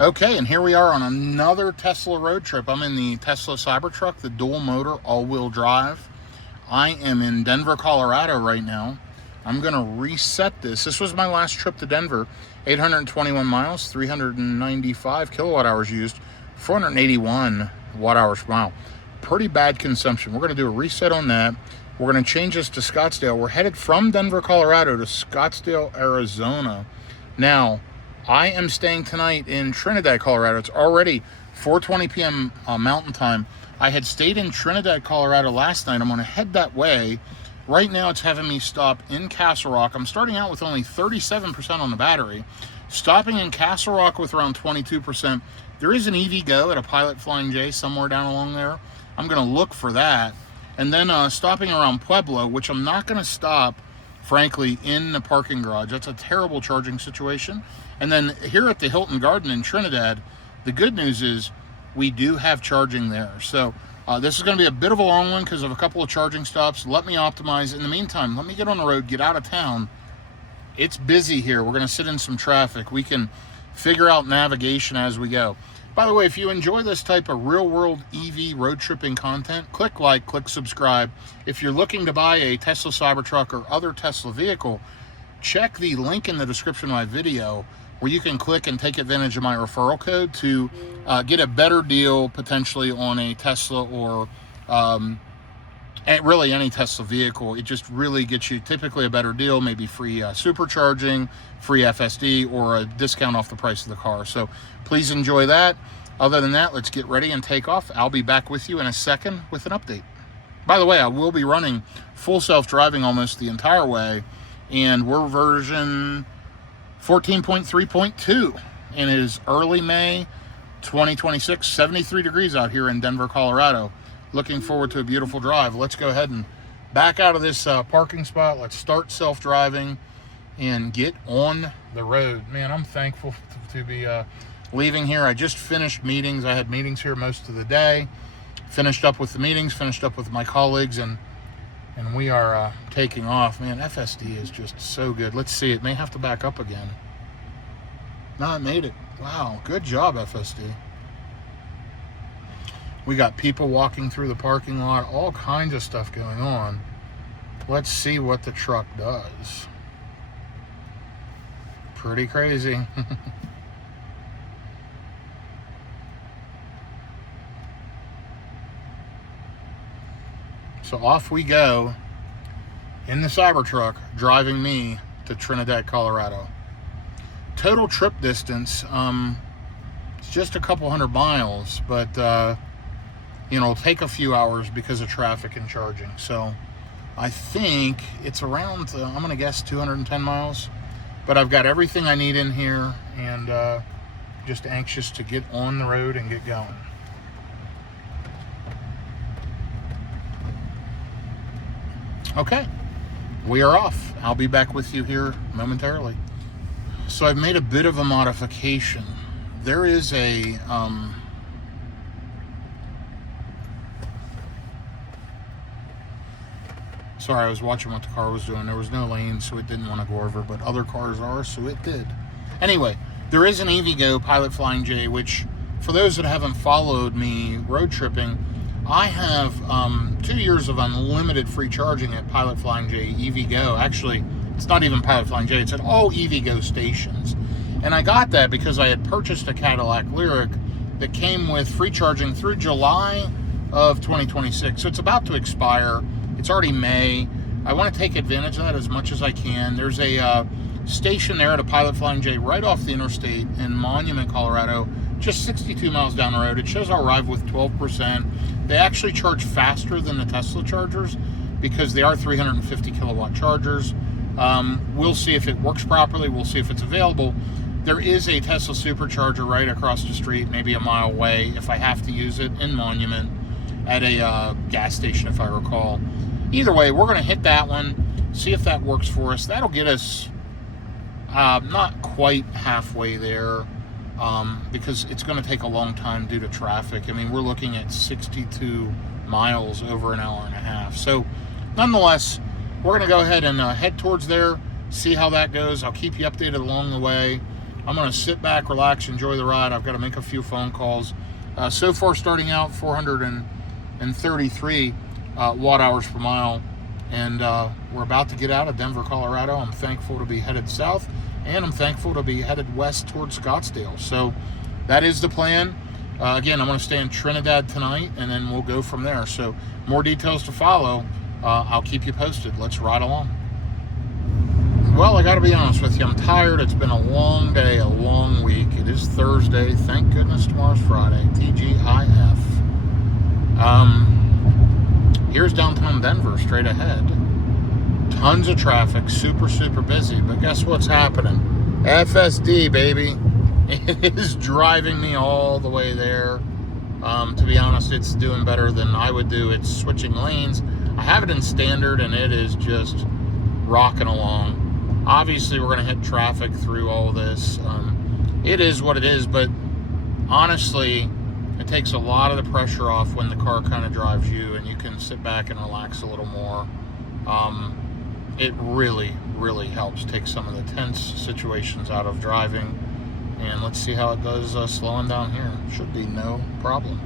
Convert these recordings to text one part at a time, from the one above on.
Okay, and here we are on another Tesla road trip. I'm in the Tesla Cybertruck, the dual motor, all-wheel drive. I am in Denver, Colorado right now. I'm going to reset this. This was my last trip to Denver. 821 miles, 395 kilowatt hours used, 481 watt hours per mile. Pretty bad consumption. We're going to do a reset on that. We're going to change this to Scottsdale. We're headed from Denver, Colorado to Scottsdale, Arizona. Now, I am staying tonight in Trinidad, Colorado. It's already 4:20 p.m. Mountain Time. I had stayed in Trinidad, Colorado last night. I'm going to head that way. Right now, it's having me stop in Castle Rock. I'm starting out with only 37% on the battery. Stopping in Castle Rock with around 22%. There is an EV Go at a Pilot Flying J somewhere down along there. I'm going to look for that. And then stopping around Pueblo, which I'm not going to stop, frankly, in the parking garage. That's a terrible charging situation. And then here at the Hilton Garden in Trinidad, the good news is we do have charging there. So this is going to be a bit of a long one because of a couple of charging stops. Let me optimize. In the meantime, let me get on the road, get out of town. It's busy here. We're going to sit in some traffic. We can figure out navigation as we go. By the way, if you enjoy this type of real-world EV road tripping content, click like, click subscribe. If you're looking to buy a Tesla Cybertruck or other Tesla vehicle, check the link in the description of my video where you can click and take advantage of my referral code to get a better deal potentially on a Tesla or really any Tesla vehicle. It just really gets you typically a better deal, maybe free supercharging, free FSD, or a discount off the price of the car. So please enjoy that. Other than that, let's get ready and take off. I'll be back with you in a second with an update. By the way, I will be running full self-driving almost the entire way, and we're version 14.3.2, and it is early May 2026, 73 degrees out here in Denver, Colorado. Looking forward to a beautiful drive. Let's go ahead and back out of this parking spot. Let's start self-driving and get on the road. Man, I'm thankful to be leaving here. I just finished meetings. I had meetings here most of the day. Finished up with the meetings, finished up with my colleagues, and we are taking off. Man, FSD is just so good. Let's see. It may have to back up again. No, it made it. Wow, good job, FSD. We got people walking through the parking lot, all kinds of stuff going on. Let's see what the truck does. Pretty crazy. So off we go in the Cybertruck, driving me to Trinidad, Colorado. Total trip distance, it's just a couple hundred miles, but it'll take a few hours because of traffic and charging. So I think it's around, I'm going to guess 210 miles. But I've got everything I need in here, and just anxious to get on the road and get going. Okay, we are off. I'll be back with you here momentarily. So I've made a bit of a modification. There is a sorry, I was watching what the car was doing. There was no lane, so it didn't want to go over, but other cars are, so it did. Anyway, there is an EV Go Pilot Flying J, which, for those that haven't followed me road tripping, I have 2 years of unlimited free charging at Pilot Flying J EV Go. Actually, it's not even Pilot Flying J, it's at all EV Go stations. And I got that because I had purchased a Cadillac Lyriq that came with free charging through July of 2026. So it's about to expire. It's already May. I want to take advantage of that as much as I can. There's a station there at a Pilot Flying J right off the interstate in Monument, Colorado, just 62 miles down the road. It shows I'll arrive with 12%. They actually charge faster than the Tesla chargers because they are 350 kilowatt chargers. We'll see if it works properly. We'll see if it's available. There is a Tesla supercharger right across the street, maybe a mile away, if I have to use it, in Monument at a gas station, if I recall. Either way, we're going to hit that one, see if that works for us. That'll get us not quite halfway there because it's going to take a long time due to traffic. I mean, we're looking at 62 miles over an hour and a half. So, nonetheless, we're going to go ahead and head towards there, see how that goes. I'll keep you updated along the way. I'm going to sit back, relax, enjoy the ride. I've got to make a few phone calls. So far, starting out 433 watt hours per mile. And we're about to get out of Denver, Colorado. I'm thankful to be headed south, and I'm thankful to be headed west towards Scottsdale. So that is the plan. Again, I'm going to stay in Trinidad tonight, and then we'll go from there. So more details to follow. I'll keep you posted. Let's ride along. Well, I got to be honest with you. I'm tired. It's been a long day, a long week. It is Thursday. Thank goodness tomorrow's Friday. TGIF. Here's downtown Denver straight ahead. Tons of traffic. Super, super busy. But guess what's happening? FSD, baby. It is driving me all the way there. To be honest, it's doing better than I would do. It's switching lanes. I have it in standard, and it is just rocking along. Obviously, we're going to hit traffic through all this. It is what it is, but honestly, it takes a lot of the pressure off when the car kind of drives you, and you can sit back and relax a little more. It really, really helps take some of the tense situations out of driving. And let's see how it does slowing down here. Should be no problem.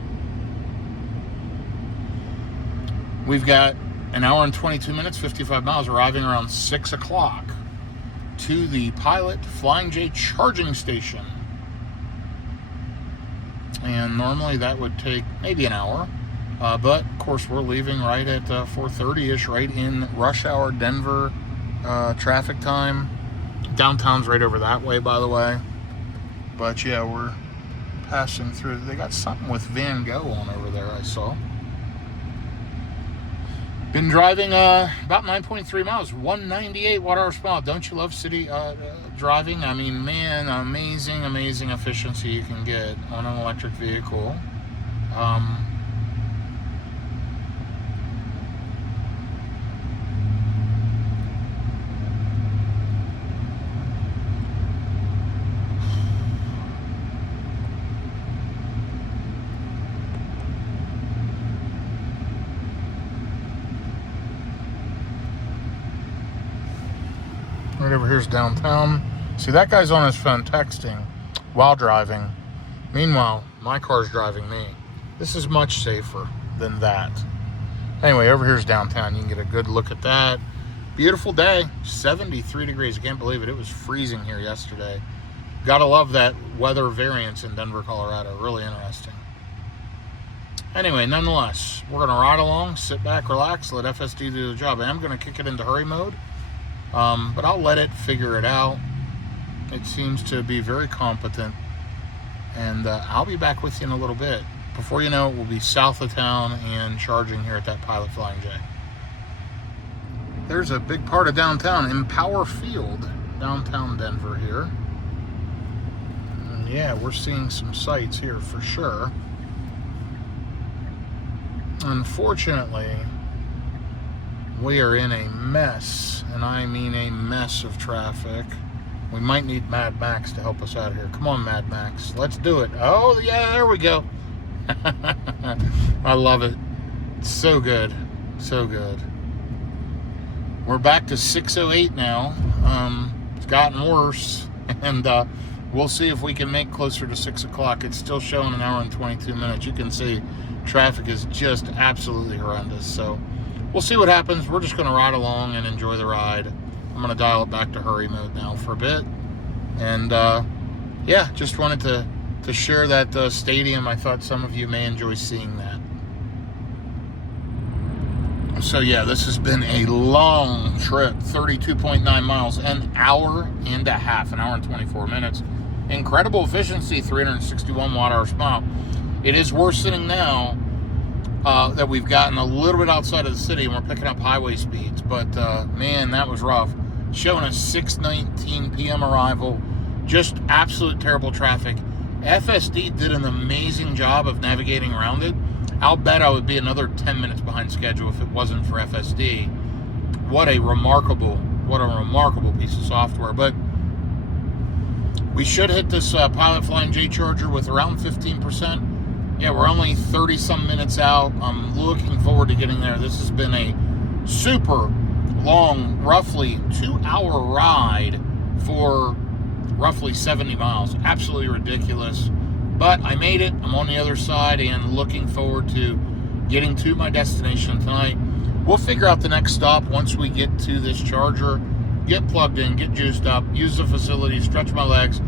We've got an hour and 22 minutes, 55 miles, arriving around 6 o'clock to the Pilot Flying J charging station. And normally that would take maybe an hour. But, of course, we're leaving right at 4:30-ish, right in rush hour Denver traffic time. Downtown's right over that way, by the way. But, yeah, we're passing through. They got something with Van Gogh on over there, I saw. Been driving about 9.3 miles, 198 watt hours per mile. Don't you love city driving? I mean, man, amazing, amazing efficiency you can get on an electric vehicle. Right over here's downtown. See, that guy's on his phone texting while driving. Meanwhile, my car's driving me. This is much safer than that. Anyway, over here's downtown. You can get a good look at that. Beautiful day. 73 degrees. I can't believe it. It was freezing here yesterday. Gotta love that weather variance in Denver, Colorado. Really interesting. Anyway, nonetheless, we're going to ride along, sit back, relax, let FSD do the job. I am going to kick it into hurry mode. But I'll let it figure it out. It seems to be very competent. And I'll be back with you in a little bit. Before you know it, we'll be south of town and charging here at that Pilot Flying J. There's a big part of downtown, Empower Field, downtown Denver here. And yeah, we're seeing some sights here for sure. Unfortunately, we are in a mess, and I mean a mess of traffic. We might need Mad Max to help us out here. Come on, Mad Max. Let's do it. Oh, yeah, there we go. I love it. It's so good. So good. We're back to 6:08 now. It's gotten worse, and we'll see if we can make closer to 6 o'clock. It's still showing an hour and 22 minutes. You can see traffic is just absolutely horrendous. So we'll see what happens. We're just going to ride along and enjoy the ride. I'm going to dial it back to hurry mode now for a bit. And yeah, just wanted to share that stadium. I thought some of you may enjoy seeing that. So yeah, this has been a long trip, 32.9 miles, an hour and a half, an hour and 24 minutes. Incredible efficiency, 361 watt hours per mile. It is worsening now that we've gotten a little bit outside of the city and we're picking up highway speeds. But man, that was rough. Showing a 6:19 p.m. arrival, just absolute terrible traffic. FSD did an amazing job of navigating around it. I'll bet I would be another 10 minutes behind schedule if it wasn't for FSD. What a remarkable piece of software. But we should hit this Pilot Flying J charger with around 15%. Yeah, we're only 30-some minutes out. I'm looking forward to getting there. This has been a super long, roughly 2-hour ride for roughly 70 miles. Absolutely ridiculous. But I made it. I'm on the other side and looking forward to getting to my destination tonight. We'll figure out the next stop once we get to this charger, get plugged in, get juiced up, use the facility, stretch my legs.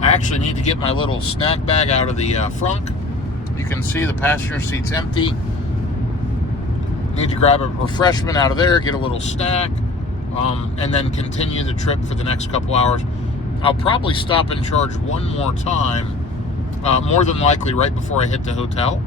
I actually need to get my little snack bag out of the frunk. You can see the passenger seat's empty. Need to grab a refreshment out of there, get a little snack, and then continue the trip for the next couple hours. I'll probably stop and charge one more time, more than likely right before I hit the hotel.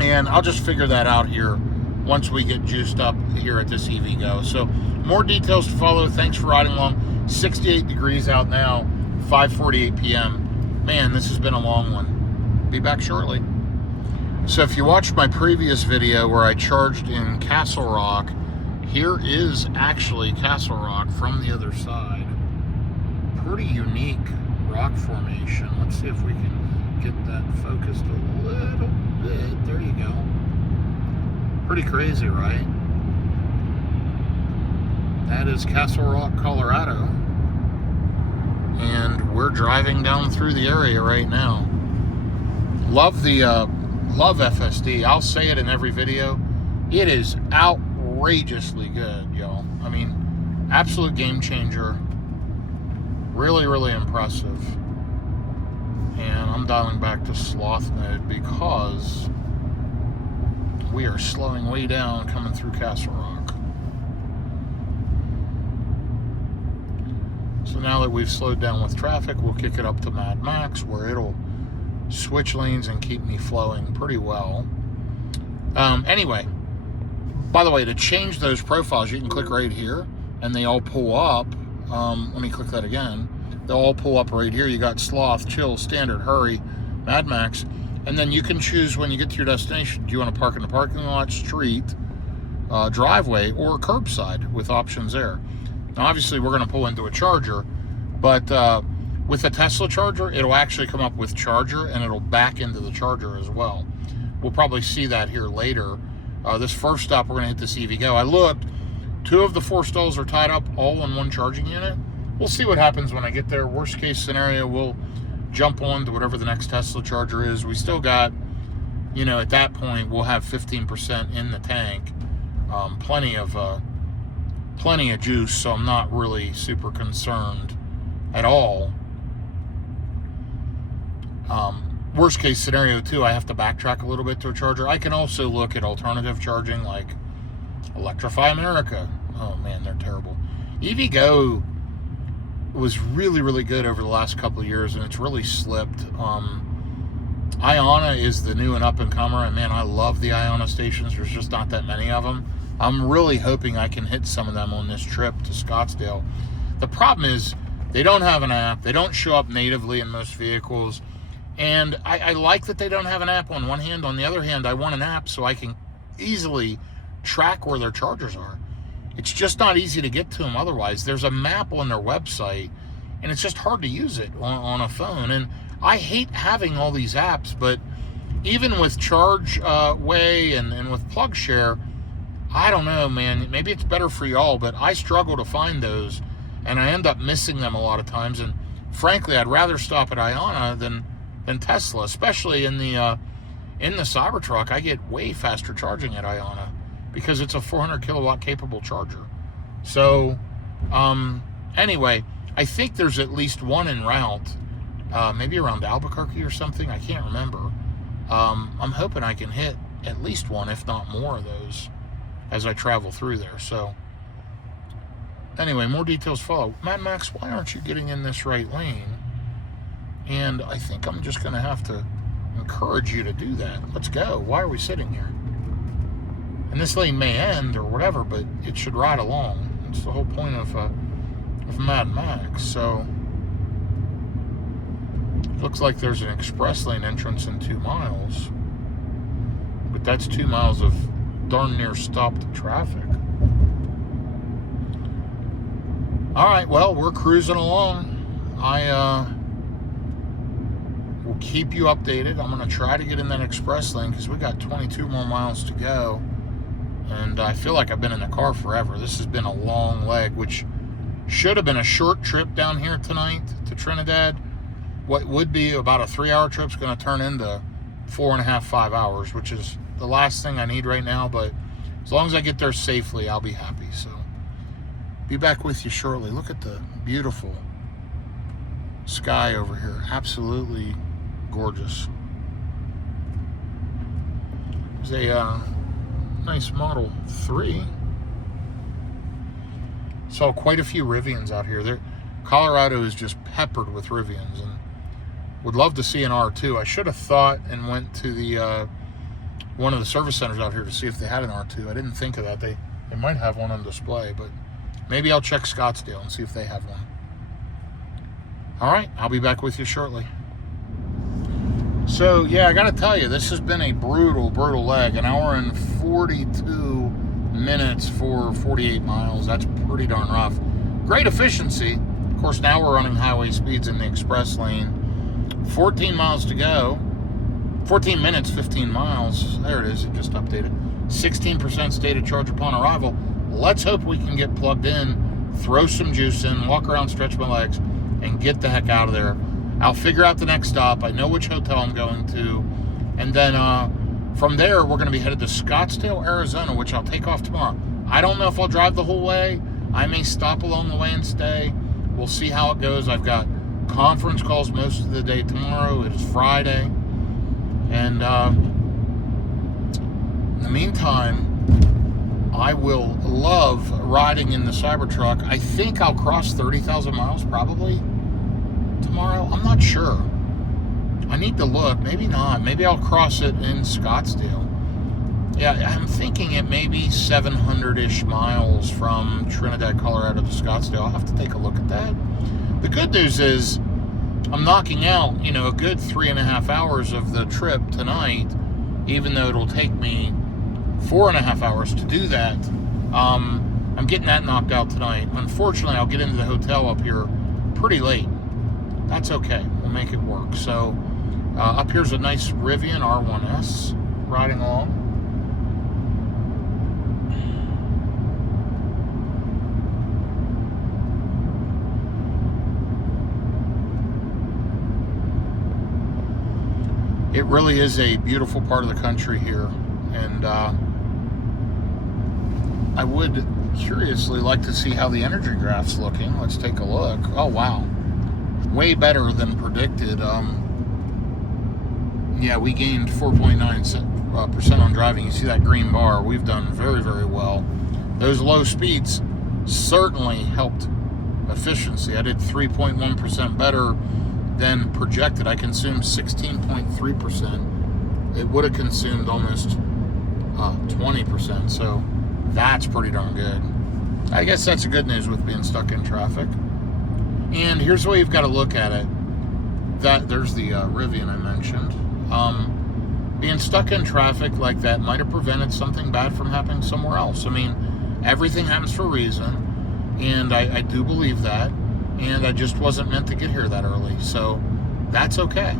And I'll just figure that out here once we get juiced up here at this EVgo. So more details to follow. Thanks for riding along. 68 degrees out now, 5:48 p.m. Man, this has been a long one. Be back shortly. So if you watched my previous video where I charged in Castle Rock, here is actually Castle Rock from the other side. Pretty unique rock formation. Let's see if we can get that focused a little bit. There you go. Pretty crazy, right? That is Castle Rock, Colorado. And we're driving down through the area right now. Love FSD. I'll say it in every video. It is outrageously good, y'all. I mean, absolute game changer. Really, really impressive. And I'm dialing back to sloth mode because we are slowing way down coming through Castle Rock. So now that we've slowed down with traffic, we'll kick it up to Mad Max, where it'll switch lanes and keep me flowing pretty well. Anyway, by the way, to change those profiles, you can click right here, and they all pull up. Let me click that again. They'll all pull up right here. You got Sloth, Chill, Standard, Hurry, Mad Max, and then you can choose when you get to your destination. Do you want to park in the parking lot, street, driveway, or curbside with options there? Now, obviously, we're going to pull into a charger, but with a Tesla charger, it'll actually come up with charger, and it'll back into the charger as well. We'll probably see that here later. This first stop, we're going to hit this EVgo. I looked. 2 of the 4 stalls are tied up, all in one charging unit. We'll see what happens when I get there. Worst case scenario, we'll jump on to whatever the next Tesla charger is. We still got, you know, at that point, we'll have 15% in the tank. Plenty of juice, so I'm not really super concerned at all. Worst case scenario, too, I have to backtrack a little bit to a charger. I can also look at alternative charging like Electrify America. Oh man, they're terrible. EVgo was really, really good over the last couple of years, and it's really slipped. Iona is the new and up-and-comer, and man, I love the Iona stations. There's just not that many of them. I'm really hoping I can hit some of them on this trip to Scottsdale. The problem is they don't have an app. They don't show up natively in most vehicles, and I like that they don't have an app on one hand. On the other hand, I want an app so I can easily track where their chargers are. It's just not easy to get to them otherwise. There's a map on their website, and it's just hard to use it on a phone. And I hate having all these apps, but even with ChargeWay and with PlugShare, I don't know, man. Maybe it's better for y'all, but I struggle to find those, and I end up missing them a lot of times. And frankly, I'd rather stop at Iona than Tesla, especially in the Cybertruck. I get way faster charging at Iona because it's a 400 kilowatt capable charger. So, anyway, I think there's at least one en route, maybe around Albuquerque or something. I can't remember. I'm hoping I can hit at least one, if not more of those, as I travel through there. So, anyway, more details follow. Mad Max, why aren't you getting in this right lane? And I think I'm just going to have to encourage you to do that. Let's go. Why are we sitting here? And this lane may end or whatever, but it should ride along. It's the whole point of Mad Max. So, looks like there's an express lane entrance in 2 miles. But that's 2 miles of darn near stopped traffic. All right, well, we're cruising along. I will keep you updated. I'm going to try to get in that express lane because we got 22 more miles to go. And I feel like I've been in the car forever. This has been a long leg, which Should have been a short trip down here tonight to Trinidad. What would be about a 3-hour trip is going to turn into 4.5, 5 hours, which is the last thing I need right now. But as long as I get there safely, I'll be happy. So be back with you shortly. Look at the beautiful sky over here. Absolutely gorgeous. There's a nice Model 3. Saw quite a few Rivians out here. Colorado is just peppered with Rivians, and would love to see an R2. I should have thought and went to the one of the service centers out here to see if they had an R2. I didn't think of that. They might have one on display, but maybe I'll check Scottsdale and see if they have one. All right, I'll be back with you shortly. So, yeah, I got to tell you, this has been a brutal, brutal leg. An hour and 42 minutes for 48 miles. That's pretty darn rough. Great efficiency. Of course, now we're running highway speeds in the express lane. 14 miles to go. 14 minutes, 15 miles. There it is. It just updated. 16% state of charge upon arrival. Let's hope we can get plugged in, throw some juice in, walk around, stretch my legs, and get the heck out of there. I'll figure out the next stop. I know which hotel I'm going to. And then from there, we're going to be headed to Scottsdale, Arizona, which I'll take off tomorrow. I don't know if I'll drive the whole way. I may stop along the way and stay. We'll see how it goes. I've got conference calls most of the day tomorrow. It is Friday. And in the meantime, I will love riding in the Cybertruck. I think I'll cross 30,000 miles probably tomorrow. I'm not sure. I need to look. Maybe not. Maybe I'll cross it in Scottsdale. Yeah, I'm thinking it may be 700-ish miles from Trinidad, Colorado to Scottsdale. I'll have to take a look at that. The good news is I'm knocking out, a good 3.5 hours of the trip tonight, even though it'll take me 4.5 hours to do that. I'm getting that knocked out tonight. Unfortunately, I'll get into the hotel up here pretty late. That's okay. We'll make it work. So up here's a nice Rivian R1S riding along. It really is a beautiful part of the country here, and I would curiously like to see how the energy graph's looking. Let's take a look. Oh, wow. Way better than predicted. Yeah, we gained 4.9% on driving. You see that green bar. We've done very, very well. Those low speeds certainly helped efficiency. I did 3.1% better than projected. I consumed 16.3%. It would have consumed almost 20%. So that's pretty darn good. I guess that's the good news with being stuck in traffic. And here's the way you've got to look at it. There's the Rivian I mentioned. Being stuck in traffic like that might have prevented something bad from happening somewhere else. I mean, everything happens for a reason, and I do believe that. And I just wasn't meant to get here that early, so that's okay.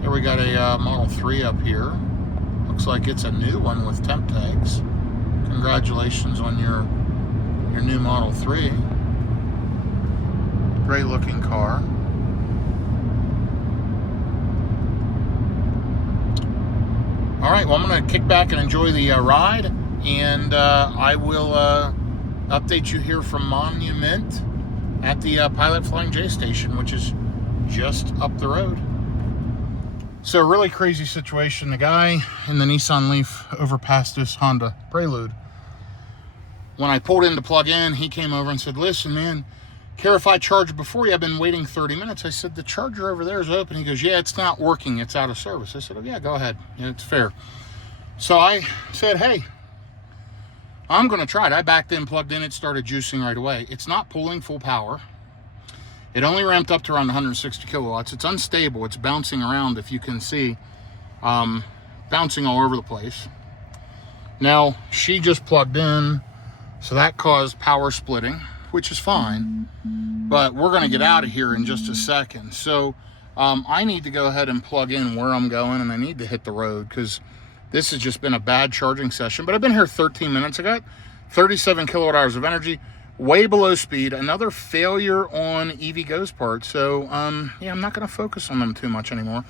Here we got a Model 3 up here. Looks like it's a new one with temp tags. Congratulations on your new Model 3. Great looking car. All right, well, I'm going to kick back and enjoy the ride, and I will update you here from Monument at the Pilot Flying J station, which is just up the road. So, really crazy situation. The guy in the Nissan Leaf overpassed this Honda Prelude. When I pulled in to plug in, he came over and said, "Listen, man, care if I charge before you? I've been waiting 30 minutes. I said, "The charger over there is open." He goes, "Yeah, it's not working. It's out of service." I said, "Oh, yeah, go ahead. Yeah, it's fair." So I said, "Hey, I'm going to try it." I backed in, plugged in, it started juicing right away. It's not pulling full power. It only ramped up to around 160 kilowatts. It's unstable. It's bouncing around, if you can see, bouncing all over the place. Now, she just plugged in, so that caused power splitting, which is fine. But we're going to get out of here in just a second. So I need to go ahead and plug in where I'm going, and I need to hit the road because this has just been a bad charging session. But I've been here 13 minutes. I got 37 kilowatt hours of energy. way below speed. Another failure on EVgo's part. So, yeah, I'm not going to focus on them too much anymore.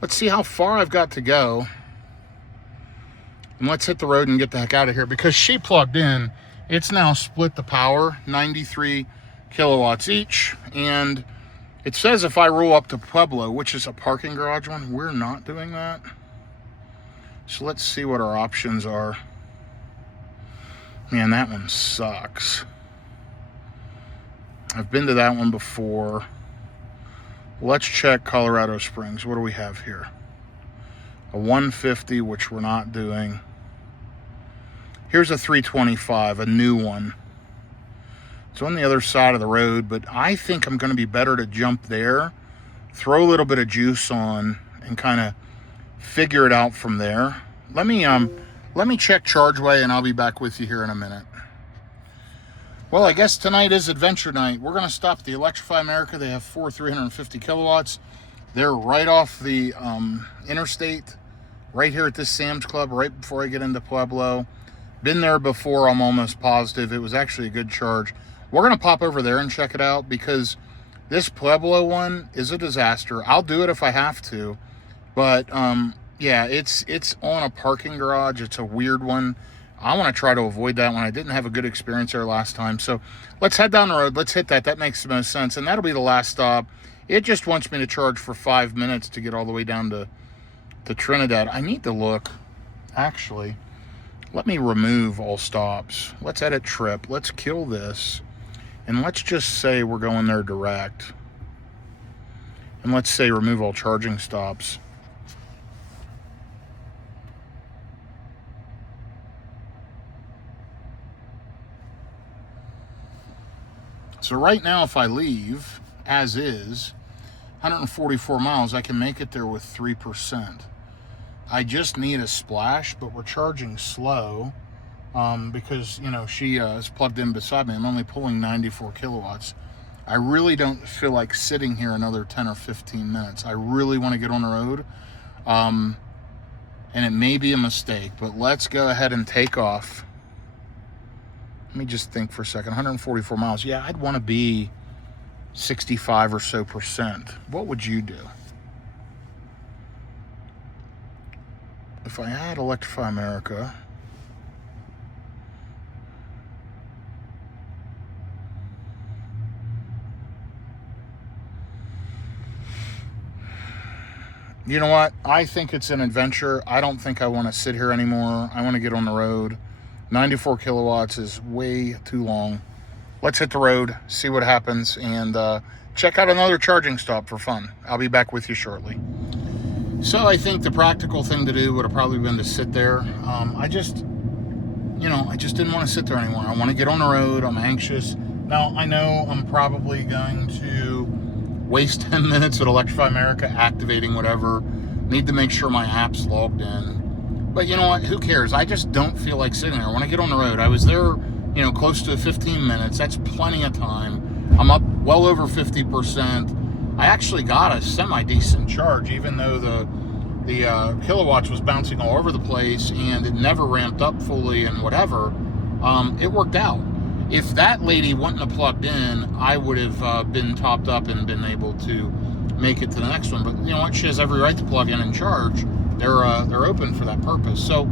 Let's see how far I've got to go. And let's hit the road and get the heck out of here. Because she plugged in, it's now split the power, 93 kilowatts each. And it says if I roll up to Pueblo, which is a parking garage one, we're not doing that. So let's see what our options are. Man, that one sucks. I've been to that one before. Let's check Colorado Springs. What do we have here? A 150, which we're not doing. Here's a 325, a new one. It's on the other side of the road, but I think I'm going to be better to jump there, throw a little bit of juice on, and kind of figure it out from there. Let me check ChargeWay, and I'll be back with you here in a minute. Well, I guess tonight is adventure night. We're going to stop at the Electrify America. They have 4 350 kilowatts. They're right off the interstate, right here at this Sam's Club, right before I get into Pueblo. Been there before, I'm almost positive. It was actually a good charge. We're going to pop over there and check it out because this Pueblo one is a disaster. I'll do it if I have to. But, yeah, it's on a parking garage. It's a weird one. I want to try to avoid that one. I didn't have a good experience there last time. So let's head down the road. Let's hit that. That makes the most sense. And that'll be the last stop. It just wants me to charge for 5 minutes to get all the way down to Trinidad. I need to look. Actually, let me remove all stops. Let's edit trip. Let's kill this. And let's just say we're going there direct. And let's say remove all charging stops. So right now, if I leave, as is, 144 miles, I can make it there with 3%. I just need a splash, but we're charging slow because, you know, she is plugged in beside me. I'm only pulling 94 kilowatts. I really don't feel like sitting here another 10 or 15 minutes. I really want to get on the road. And it may be a mistake, but let's go ahead and take off. Let me just think for a second. 144 miles. Yeah, I'd want to be 65 or so percent. What would you do? If I had Electrify America, you know what? I think it's an adventure. I don't think I want to sit here anymore. I want to get on the road. 94 kilowatts is way too long. Let's hit the road, see what happens, and check out another charging stop for fun. I'll be back with you shortly. So I think the practical thing to do would have probably been to sit there. I just didn't want to sit there anymore. I want to get on the road. I'm anxious. Now, I know I'm probably going to waste 10 minutes at Electrify America activating whatever. Need to make sure my app's logged in. But you know what? Who cares? I just don't feel like sitting there. I want to get on the road. I was there, close to 15 minutes. That's plenty of time. I'm up well over 50%. I actually got a semi-decent charge, even though the kilowatts was bouncing all over the place and it never ramped up fully and whatever. It worked out. If that lady wouldn't have plugged in, I would have been topped up and been able to make it to the next one. But you know what? She has every right to plug in and charge. They're open for that purpose. So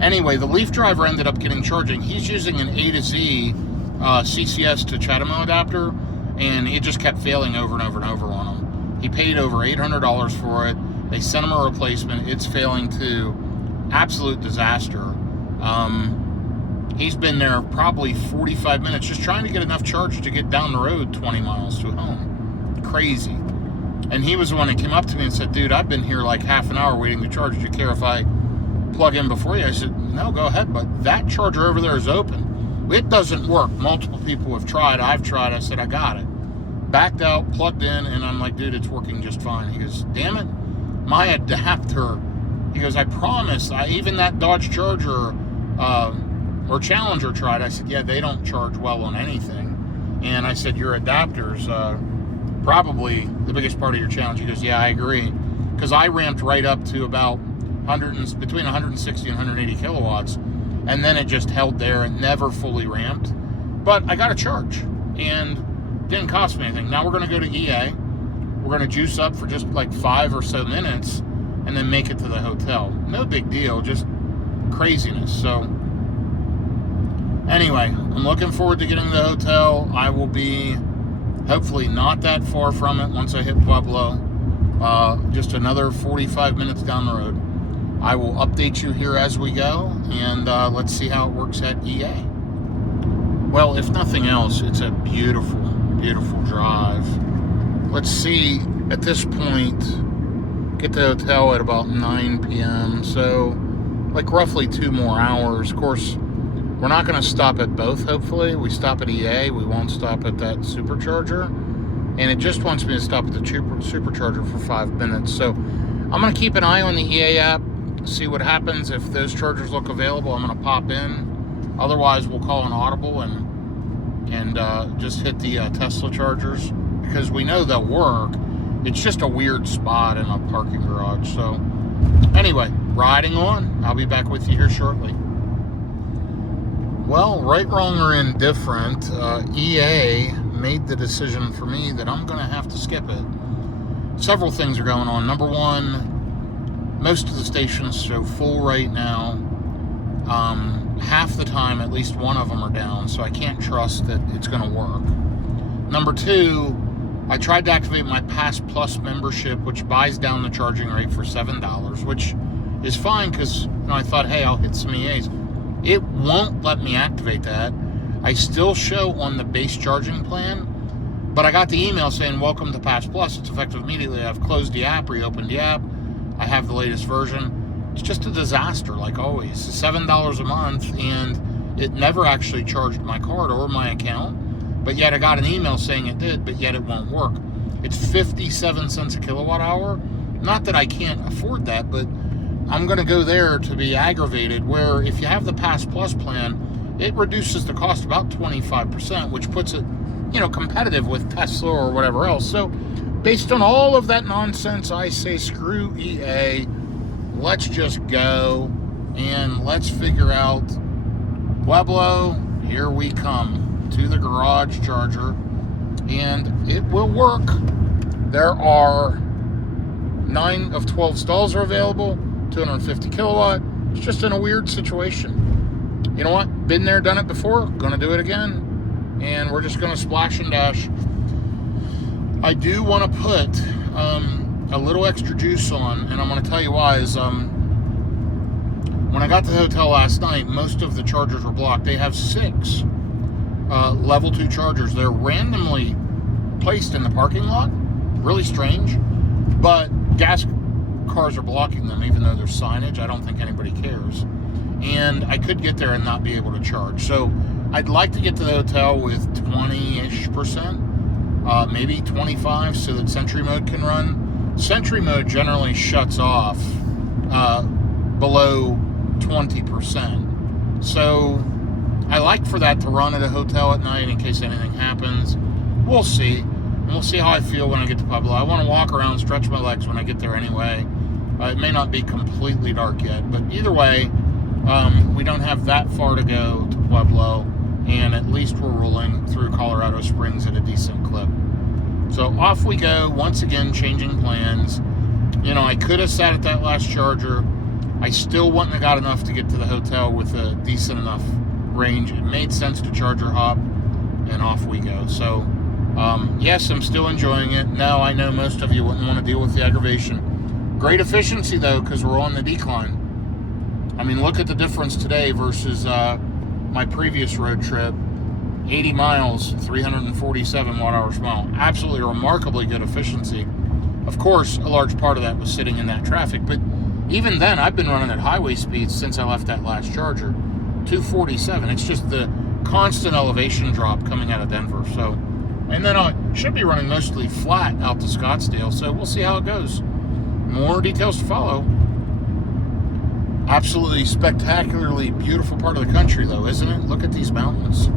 anyway, the Leaf driver ended up getting charging. He's using an A to Z CCS to CHAdeMO adapter, and it just kept failing over and over and over on him. He paid over $800 for it. They sent him a replacement. It's failing to absolute disaster. He's been there probably 45 minutes just trying to get enough charge to get down the road 20 miles to home. Crazy. And he was the one that came up to me and said, dude, I've been here like half an hour waiting to charge. Do you care if I plug in before you? I said, no, go ahead, but that charger over there is open. It doesn't work. Multiple people have tried. I've tried. I said, I got it. Backed out, plugged in, and I'm like, dude, it's working just fine. He goes, damn it, my adapter. He goes, I promise. Even that Dodge Charger or Challenger tried. I said, yeah, they don't charge well on anything. And I said, your adapter's probably the biggest part of your challenge. He goes, yeah, I agree. Because I ramped right up to about between 160 and 180 kilowatts, and then it just held there and never fully ramped. But I got a charge, and it didn't cost me anything. Now we're going to go to EA. We're going to juice up for just like 5 or so minutes, and then make it to the hotel. No big deal, just craziness. So anyway, I'm looking forward to getting to the hotel. I will be hopefully not that far from it once I hit Pueblo. Just another 45 minutes down the road. I will update you here as we go, and let's see how it works at EA. Well, if nothing else, it's a beautiful, beautiful drive. Let's see, at this point, get to the hotel at about 9 p.m., so like roughly 2 more hours. Of course, we're not going to stop at both, hopefully. We stop at EA, we won't stop at that supercharger, and it just wants me to stop at the supercharger for 5 minutes. So I'm going to keep an eye on the EA app, see what happens. If those chargers look available, I'm going to pop in. Otherwise, we'll call an audible and just hit the Tesla chargers, because we know they'll work. It's just a weird spot in a parking garage. So anyway, riding on. I'll be back with you here shortly. Well, right, wrong, or indifferent, EA made the decision for me that I'm going to have to skip it. Several things are going on. Number one, most of the stations show full right now. Half the time, at least one of them are down, so I can't trust that it's going to work. Number two, I tried to activate my Pass Plus membership, which buys down the charging rate for $7, which is fine because I thought, hey, I'll hit some EAs. It won't let me activate that. I still show on the base charging plan, but I got the email saying, welcome to Pass Plus. It's effective immediately. I've closed the app, reopened the app. I have the latest version. It's just a disaster, like always. It's $7 a month, and it never actually charged my card or my account, but yet I got an email saying it did, but yet it won't work. It's 57 cents a kilowatt hour. Not that I can't afford that, but I'm going to go there to be aggravated, where if you have the Pass Plus plan, it reduces the cost about 25%, which puts it, competitive with Tesla or whatever else. So based on all of that nonsense, I say screw EA. Let's just go, and let's figure out Pueblo. Here we come to the garage charger, and it will work. There are 9 of 12 stalls are available, 250 kilowatt. It's just in a weird situation. You know what? Been there, done it before. Gonna do it again, and we're just gonna splash and dash. I do want to put a little extra juice on, and I'm going to tell you why. Is when I got to the hotel last night, most of the chargers were blocked. They have 6 level 2 chargers. They're randomly placed in the parking lot. Really strange, but gas cars are blocking them, even though there's signage. I don't think anybody cares, and I could get there and not be able to charge. So I'd like to get to the hotel with 20-ish%, maybe 25, so that Sentry mode can run. Sentry mode generally shuts off below 20%. So I like for that to run at a hotel at night in case anything happens. We'll see. And we'll see how I feel when I get to Pueblo. I want to walk around, stretch my legs when I get there anyway. It may not be completely dark yet, but either way, we don't have that far to go to Pueblo, and at least we're rolling through Colorado Springs at a decent clip. So off we go, once again, changing plans. I could have sat at that last charger. I still wouldn't have got enough to get to the hotel with a decent enough range. It made sense to charge her up, and off we go. So, yes, I'm still enjoying it. No, I know most of you wouldn't want to deal with the aggravation. Great efficiency, though, because we're on the decline. I mean, look at the difference today versus my previous road trip. 80 miles, 347 watt-hours per mile. Absolutely remarkably good efficiency. Of course, a large part of that was sitting in that traffic, but even then, I've been running at highway speeds since I left that last charger. 247. It's just the constant elevation drop coming out of Denver. So, and then I should be running mostly flat out to Scottsdale, so we'll see how it goes. More details to follow. Absolutely spectacularly beautiful part of the country, though, isn't it? Look at these mountains.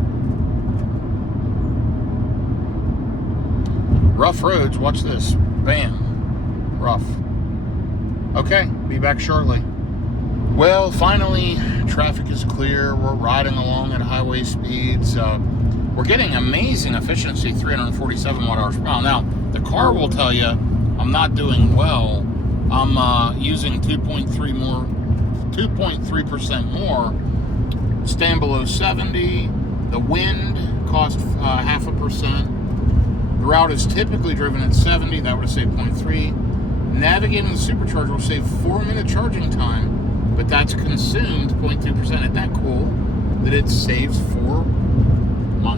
Rough roads, watch this. Bam. Rough. Okay, be back shortly. Well, finally, traffic is clear. We're riding along at highway speeds. we're getting amazing efficiency, 347 watt hours per mile. Now, the car will tell you I'm not doing well. I'm using 2.3% more, staying below 70. The wind cost 0.5%. The route is typically driven at 70. That would save 0.3. Navigating the supercharger will save 4-minute charging time, but that's consumed 0.2%. Isn't that cool that it saves 4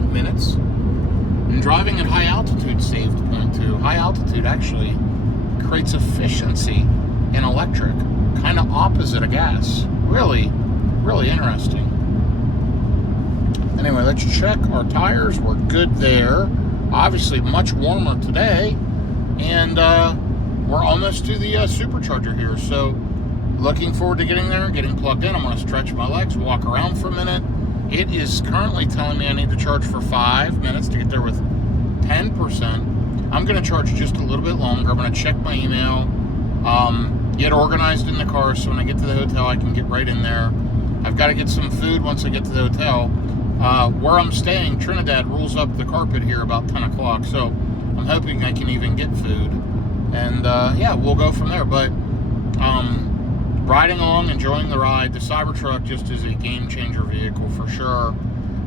minutes? And driving at high altitude saved 0.2. High altitude actually creates efficiency in electric, kind of opposite of gas. Really, really interesting. Anyway, let's check our tires. We're good there. Obviously much warmer today, and we're almost to the supercharger here, so looking forward to getting there, getting plugged in. I'm going to stretch my legs, walk around for a minute. It is currently telling me I need to charge for 5 minutes to get there with 10%. I'm going to charge just a little bit longer. I'm going to check my email, get organized in the car, so when I get to the hotel I can get right in there. I've got to get some food once I get to the hotel. Where I'm staying, Trinidad rolls up the carpet here about 10 o'clock, so I'm hoping I can even get food. And yeah, we'll go from there. But riding along, enjoying the ride. The Cybertruck just is a game-changer vehicle for sure.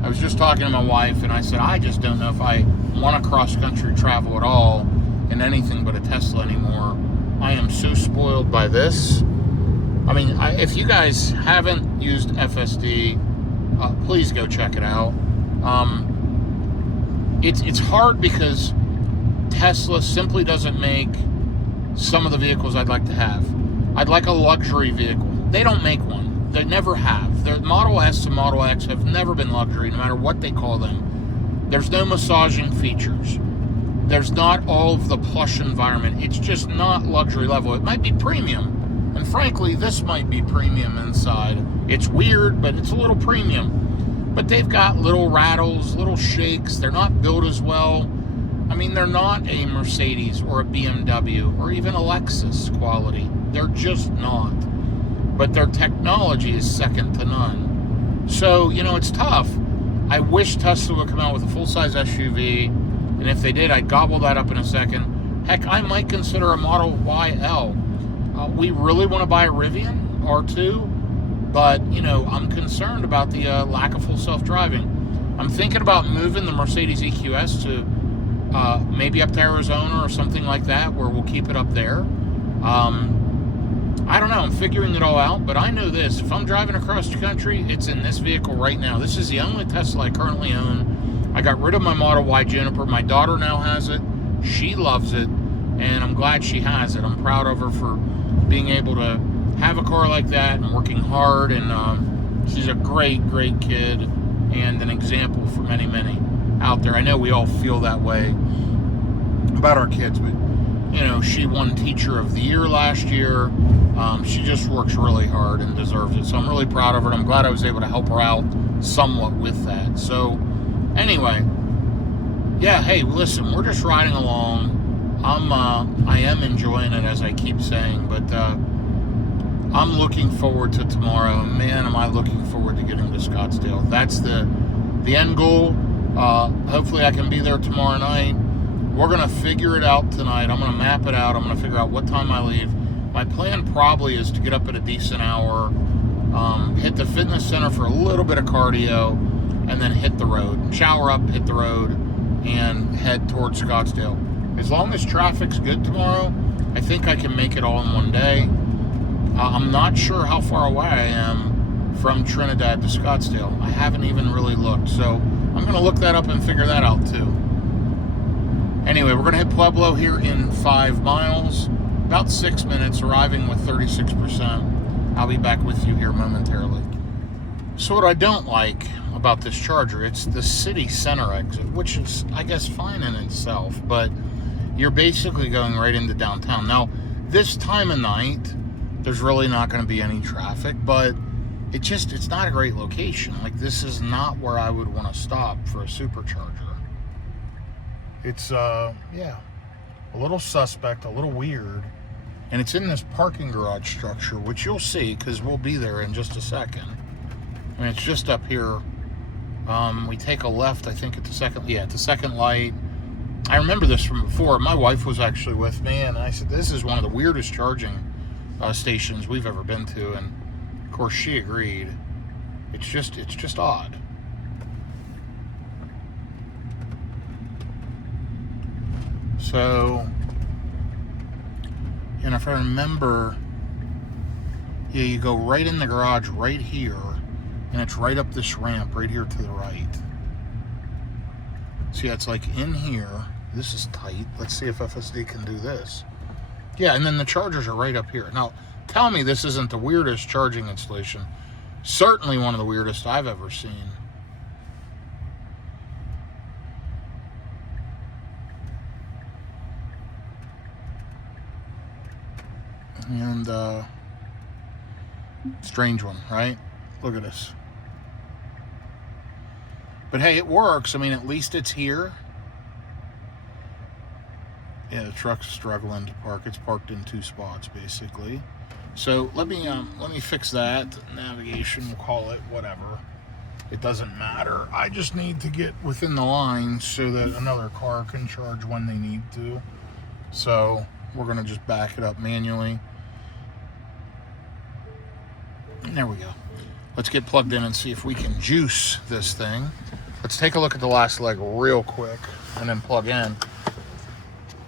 I was just talking to my wife, and I said, I just don't know if I want to cross-country travel at all in anything but a Tesla anymore. I am so spoiled by this. I mean, if you guys haven't used FSD, please go check it out. It's hard because Tesla simply doesn't make some of the vehicles I'd like to have. I'd like a luxury vehicle. They don't make one. They never have. The Model S and Model X have never been luxury, no matter what they call them. There's no massaging features. There's not all of the plush environment. It's just not luxury level. It might be premium. And frankly, this might be premium inside. It's weird, but it's a little premium. But they've got little rattles, little shakes. They're not built as well. I mean, they're not a Mercedes or a BMW or even a Lexus quality. They're just not. But their technology is second to none. So, you know, it's tough. I wish Tesla would come out with a full-size SUV. And if they did, I'd gobble that up in a second. Heck, I might consider a Model YL. We really want to buy a Rivian R2, but, you know, I'm concerned about the lack of full self-driving. I'm thinking about moving the Mercedes EQS to maybe up to Arizona or something like that, where we'll keep it up there. I don't know. I'm figuring it all out, but I know this. If I'm driving across the country, it's in this vehicle right now. This is the only Tesla I currently own. I got rid of my Model Y Juniper. My daughter now has it. She loves it, and I'm glad she has it. I'm proud of her for being able to have a car like that and working hard, and she's a great, great kid and an example for many, many out there. I know we all feel that way about our kids, but, you know, she won Teacher of the Year last year. She just works really hard and deserves it. So I'm really proud of her, and I'm glad I was able to help her out somewhat with that. So anyway, yeah, hey, listen, we're just riding along. I am enjoying it, as I keep saying, but I'm looking forward to tomorrow. Man, am I looking forward to getting to Scottsdale. That's the end goal. Hopefully I can be there tomorrow night. We're going to figure it out tonight. I'm going to map it out. I'm going to figure out what time I leave. My plan probably is to get up at a decent hour, hit the fitness center for a little bit of cardio, and then hit the road. Shower up, hit the road, and head towards Scottsdale. As long as traffic's good tomorrow, I think I can make it all in one day. I'm not sure how far away I am from Trinidad to Scottsdale. I haven't even really looked, so I'm going to look that up and figure that out too. Anyway, we're going to hit Pueblo here in 5 miles, about 6 minutes, arriving with 36%. I'll be back with you here momentarily. So what I don't like about this charger, it's the city center exit, which is, I guess, fine in itself, but you're basically going right into downtown. Now, this time of night, there's really not going to be any traffic, but it's not a great location. Like, this is not where I would want to stop for a supercharger. It's, yeah, a little suspect, a little weird. And it's in this parking garage structure, which you'll see because we'll be there in just a second. I mean, it's just up here We take a left, I think, at the second light. I remember this from before. My wife was actually with me, and I said, this is one of the weirdest charging stations we've ever been to, and of course she agreed. It's just odd. So, and if I remember, yeah, you go right in the garage right here, and it's right up this ramp right here to the right. So yeah, it's like in here. This is tight. Let's see if FSD can do this. Yeah, and then the chargers are right up here. Now, tell me this isn't the weirdest charging installation. Certainly one of the weirdest I've ever seen. And, strange one, right? Look at this. But hey, it works. I mean, at least it's here. Yeah, the truck's struggling to park. It's parked in 2 spots, basically. So let me fix that. Navigation, we'll call it whatever. It doesn't matter. I just need to get within the line so that another car can charge when they need to. So we're gonna just back it up manually. And there we go. Let's get plugged in and see if we can juice this thing. Let's take a look at the last leg real quick and then plug in.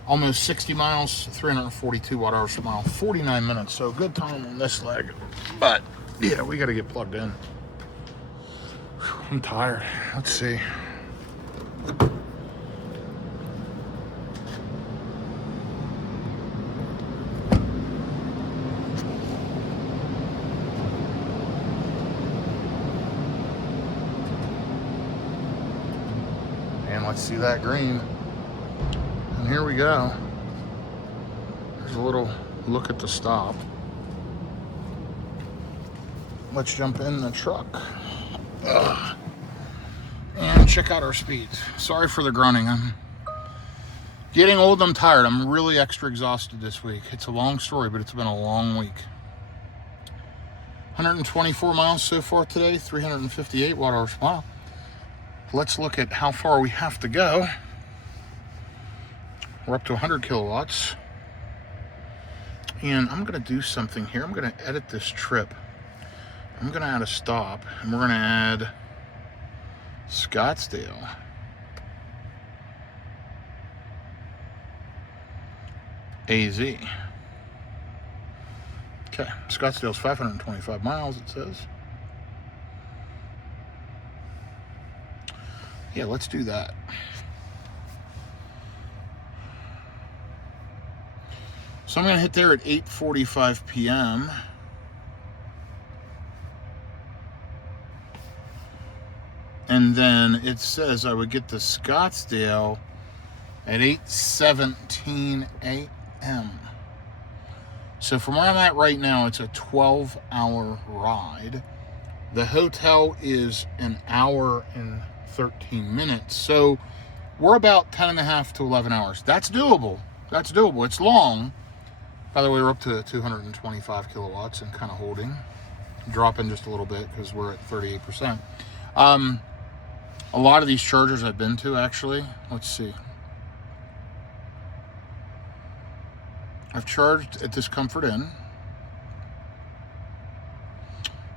Almost 60 miles, 342 watt-hours per mile, 49 minutes. So good time on this leg. But yeah, we got to get plugged in. I'm tired. Let's see. And let's see that green. And here we go. There's a little look at the stop. Let's jump in the truck. And check out our speeds. Sorry for the grunting. I'm getting old, I'm tired. I'm really extra exhausted this week. It's a long story, but it's been a long week. 124 miles so far today, 358 watt-hours per mile. Let's look at how far we have to go. We're up to 100 kilowatts. And I'm going to do something here. I'm going to edit this trip. I'm going to add a stop, and we're going to add Scottsdale. AZ. Okay, Scottsdale's 525 miles, it says. Yeah, let's do that. So I'm going to hit there at 8:45 p.m. And then it says I would get to Scottsdale at 8:17 a.m. So from where I'm at right now, it's a 12-hour ride. The hotel is an hour and 13 minutes. So we're about 10.5 to 11 hours. That's doable. That's doable. It's long. By the way, we're up to 225 kilowatts and kind of holding. Dropping just a little bit because we're at 38%. A lot of these chargers I've been to, actually. Let's see. I've charged at this Comfort Inn.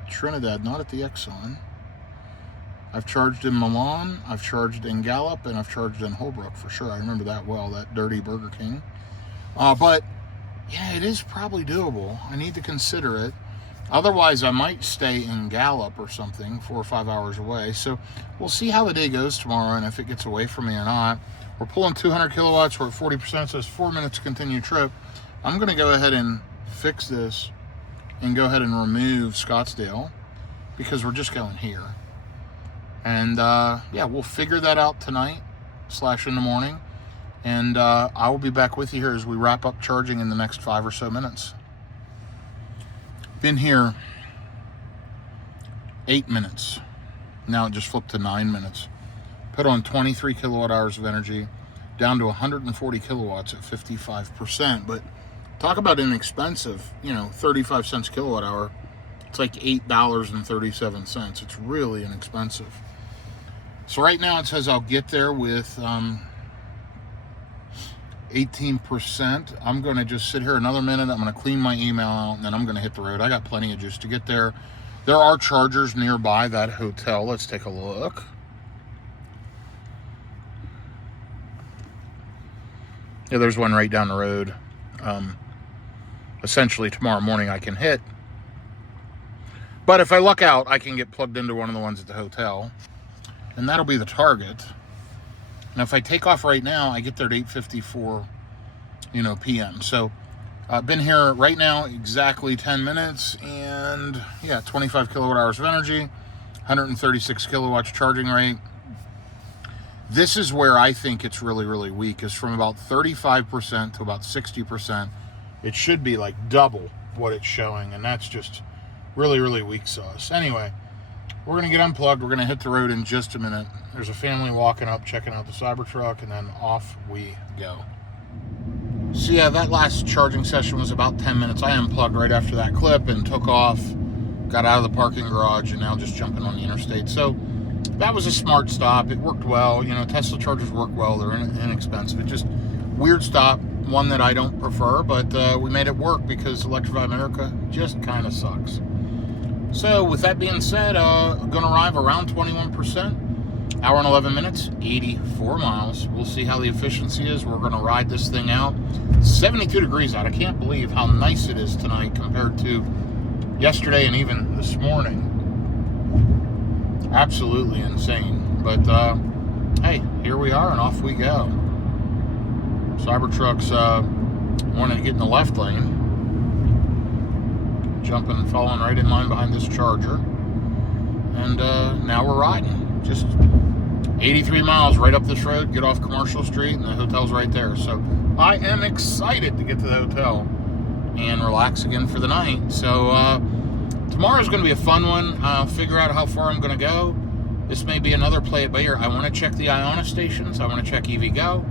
Trinidad, not at the Exxon. I've charged in Milan, I've charged in Gallup, and I've charged in Holbrook for sure. I remember that well, that dirty Burger King. But yeah, it is probably doable. I need to consider it. Otherwise, I might stay in Gallup or something, 4 or 5 hours away. So we'll see how the day goes tomorrow and if it gets away from me or not. We're pulling 200 kilowatts. We're at 40%, so it's 4 minutes to continue trip. I'm going to go ahead and fix this and go ahead and remove Scottsdale because we're just going here. And yeah, we'll figure that out tonight / in the morning. And I will be back with you here as we wrap up charging in the next 5 or so minutes. Been here 8 minutes. Now it just flipped to 9 minutes. Put on 23 kilowatt hours of energy, down to 140 kilowatts at 55%. But talk about inexpensive, 35 cents kilowatt hour. It's like $8.37. It's really inexpensive. So right now it says I'll get there with 18%. I'm going to just sit here another minute. I'm going to clean my email out, and then I'm going to hit the road. I got plenty of juice to get there. There are chargers nearby that hotel. Let's take a look. Yeah, there's one right down the road. Essentially, tomorrow morning I can hit. But if I luck out, I can get plugged into one of the ones at the hotel. And that'll be the target. Now, if I take off right now, I get there at 8:54, p.m. So I've been here right now exactly 10 minutes. And, 25 kilowatt hours of energy, 136 kilowatts charging rate. This is where I think it's really, really weak, is from about 35% to about 60%. It should be like double what it's showing, and that's just really, really weak sauce. Anyway, we're going to get unplugged. We're going to hit the road in just a minute. There's a family walking up, checking out the Cybertruck, and then off we go. So yeah, that last charging session was about 10 minutes. I unplugged right after that clip and took off, got out of the parking garage, and now just jumping on the interstate. So that was a smart stop. It worked well. Tesla chargers work well. They're inexpensive. It's just weird stop, one that I don't prefer, but we made it work because Electrify America just kind of sucks. So with that being said, going to arrive around 21%, hour and 11 minutes, 84 miles. We'll see how the efficiency is. We're going to ride this thing out. 72 degrees out. I can't believe how nice it is tonight compared to yesterday and even this morning. Absolutely insane. But hey, here we are and off we go. Cybertruck's wanting to get in the left lane, jumping and falling right in line behind this charger, and now we're riding just 83 miles right up this road, get off Commercial Street, and the hotel's right there. So I am excited to get to the hotel and relax again for the night. So tomorrow's going to be a fun one. I'll figure out how far I'm going to go. This may be another play it by ear. I want to check the Iona stations. I want to check EVgo.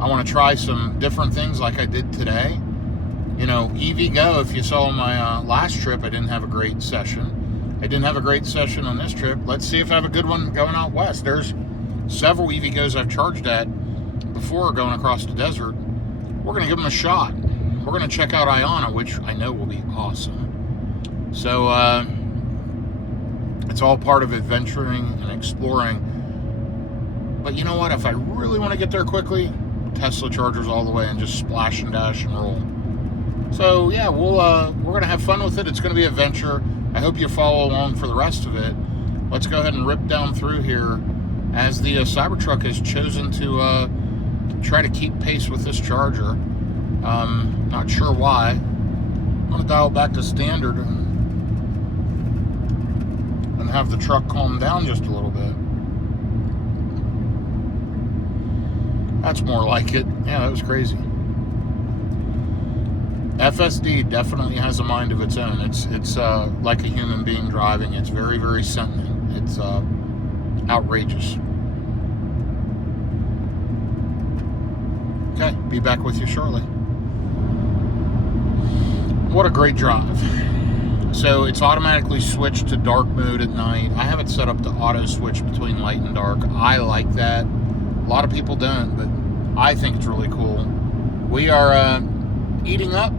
I want to try some different things like I did today. EVgo, if you saw my last trip, I didn't have a great session. I didn't have a great session on this trip. Let's see if I have a good one going out west. There's several EVgos I've charged at before going across the desert. We're going to give them a shot. We're going to check out Iona, which I know will be awesome. So it's all part of adventuring and exploring. But you know what? If I really want to get there quickly, Tesla chargers all the way and just splash and dash and roll. So yeah, we're gonna have fun with it. It's gonna be an adventure. I hope you follow along for the rest of it. Let's go ahead and rip down through here as the Cybertruck has chosen to try to keep pace with this charger. Not sure why. I'm gonna dial back to standard and have the truck calm down just a little bit. That's more like it. Yeah, that was crazy. FSD definitely has a mind of its own. It's like a human being driving. It's very, very sentient. It's outrageous. Okay, be back with you shortly. What a great drive. So it's automatically switched to dark mode at night. I have it set up to auto switch between light and dark. I like that. A lot of people don't, but I think it's really cool. We are eating up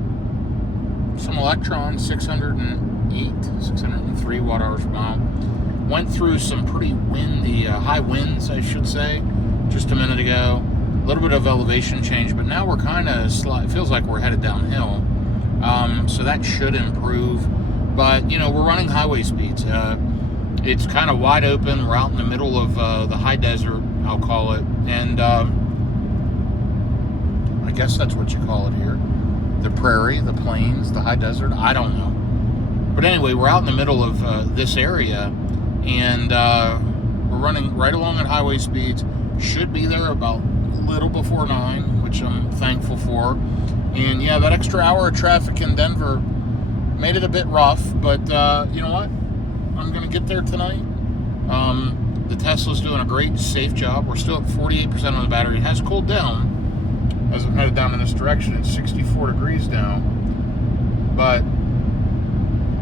some electrons, 603 watt hours per mile. Went through some pretty windy, high winds, I should say, just a minute ago. A little bit of elevation change, but now we're kind of, it feels like we're headed downhill. So that should improve. But, we're running highway speeds. It's kind of wide open. We're out in the middle of the high desert, I'll call it. And I guess that's what you call it here. The prairie, the plains, the high desert, I don't know. But anyway, we're out in the middle of this area, and we're running right along at highway speeds. Should be there about a little before 9, which I'm thankful for. And yeah, that extra hour of traffic in Denver made it a bit rough, but you know what? I'm going to get there tonight. The Tesla's doing a great, safe job. We're still at 48% on the battery. It has cooled down as I'm headed down in this direction. It's 64 degrees now. But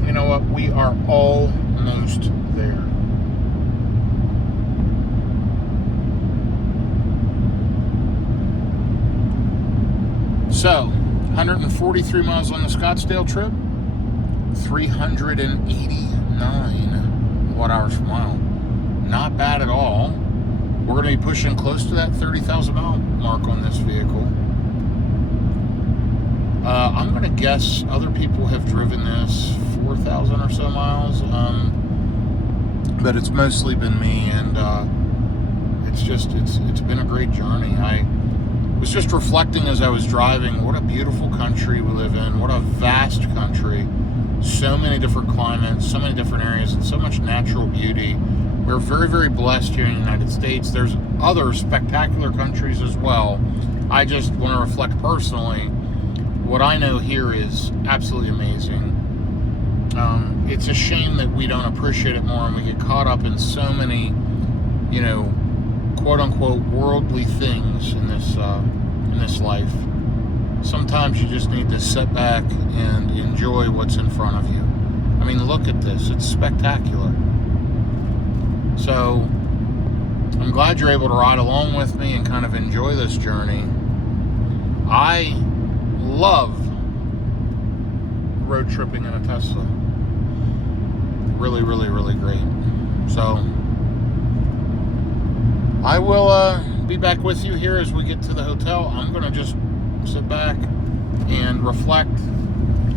you know what? We are almost there. So, 143 miles on the Scottsdale trip, 389 watt-hours per mile. Not bad at all. We're going to be pushing close to that 30,000 mile mark on this vehicle. I'm going to guess other people have driven this 4,000 or so miles, but it's mostly been me, and it's been a great journey. I was just reflecting as I was driving, what a beautiful country we live in, what a vast country, so many different climates, so many different areas, and so much natural beauty. We're very, very blessed here in the United States. There's other spectacular countries as well. I just want to reflect personally. What I know here is absolutely amazing. It's a shame that we don't appreciate it more, and we get caught up in so many, quote-unquote worldly things in this life. Sometimes you just need to sit back and enjoy what's in front of you. I mean, look at this. It's spectacular. So, I'm glad you're able to ride along with me and kind of enjoy this journey. I love road tripping in a Tesla. Really, really, really great. So, I will be back with you here as we get to the hotel. I'm going to just sit back and reflect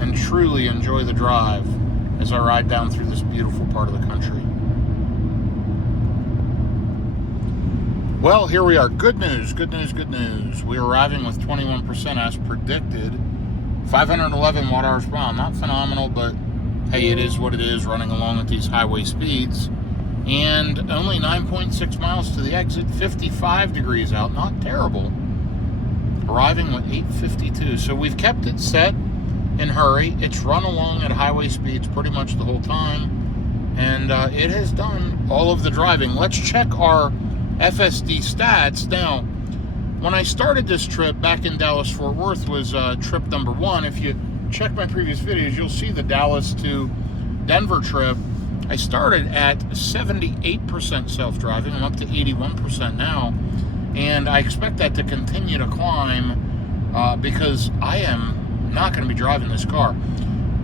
and truly enjoy the drive as I ride down through this beautiful part of the country. Well, here we are. Good news, good news, good news. We're arriving with 21% as predicted. 511 watt-hours per mile. Not phenomenal, but hey, it is what it is, running along at these highway speeds. And only 9.6 miles to the exit, 55 degrees out. Not terrible. Arriving with 8:52. So we've kept it set in hurry. It's run along at highway speeds pretty much the whole time. And it has done all of the driving. Let's check our FSD stats. Now, when I started this trip back in Dallas-Fort Worth was trip number 1. If you check my previous videos, you'll see the Dallas to Denver trip. I started at 78% self-driving. I'm up to 81% now. And I expect that to continue to climb because I am not going to be driving this car.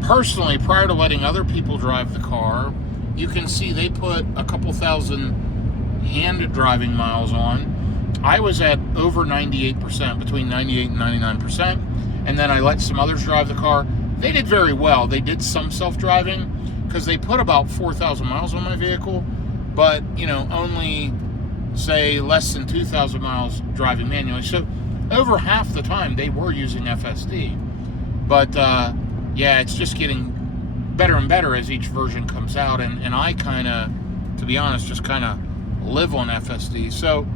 Personally, prior to letting other people drive the car, you can see they put a couple thousand hand driving miles on. I was at over 98%, between 98 and 99%, and then I let some others drive the car. They did very well. They did some self-driving because they put about 4,000 miles on my vehicle, but only say less than 2,000 miles driving manually. So over half the time they were using FSD. But yeah, it's just getting better and better as each version comes out, and I kind of, to be honest, just kind of live on FSD. So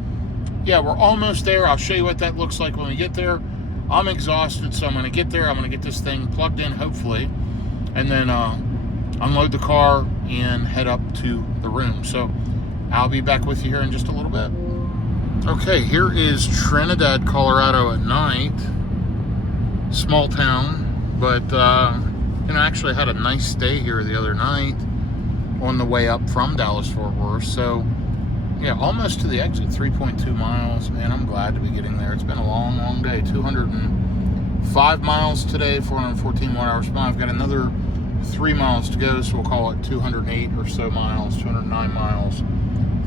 yeah, we're almost there. I'll show you what that looks like when we get there. I'm exhausted, so I'm going to get there. I'm going to get this thing plugged in, hopefully, and then unload the car and head up to the room. So I'll be back with you here in just a little bit. Okay, here is Trinidad, Colorado at night. Small town, but I actually had a nice stay here the other night on the way up from Dallas-Fort Worth. So yeah, almost to the exit, 3.2 miles. Man, I'm glad to be getting there. It's been a long, long day. 205 miles today, 414 watt-hours per mile. I've got another 3 miles to go, so we'll call it 208 or so miles, 209 miles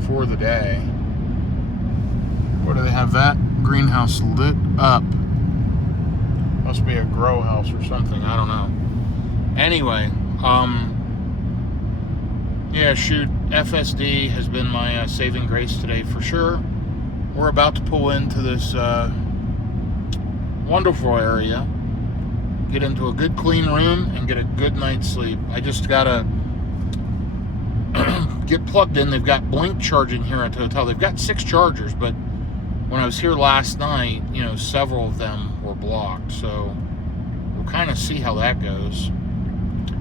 for the day. What do they have that greenhouse lit up? Must be a grow house or something, I don't know. Anyway, yeah, shoot, FSD has been my saving grace today for sure. We're about to pull into this wonderful area, get into a good clean room, and get a good night's sleep. I just gotta get plugged in. They've got blink charging here at the hotel. They've got 6 chargers, but when I was here last night, several of them were blocked. So we'll kind of see how that goes.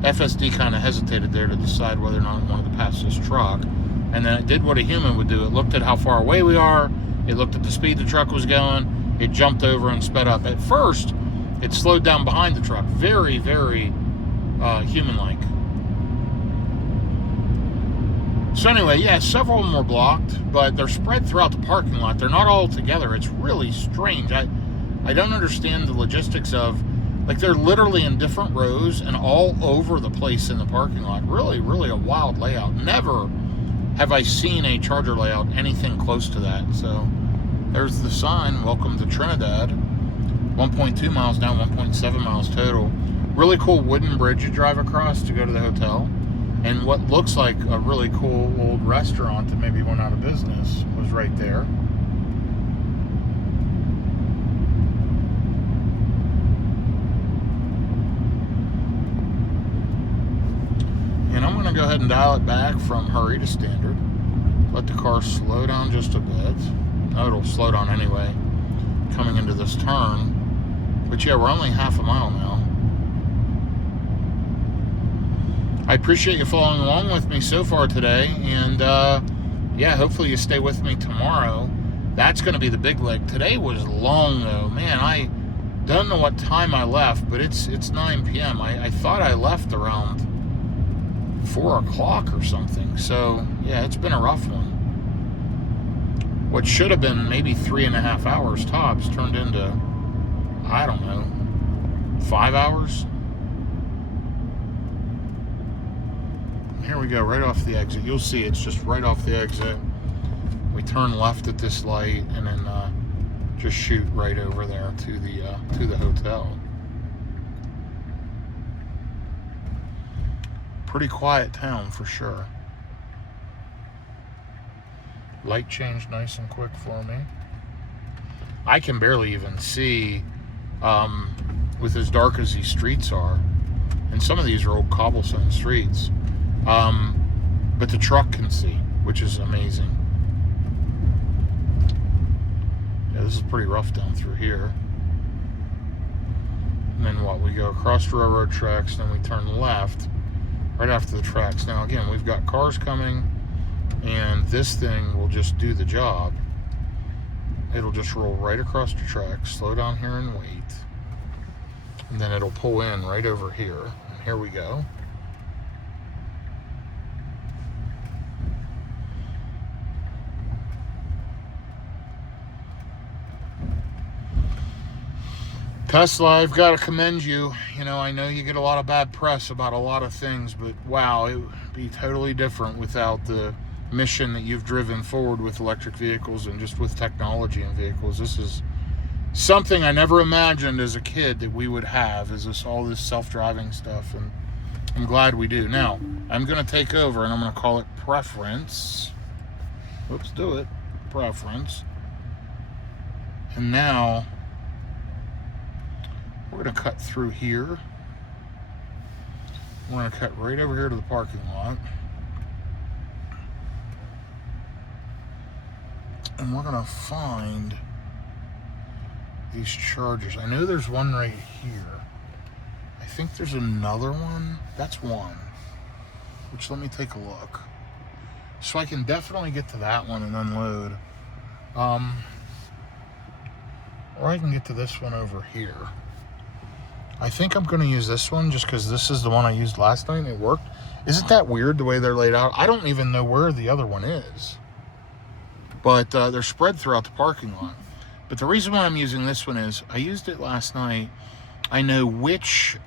FSD kind of hesitated there to decide whether or not it wanted to pass this truck. And then it did what a human would do. It looked at how far away we are. It looked at the speed the truck was going. It jumped over and sped up. At first, it slowed down behind the truck. Very, very human-like. So anyway, yeah, several of them were blocked, but they're spread throughout the parking lot. They're not all together. It's really strange. I don't understand the logistics of, like, they're literally in different rows and all over the place in the parking lot. Really, really a wild layout. Never have I seen a charger layout anything close to that. So there's the sign, welcome to Trinidad. 1.2 miles down, 1.7 miles total. Really cool wooden bridge you drive across to go to the hotel. And what looks like a really cool old restaurant that maybe went out of business was right there. And I'm going to go ahead and dial it back from hurry to standard. Let the car slow down just a bit. Oh, it'll slow down anyway coming into this turn. But yeah, we're only half a mile now. I appreciate you following along with me so far today, and yeah, hopefully you stay with me tomorrow. That's going to be the big leg. Today was long though, man. I don't know what time I left, but it's 9 p.m. I thought I left around 4 o'clock or something. So yeah, it's been a rough one. What should have been maybe 3.5 hours tops turned into, I don't know, 5 hours. Here we go, right off the exit. You'll see it's just right off the exit. We turn left at this light and then just shoot right over there to the hotel. Pretty quiet town for sure. Light changed nice and quick for me. I can barely even see with as dark as these streets are. And some of these are old cobblestone streets. But the truck can see, which is amazing. Yeah, this is pretty rough down through here. And then what? We go across the railroad tracks, then we turn left right after the tracks. Now again, we've got cars coming, and this thing will just do the job. It'll just roll right across the tracks, slow down here and wait. And then it'll pull in right over here. And here we go. Tesla, I've got to commend you. You know, I know you get a lot of bad press about a lot of things, but wow, it would be totally different without the mission that you've driven forward with electric vehicles and just with technology in vehicles. This is something I never imagined as a kid that we would have, is this all this self-driving stuff, and I'm glad we do. Now, I'm going to take over and I'm going to call it preference. Oops, do it. Preference. And now we're going to cut through here. We're going to cut right over here to the parking lot. And we're going to find these chargers. I know there's one right here. I think there's another one. That's one. Which, let me take a look. So I can definitely get to that one and unload. Or I can get to this one over here. I think I'm going to use this one just because this is the one I used last night and it worked. Isn't that weird the way they're laid out? I don't even know where the other one is. But they're spread throughout the parking lot. But the reason why I'm using this one is I used it last night. I know which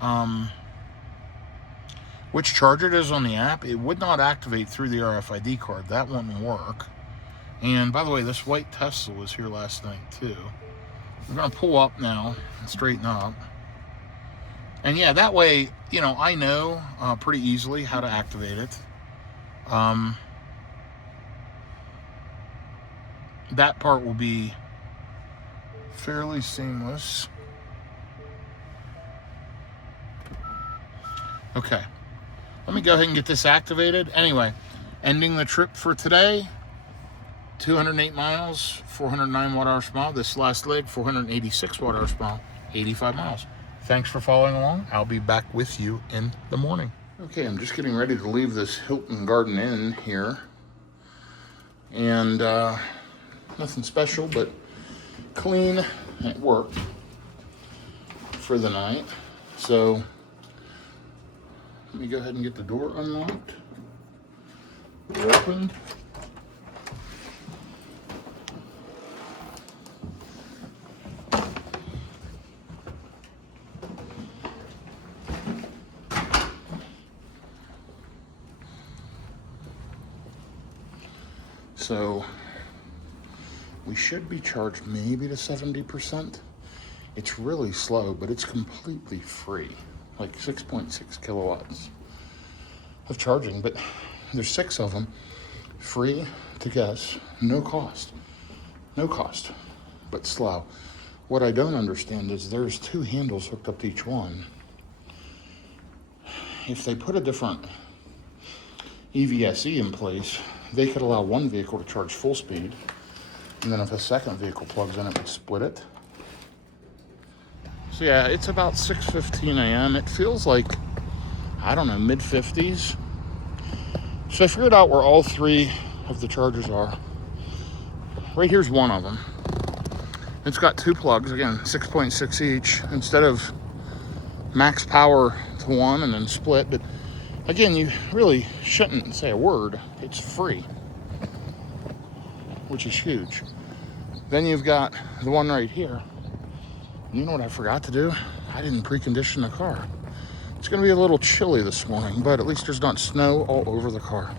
charger it is on the app. It would not activate through the RFID card. That wouldn't work. And by the way, this white Tesla was here last night too. We're going to pull up now and straighten up. And yeah, that way, you know, I know pretty easily how to activate it. That part will be fairly seamless. Okay, let me go ahead and get this activated. Anyway, ending the trip for today, 208 miles, 409 watt-hours per mile. This last leg, 486 watt-hours per mile, 85 miles. Thanks for following along. I'll be back with you in the morning. Okay, I'm just getting ready to leave this Hilton Garden Inn here. And nothing special, but clean. It worked for the night. So let me go ahead and get the door unlocked. Open. So we should be charged maybe to 70%. It's really slow, but it's completely free, like 6.6 kilowatts of charging, but there's 6 of them, free to guess, no cost, but slow. What I don't understand is there's 2 handles hooked up to each one. If they put a different EVSE in place, they could allow one vehicle to charge full speed, and then if a second vehicle plugs in, it would split it. So yeah, it's about 6:15 a.m. It feels like, I don't know, mid-50s. So I figured out where all 3 of the chargers are. Right here's one of them. It's got 2 plugs, again, 6.6 each, instead of max power to one and then split. But again, you really shouldn't say a word. It's free, which is huge. Then you've got the one right here. You know what I forgot to do? I didn't precondition the car. It's going to be a little chilly this morning, but at least there's not snow all over the car.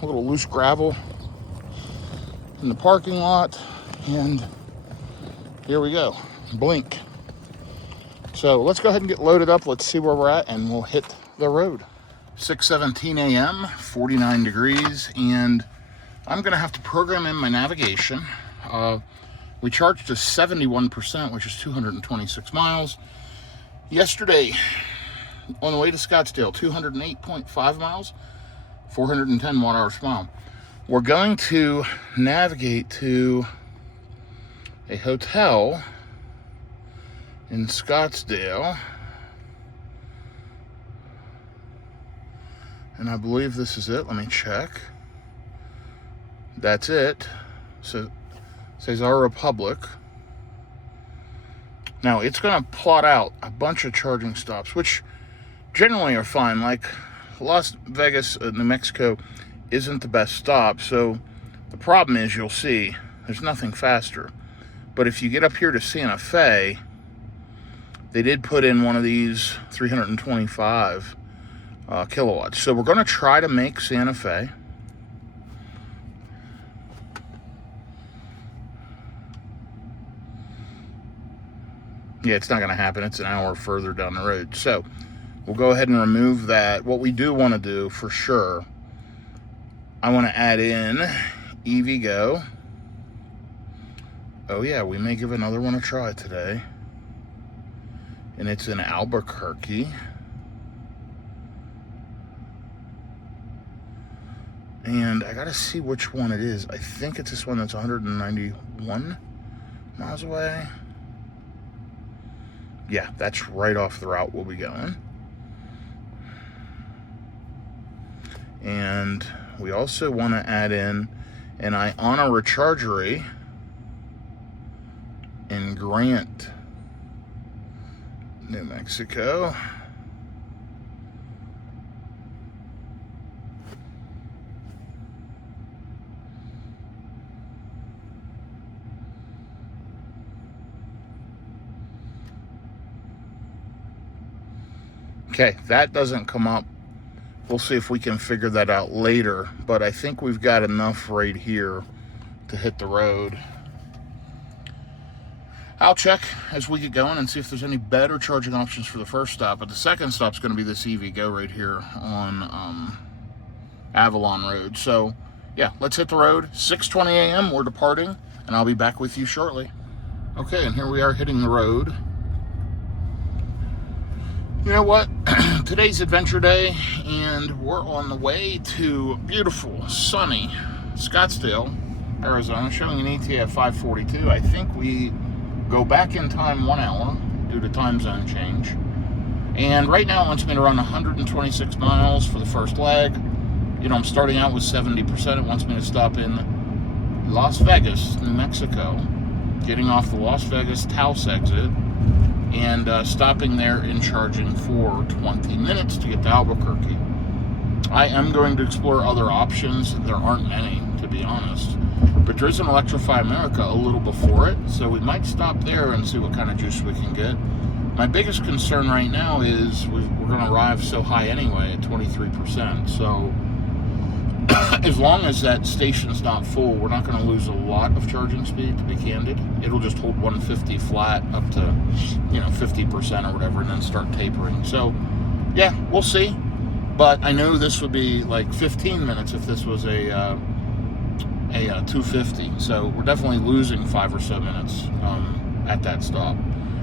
A little loose gravel in the parking lot, and here we go. Blink. So let's go ahead and get loaded up. Let's see where we're at, and we'll hit the road. 6:17 a.m., 49 degrees, and I'm going to have to program in my navigation. We charged to 71%, which is 226 miles. Yesterday, on the way to Scottsdale, 208.5 miles, 410 watt-hours per mile. We're going to navigate to a hotel in Scottsdale, and I believe this is it. Let me check. That's it. So it says Our Republic. Now it's going to plot out a bunch of charging stops, which generally are fine. Like Las Vegas, New Mexico isn't the best stop. So the problem is, you'll see there's nothing faster. But if you get up here to Santa Fe, they did put in one of these 325 kilowatts. So we're going to try to make Santa Fe. Yeah, it's not going to happen. It's an hour further down the road. So we'll go ahead and remove that. What we do want to do for sure, I want to add in EVgo. Oh yeah, we may give another one a try today. And it's in Albuquerque. And I gotta see which one it is. I think it's this one that's 191 miles away. Yeah, that's right off the route we'll be going. And we also want to add in an Iona rechargery in Grant, New Mexico. Okay, that doesn't come up. We'll see if we can figure that out later, but I think we've got enough right here to hit the road. I'll check as we get going and see if there's any better charging options for the first stop, but the second stop is going to be this EVgo right here on Avalon Road. So yeah, let's hit the road. 6:20 a.m. we're departing, and I'll be back with you shortly. Okay, and here we are hitting the road. You know what? Today's adventure day, and we're on the way to beautiful, sunny Scottsdale, Arizona, showing an ETA of 5:42. I think we go back in time 1 hour due to time zone change. And right now it wants me to run 126 miles for the first leg. You know, I'm starting out with 70%. It wants me to stop in Las Vegas, New Mexico, getting off the Las Vegas Taos exit, and stopping there and charging for 20 minutes to get to Albuquerque. I am going to explore other options. There aren't many, to be honest. But there is an Electrify America a little before it, so we might stop there and see what kind of juice we can get. My biggest concern right now is we're going to arrive so high anyway at 23%. So as long as that station's not full, we're not going to lose a lot of charging speed, to be candid. It'll just hold 150 flat up to, 50% or whatever, and then start tapering. So, yeah, we'll see. But I know this would be like 15 minutes if this was a 250. So we're definitely losing 5 or so minutes at that stop.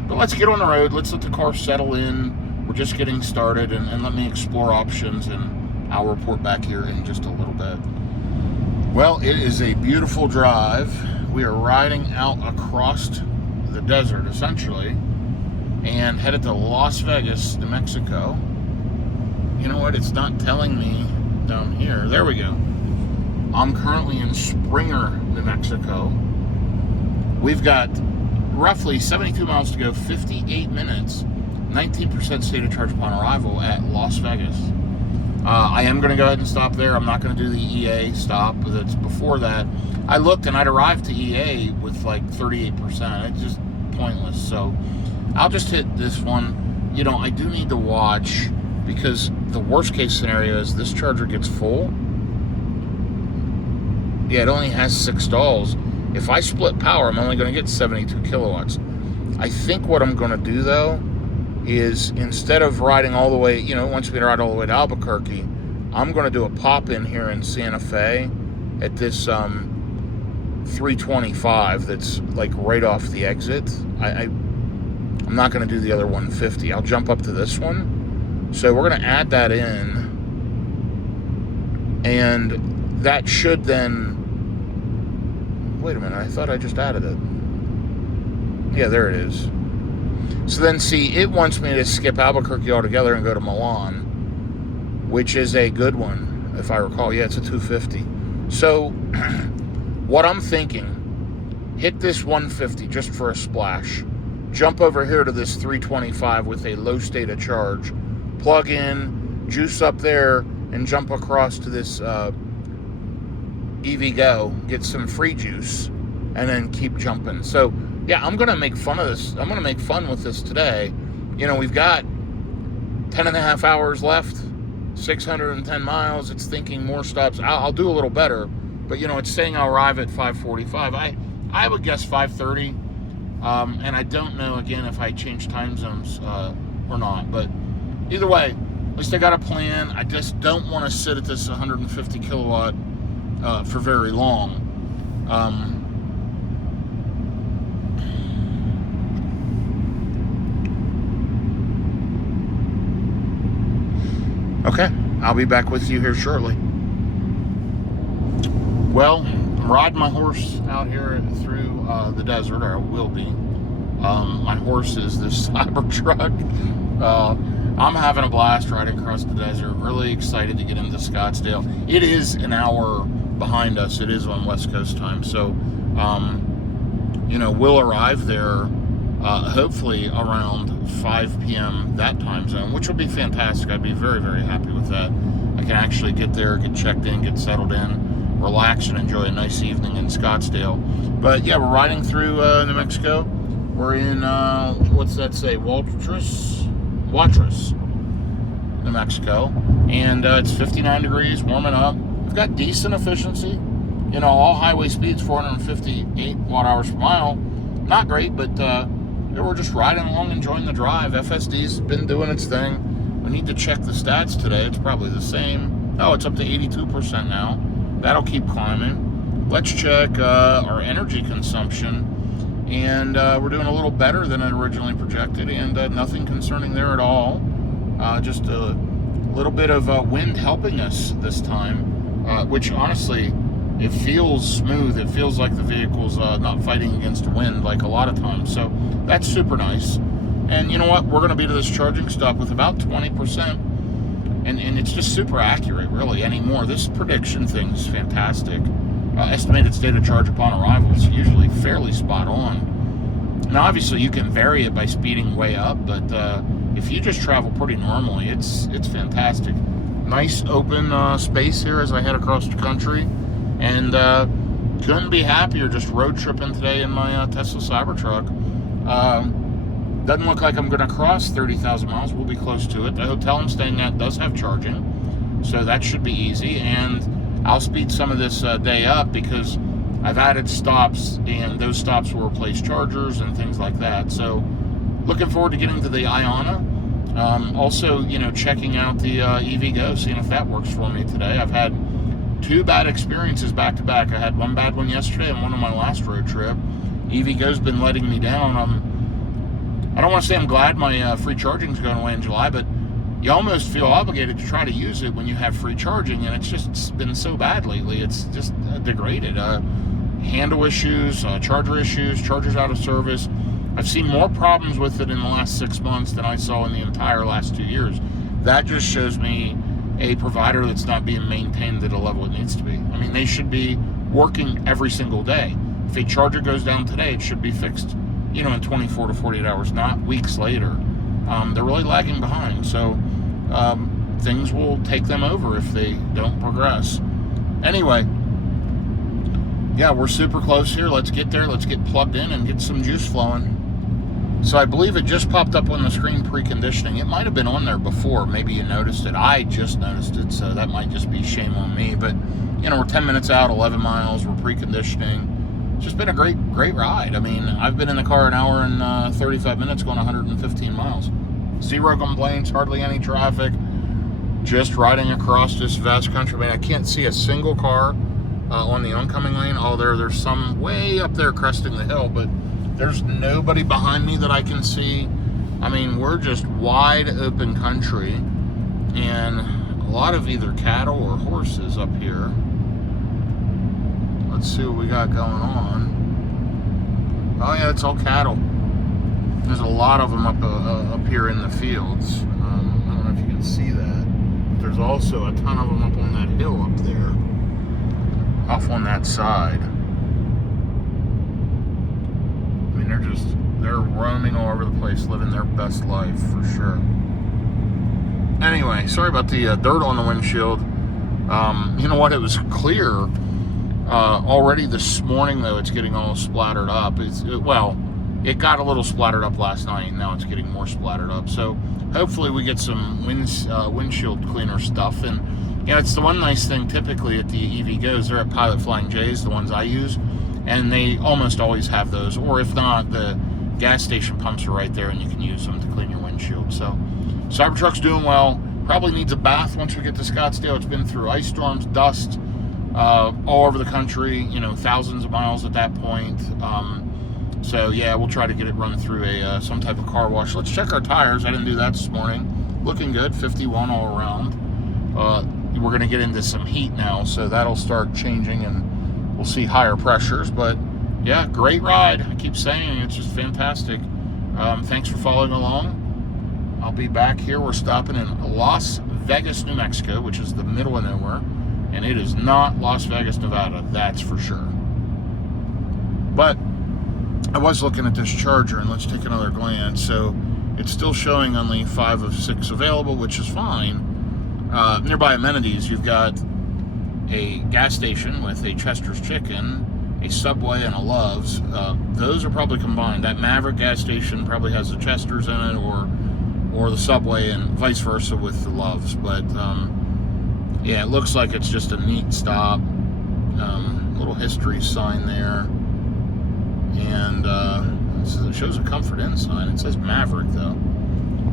But let's get on the road. Let's let the car settle in. We're just getting started, and let me explore options, and I'll report back here in just a little bit. Well, it is a beautiful drive. We are riding out across the desert, essentially, and headed to Las Vegas, New Mexico. You know what? It's not telling me down here. There we go. I'm currently in Springer, New Mexico. We've got roughly 72 miles to go, 58 minutes, 19% state of charge upon arrival at Las Vegas. I am going to go ahead and stop there. I'm not going to do the EA stop that's before that. I looked and I'd arrived to EA with like 38%. It's just pointless. So I'll just hit this one. I do need to watch, because the worst case scenario is this charger gets full. Yeah, it only has 6 stalls. If I split power, I'm only going to get 72 kilowatts. I think what I'm going to do, though, is instead of riding all the way, wants me to ride all the way to Albuquerque, I'm going to do a pop-in here in Santa Fe at this 325 that's like right off the exit. I'm not going to do the other 150. I'll jump up to this one. So we're going to add that in, and that should then... Wait a minute, I thought I just added it. Yeah, there it is. So then, see, it wants me to skip Albuquerque altogether and go to Milan, which is a good one, if I recall. Yeah, it's a 250. So, what I'm thinking, hit this 150 just for a splash. Jump over here to this 325 with a low state of charge. Plug in, juice up there, and jump across to this EVgo, get some free juice, and then keep jumping. So, yeah, I'm going to make fun of this. I'm going to make fun with this today. We've got 10 and a half hours left, 610 miles. It's thinking more stops. I'll do a little better, but, it's saying I'll arrive at 5:45. I would guess 5:30, and I don't know, again, if I change time zones or not. But either way, at least I got a plan. I just don't want to sit at this 150 kilowatt for very long. Okay, I'll be back with you here shortly. Well, I'm riding my horse out here through the desert, or I will be. My horse is this Cybertruck. I'm having a blast riding across the desert. Really excited to get into Scottsdale. It is an hour behind us. It is on West Coast time. So, we'll arrive there hopefully around 5 p.m. that time zone, which will be fantastic. I'd be very, very happy with that. I can actually get there, get checked in, get settled in, relax, and enjoy a nice evening in Scottsdale. But yeah, we're riding through New Mexico. We're in, what's that say, Watrous, New Mexico. And it's 59 degrees, warming up. We've got decent efficiency. All highway speeds, 458 watt-hours per mile. Not great, but we're just riding along, enjoying the drive. FSD's been doing its thing. We need to check the stats today. It's probably the same. Oh, it's up to 82% now. That'll keep climbing. Let's check our energy consumption. And we're doing a little better than it originally projected, and nothing concerning there at all. Just a little bit of wind helping us this time, which honestly, it feels smooth. It feels like the vehicle's not fighting against wind like a lot of times. So that's super nice. And you know what? We're going to be to this charging stop with about 20%. And it's just super accurate, really, anymore. This prediction thing is fantastic. Estimated state of charge upon arrival is usually fairly spot on. Now, obviously, you can vary it by speeding way up, but if you just travel pretty normally, it's fantastic. Nice open space here as I head across the country. And couldn't be happier just road tripping today in my Tesla Cybertruck. Doesn't look like I'm going to cross 30,000 miles. We'll be close to it. The hotel I'm staying at does have charging, so that should be easy. And I'll speed some of this day up because I've added stops, and those stops will replace chargers and things like that. So looking forward to getting to the Iona. Also, checking out the EVgo, seeing if that works for me today. I've had 2 bad experiences back to back. I had one bad one yesterday and one on my last road trip. EVgo's been letting me down. I don't want to say I'm glad my free charging is going away in July, but you almost feel obligated to try to use it when you have free charging, and it's just been so bad lately. It's just degraded. Handle issues, charger issues, chargers out of service. I've seen more problems with it in the last 6 months than I saw in the entire last 2 years. That just shows me a provider that's not being maintained at a level it needs to be. I mean, they should be working every single day. If a charger goes down today, it should be fixed, in 24 to 48 hours, not weeks later. They're really lagging behind, so things will take them over if they don't progress. Anyway, yeah, we're super close here. Let's get there. Let's get plugged in and get some juice flowing. So I believe it just popped up on the screen, preconditioning. It might have been on there before. Maybe you noticed it. I just noticed it, so that might just be shame on me. But, we're 10 minutes out, 11 miles. We're preconditioning. It's just been a great ride. I mean, I've been in the car an hour and 35 minutes going 115 miles. 0 complaints, hardly any traffic. Just riding across this vast country. I mean, I can't see a single car on the oncoming lane. Oh, there's some way up there cresting the hill, but there's nobody behind me that I can see. I mean, we're just wide open country, and a lot of either cattle or horses up here. Let's see what we got going on. Oh yeah, it's all cattle. There's a lot of them up here in the fields. I don't know if you can see that. But there's also a ton of them up on that hill up there, off on that side. I mean, they're roaming all over the place, living their best life for sure. Anyway, sorry about the dirt on the windshield. You know what? It was clear already this morning, though. It's getting all splattered up. It got a little splattered up last night, and now it's getting more splattered up. So hopefully we get some windshield cleaner stuff. And it's the one nice thing typically at the EVgo's. They're at Pilot Flying J's, the ones I use, and they almost always have those. Or if not, the gas station pumps are right there, and you can use them to clean your windshield. So Cybertruck's doing well. Probably needs a bath once we get to Scottsdale. It's been through ice storms, dust, all over the country. Thousands of miles at that point. So yeah, we'll try to get it run through some type of car wash. Let's check our tires. I didn't do that this morning. Looking good, 51 all around. We're going to get into some heat now, so that'll start changing, and we'll see higher pressures. But yeah, great ride. I keep saying it's just fantastic. Thanks for following along. I'll be back here. We're stopping in Las Vegas, New Mexico, which is the middle of nowhere, and it is not Las Vegas, Nevada. That's for sure. But I was looking at this charger, and let's take another glance. So it's still showing only 5 of 6 available, which is fine. Nearby amenities, you've got a gas station with a Chester's Chicken, a Subway, and a Love's. Those are probably combined. That Maverick gas station probably has the Chester's in it, or the Subway, and vice versa with the Love's. But yeah, it looks like it's just a neat stop. Little history sign there. And it shows a Comfort Inn sign. It says Maverick, though.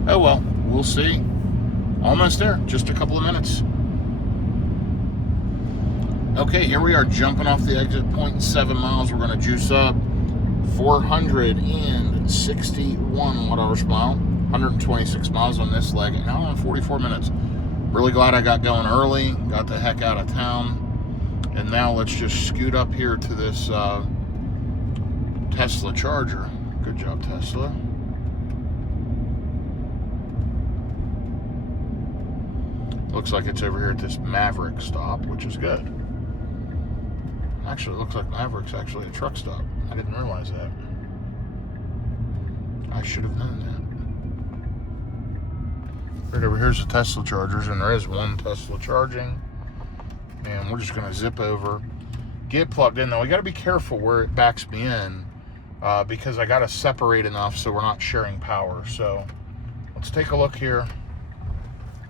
Oh, well, we'll see. Almost there. Just a couple of minutes. Okay, here we are jumping off the exit, 0.7 miles. We're going to juice up 461 watt-hours per mile. 126 miles on this leg. And now I'm 44 minutes. Really glad I got going early. Got the heck out of town. And now let's just scoot up here to this Tesla charger. Good job, Tesla. Looks like it's over here at this Maverick stop, which is good. Actually, it looks like Maverick's actually a truck stop. I didn't realize that. I should have known that. Right over here's the Tesla chargers, and there is one Tesla charging. And we're just going to zip over, get plugged in. Now, we got to be careful where it backs me in, because I got to separate enough so we're not sharing power. So let's take a look here.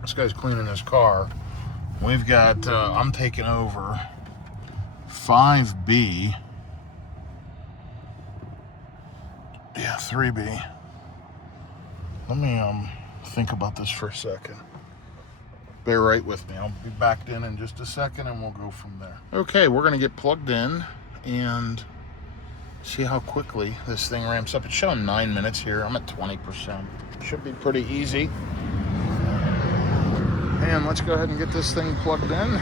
This guy's cleaning his car. We've got, I'm taking over 5B. Yeah, 3B. Let me think about this for a second. Bear right with me. I'll be backed in just a second and we'll go from there. Okay, we're gonna get plugged in and see how quickly this thing ramps up. It's showing 9 minutes here. I'm at 20%. Should be pretty easy. And let's go ahead and get this thing plugged in.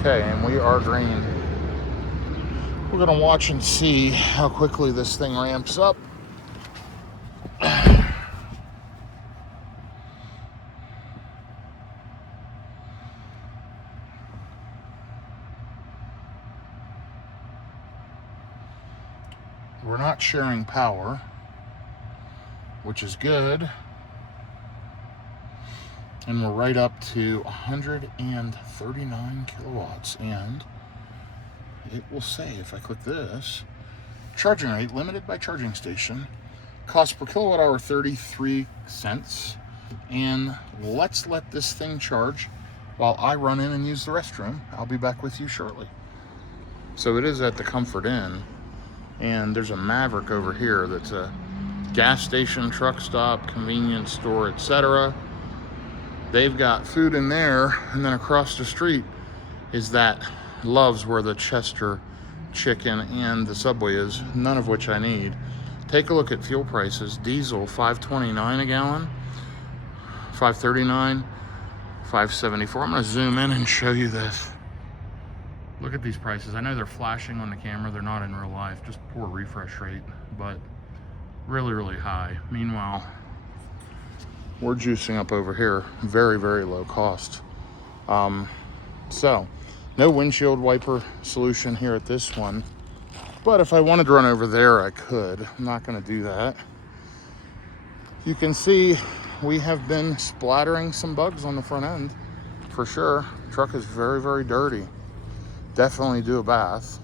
Okay, and we are green. We're gonna watch and see how quickly this thing ramps up. We're not sharing power, which is good. And we're right up to 139 kilowatts. And it will say, if I click this, charging rate limited by charging station, cost per kilowatt hour 33 cents. And let's let this thing charge while I run in and use the restroom. I'll be back with you shortly. So it is at the Comfort Inn, and there's a Maverick over here that's a gas station, truck stop, convenience store, etc. They've got food in there, and then across the street is that Love's, where the Chester chicken and the Subway is, none of which I need. Take a look at fuel prices. Diesel, $5.29 a gallon, $5.39, $5.74. I'm gonna zoom in and show you this. Look at these prices. I know they're flashing on the camera. They're not in real life, just poor refresh rate, but really, really high. Meanwhile, we're juicing up over here, very, very low cost. So, no windshield wiper solution here at this one. But if I wanted to run over there, I could. I'm not gonna do that. You can see we have been splattering some bugs on the front end, for sure. Truck is very, very dirty. Definitely do a bath.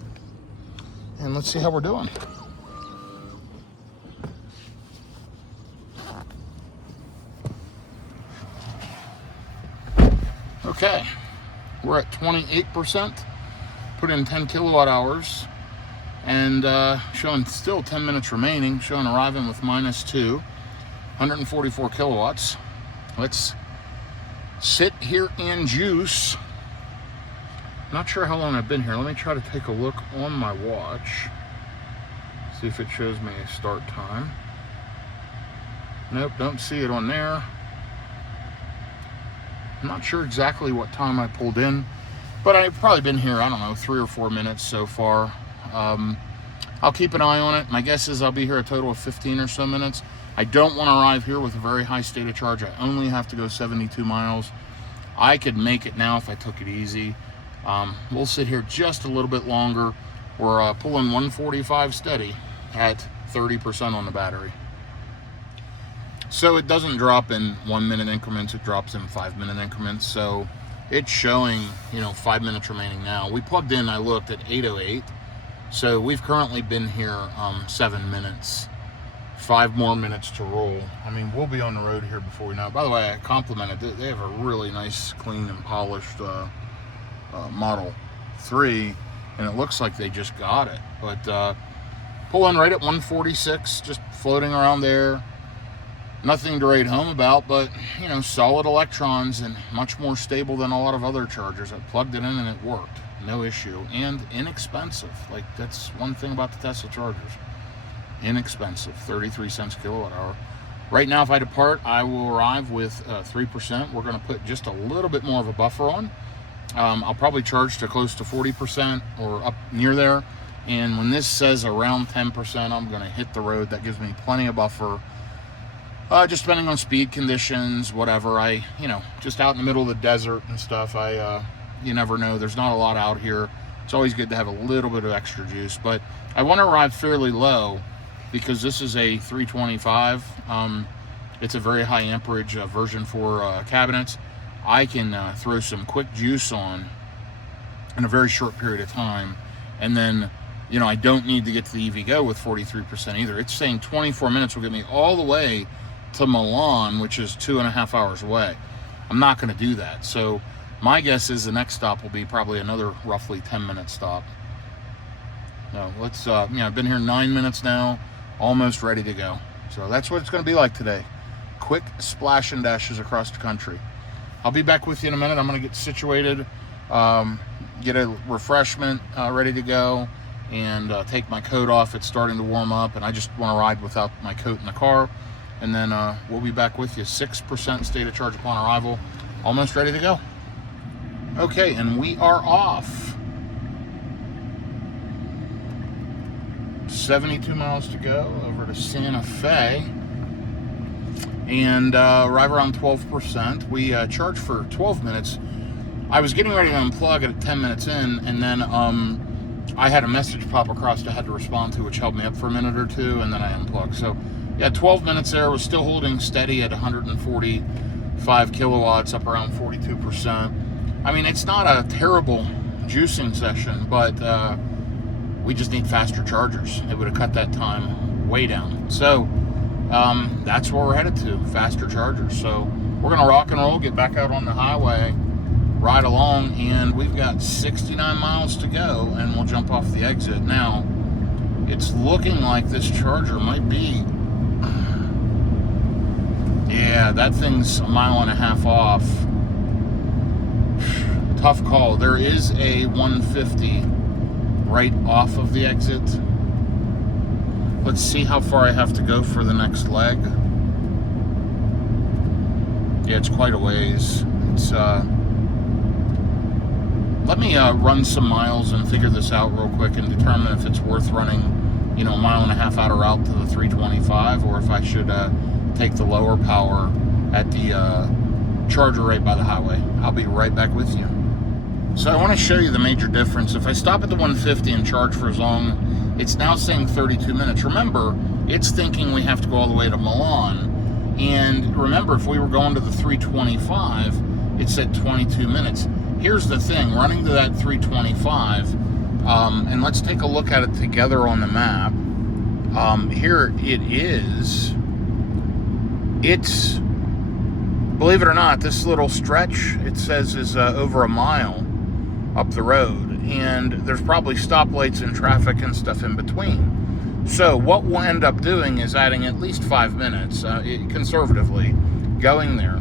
And let's see how we're doing. Okay, we're at 28%, put in 10 kilowatt hours, and showing still 10 minutes remaining, showing arriving with -2, 144 kilowatts. Let's sit here and juice. Not sure how long I've been here. Let me try to take a look on my watch, see if it shows me a start time. Nope, don't see it on there. I'm not sure exactly what time I pulled in, but I've probably been here, I don't know, 3 or 4 minutes so far. I'll keep an eye on it. My guess is I'll be here a total of 15 or so minutes. I don't want to arrive here with a very high state of charge. I only have to go 72 miles. I could make it now if I took it easy. We'll sit here just a little bit longer. We're pulling 145 steady at 30% on the battery. So it doesn't drop in 1 minute increments, it drops in 5 minute increments. So it's showing, 5 minutes remaining now. We plugged in, I looked at 8:08. So we've currently been here 7 minutes, 5 more minutes to roll. I mean, we'll be on the road here before we know it. By the way, I complimented, they have a really nice, clean and polished Model 3, and it looks like they just got it. But pulling right at 146, just floating around there. Nothing to write home about, but solid electrons and much more stable than a lot of other chargers. I plugged it in and it worked, no issue, and inexpensive. Like, that's one thing about the Tesla chargers. Inexpensive, 33 cents kilowatt hour. Right now, if I depart, I will arrive with 3%. We're going to put just a little bit more of a buffer on. I'll probably charge to close to 40% or up near there. And when this says around 10%, I'm going to hit the road. That gives me plenty of buffer. Just depending on speed conditions, whatever. Just out in the middle of the desert and stuff, I you never know. There's not a lot out here. It's always good to have a little bit of extra juice, but I want to arrive fairly low because this is a 325. It's a very high amperage version 4 cabinets. I can throw some quick juice on in a very short period of time, and then, you know, I don't need to get to the EVgo with 43% either. It's saying 24 minutes will get me all the way to Milan, which is 2.5 hours away. I'm not going to do that. So my guess is the next stop will be probably another roughly 10-minute stop. No, let's, I've been here 9 minutes now, almost ready to go. So that's what it's going to be like today. Quick splash and dashes across the country. I'll be back with you in a minute. I'm going to get situated, get a refreshment ready to go, and take my coat off. It's starting to warm up, and I just want to ride without my coat in the car. And then we'll be back with you. 6% state of charge upon arrival. Almost ready to go. Okay, and we are off. 72 miles to go over to Santa Fe, and arrive around 12%. We charge for 12 minutes. I was getting ready to unplug it at 10 minutes in, and then I had a message pop across I had to respond to, which held me up for a minute or two, and then I unplugged. So yeah, 12 minutes there. Was still holding steady at 145 kilowatts, up around 42%. I mean, it's not a terrible juicing session, but we just need faster chargers. It would have cut that time way down. So that's where we're headed to, faster chargers. So we're going to rock and roll, get back out on the highway, ride along, and we've got 69 miles to go, and we'll jump off the exit. Now, it's looking like this charger might be, yeah, that thing's 1.5 miles off. Tough call. There is a 150 right off of the exit. Let's see how far I have to go for the next leg. Yeah, it's quite a ways. It's let me run some miles and figure this out real quick and determine if it's worth running, you know, 1.5 miles out of route to the 325, or if I should take the lower power at the charger right by the highway. I'll be right back with you. So I want to show you the major difference. If I stop at the 150 and charge for as long, it's now saying 32 minutes. Remember, it's thinking we have to go all the way to Milan. And remember, if we were going to the 325, it said 22 minutes. Here's the thing, running to that 325, and let's take a look at it together on the map. Here it is. It's, believe it or not, this little stretch, it says, is over 1 mile up the road, and there's probably stoplights and traffic and stuff in between. So what we'll end up doing is adding at least 5 minutes, conservatively, going there.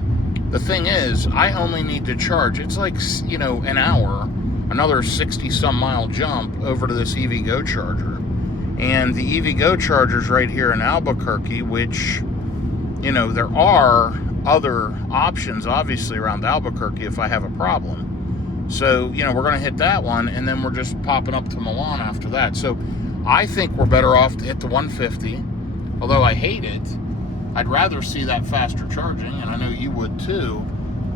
The thing is, I only need to charge, it's like, you know, an hour, another 60-some mile jump over to this EVgo charger. And the EVgo charger's right here in Albuquerque, which, you know, there are other options, obviously, around Albuquerque if I have a problem. So, you know, we're going to hit that one, and then we're just popping up to Milan after that. So I think we're better off to hit the 150, although I hate it. I'd rather see that faster charging, and I know you would too.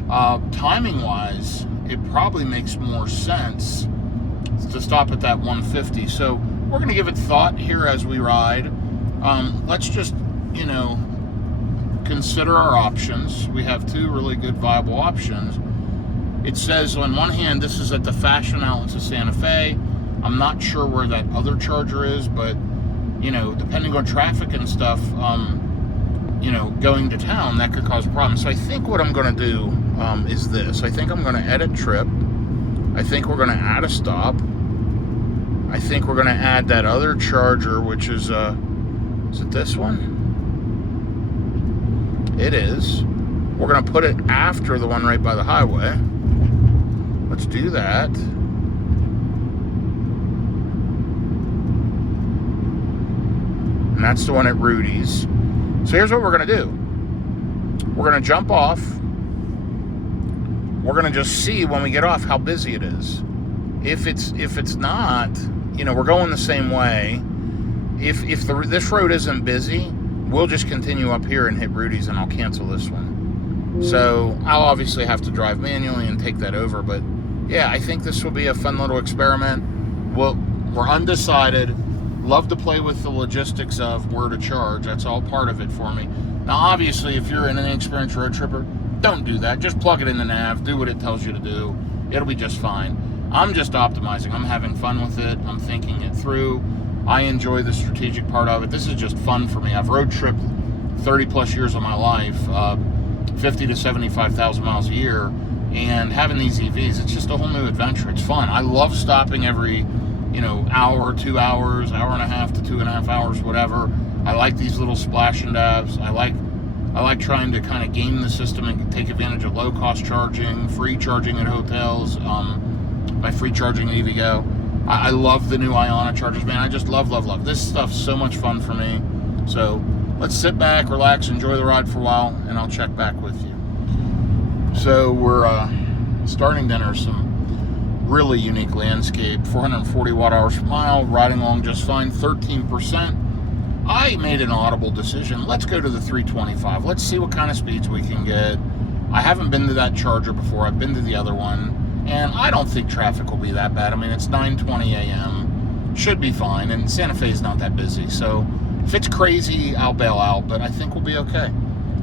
Timing-wise, it probably makes more sense to stop at that 150. So we're going to give it thought here as we ride. Let's just, you know, consider our options. We have 2 really good viable options. It says on one hand, this is at the Fashion Outlets of Santa Fe. I'm not sure where that other charger is, but, you know, depending on traffic and stuff, you know, going to town, that could cause problems. So I think what I'm going to do is this. I think I'm going to edit trip. I think we're going to add a stop. I think we're going to add that other charger, which is it this one? It is. We're going to put it after the one right by the highway. Let's do that. And that's the one at Rudy's. So here's what we're going to do. We're going to jump off. We're going to just see when we get off how busy it is. If it's not, you know, we're going the same way. If this road isn't busy, we'll just continue up here and hit Rudy's, and I'll cancel this one. So I'll obviously have to drive manually and take that over, but yeah, I think this will be a fun little experiment. We're undecided. Love to play with the logistics of where to charge. That's all part of it for me. Now, obviously, if you're an inexperienced road tripper, don't do that. Just plug it in the nav, do what it tells you to do. It'll be just fine. I'm just optimizing. I'm having fun with it. I'm thinking it through. I enjoy the strategic part of it. This is just fun for me. I've road tripped 30 plus years of my life, 50 to 75,000 miles a year, and having these EVs, it's just a whole new adventure. It's fun. I love stopping every, hour, 2 hours, hour and a half to 2.5 hours, whatever. I like these little splash and dabs. I like trying to kind of game the system and take advantage of low-cost charging, free charging at hotels, by free charging at EVgo. I love the new Iona chargers, man. I just love. This stuff's so much fun for me. So let's sit back, relax, enjoy the ride for a while, and I'll check back with you. So we're starting dinner, some really unique landscape, 440 watt-hours per mile, riding along just fine, 13%. I made an audible decision. Let's go to the 325. Let's see what kind of speeds we can get. I haven't been to that charger before. I've been to the other one, and I don't think traffic will be that bad. I mean, it's 9:20 a.m. Should be fine, and Santa Fe is not that busy. So if it's crazy, I'll bail out, but I think we'll be okay.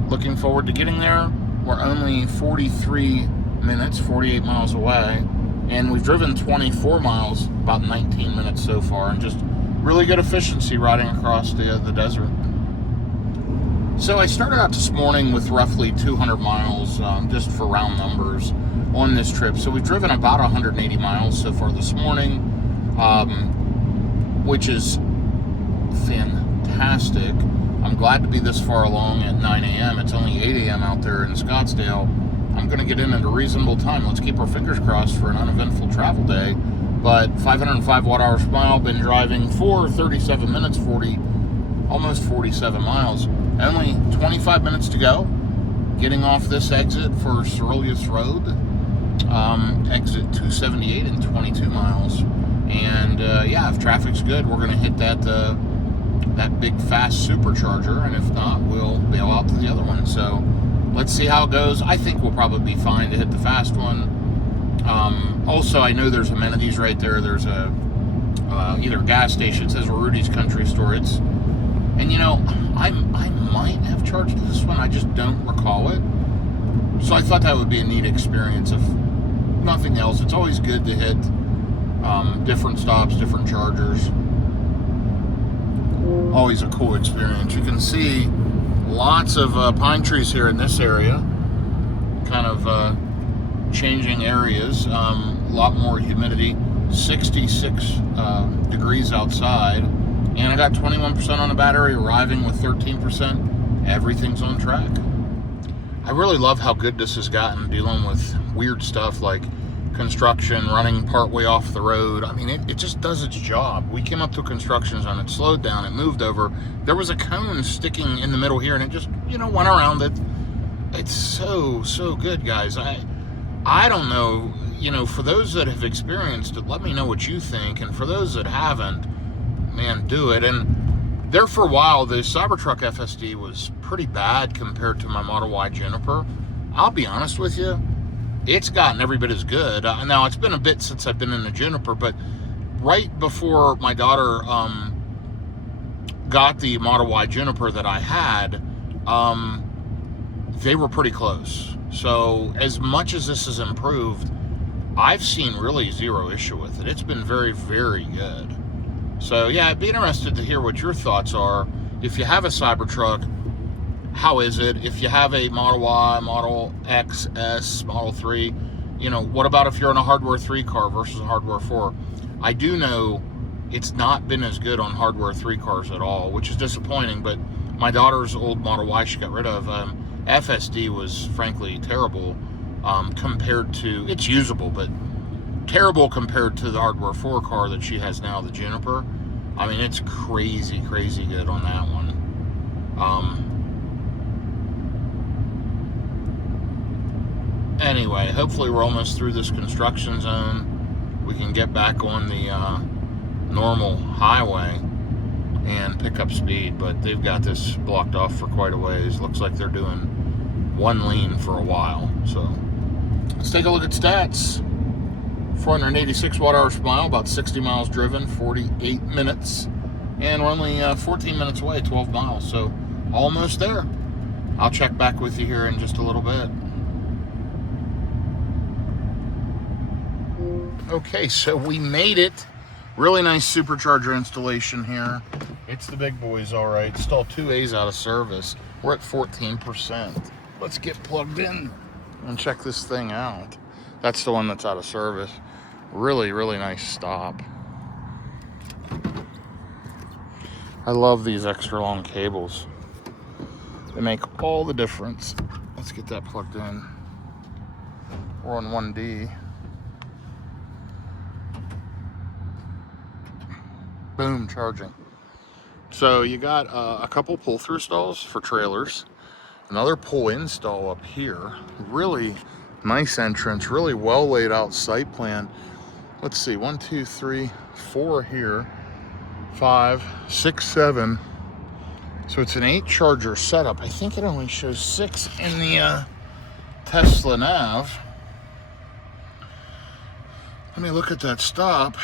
Looking forward to getting there. We're only 43 minutes, 48 miles away, and we've driven 24 miles, about 19 minutes so far, and just really good efficiency riding across the desert. So I started out this morning with roughly 200 miles, just for round numbers, on this trip. So we've driven about 180 miles so far this morning, which is fantastic. I'm glad to be this far along at 9 a.m. It's only 8 a.m. out there in Scottsdale. I'm going to get in at a reasonable time. Let's keep our fingers crossed for an uneventful travel day. But 505 watt-hours per mile, been driving for 37 minutes, almost 47 miles. Only 25 minutes to go. Getting off this exit for Cybertruck Road, exit 278 in 22 miles. And yeah, if traffic's good, we're going to hit that big fast supercharger, and if not, we'll bail out to the other one. So let's see how it goes. I think we'll probably be fine to hit the fast one. Also, I know there's amenities right there. There's a either a gas station. It says Rudy's Country Store. And I might have charged this one. I just don't recall it. So I thought that would be a neat experience. If nothing else, it's always good to hit different stops, different chargers. Always a cool experience. You can see lots of pine trees here in this area. Kind of changing areas. A lot more humidity. 66 degrees outside. And I got 21% on the battery, arriving with 13%. Everything's on track. I really love how good this has gotten, dealing with weird stuff like construction, running partway off the road. I mean, it just does its job. We came up to a construction zone, it slowed down, it moved over. There was a cone sticking in the middle here, and it just, went around it. It's so good, guys. I don't know, for those that have experienced it, let me know what you think. And for those that haven't, man, do it. And there for a while, the Cybertruck FSD was pretty bad compared to my Model Y Juniper. I'll be honest with you, it's gotten every bit as good. Now, it's been a bit since I've been in the Juniper, but right before my daughter got the Model Y Juniper that I had, they were pretty close. So as much as this has improved, I've seen really zero issue with it. It's been very, very good. So yeah, I'd be interested to hear what your thoughts are. If you have a Cybertruck, how is it? If you have a Model Y, Model X, S, Model 3, what about if you're in a Hardware 3 car versus a Hardware 4? I do know it's not been as good on Hardware 3 cars at all, which is disappointing, but my daughter's old Model Y she got rid of, FSD was frankly terrible compared to, it's usable, but terrible compared to the Hardware 4 car that she has now, the Juniper. I mean, it's crazy good on that one. Anyway, hopefully we're almost through this construction zone. We can get back on the normal highway and pick up speed, but they've got this blocked off for quite a ways. Looks like they're doing one lane for a while. So let's take a look at stats. 486 watt-hours per mile, about 60 miles driven, 48 minutes. And we're only 14 minutes away, 12 miles, so almost there. I'll check back with you here in just a little bit. Okay, so we made it. Really nice supercharger installation here. It's the big boys, all right. Still 2 A's out of service. We're at 14%. Let's get plugged in and check this thing out. That's the one that's out of service. Really, really nice stop. I love these extra long cables. They make all the difference. Let's get that plugged in. We're on 1D. Boom, charging. So you got a couple pull-through stalls for trailers. Another pull-in stall up here. Really nice entrance, really well laid out site plan. Let's see, 1, 2, 3, 4 here. 5, 6, 7. So it's an 8 charger setup. I think it only shows 6 in the Tesla nav. Let me look at that stop.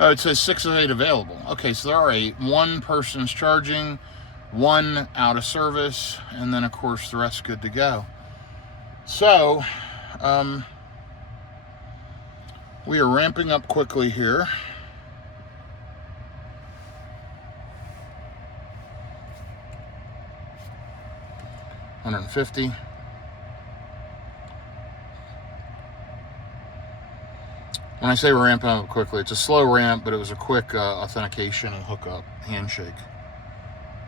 Oh, it says 6 of 8 available. Okay, so there are 8. 1 person's charging, 1 out of service, and then of course the rest good to go. So we are ramping up quickly here. $150. When I say we're ramping up quickly, it's a slow ramp, but it was a quick authentication and hookup handshake.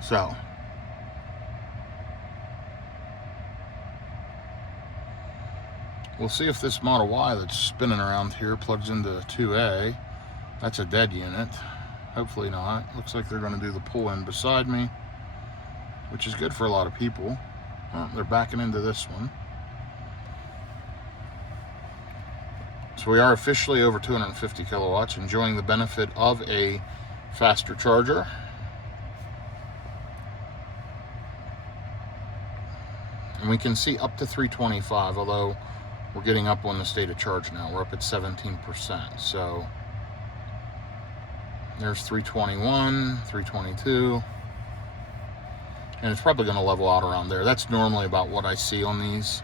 So we'll see if this Model Y that's spinning around here plugs into 2A. That's a dead unit. Hopefully not. Looks like they're going to do the pull-in beside me, which is good for a lot of people. Well, they're backing into this one. So we are officially over 250 kilowatts, enjoying the benefit of a faster charger. And we can see up to 325, although we're getting up on the state of charge now. We're up at 17%. So there's 321, 322. And it's probably going to level out around there. That's normally about what I see on these.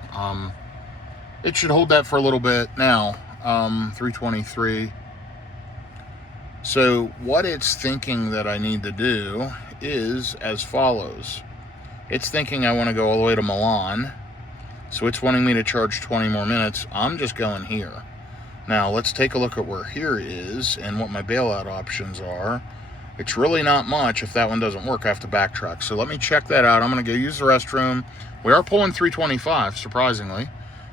It should hold that for a little bit now. 323. So what it's thinking that I need to do is as follows. It's thinking I want to go all the way to Milan. So it's wanting me to charge 20 more minutes. I'm just going here. Now let's take a look at where here is and what my bailout options are. It's really not much. If that one doesn't work, I have to backtrack. So let me check that out. I'm going to go use the restroom. We are pulling 325, surprisingly.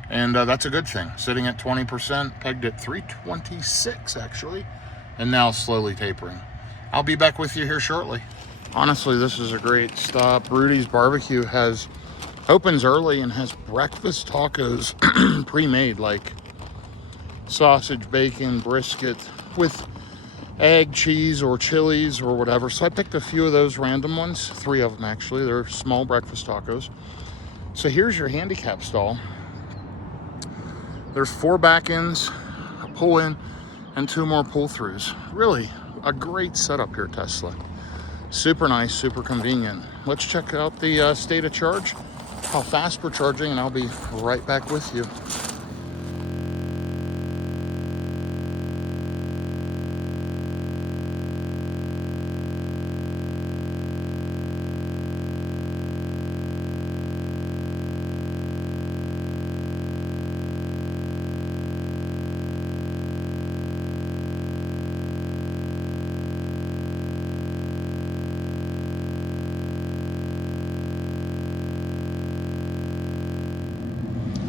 And that's a good thing. Sitting at 20%, pegged at 326, actually. And now slowly tapering. I'll be back with you here shortly. Honestly, this is a great stop. Rudy's Barbecue opens early and has breakfast tacos pre-made, like sausage, bacon, brisket, with egg, cheese, or chilies, or whatever. So I picked a few of those random ones. 3 of them, actually. They're small breakfast tacos. So here's your handicap stall. There's 4 back-ends, a pull-in, and 2 more pull-throughs. Really a great setup here, Tesla. Super nice, super convenient. Let's check out the state of charge, how fast we're charging, and I'll be right back with you.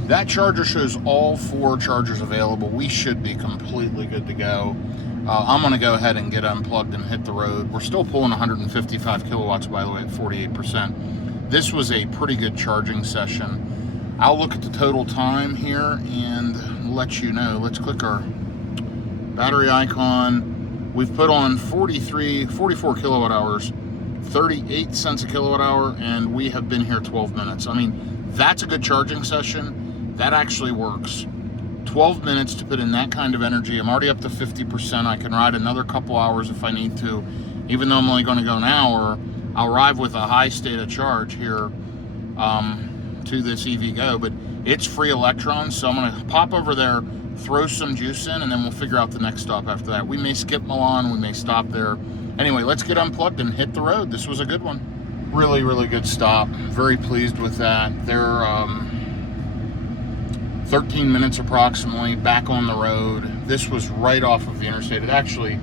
That charger shows all 4 chargers available. We should be completely good to go. I'm going to go ahead and get unplugged and hit the road. We're still pulling 155 kilowatts, by the way, at 48%. This was a pretty good charging session. I'll look at the total time here and let you know. Let's click our battery icon. We've put on 44 kilowatt hours, 38 cents a kilowatt hour, and we have been here 12 minutes. I mean, that's a good charging session. That actually works. 12 minutes to put in that kind of energy. I'm already up to 50%. I can ride another couple hours if I need to. Even though I'm only going to go an hour, I'll arrive with a high state of charge here to this EV Go. But it's free electrons, so I'm going to pop over there, throw some juice in, and then we'll figure out the next stop after that. We may skip Milan, we may stop there. Anyway, let's get unplugged and hit the road. This was a good one. Really, really good stop. Very pleased with that. They're 13 minutes approximately back on the road. This was right off of the interstate. It actually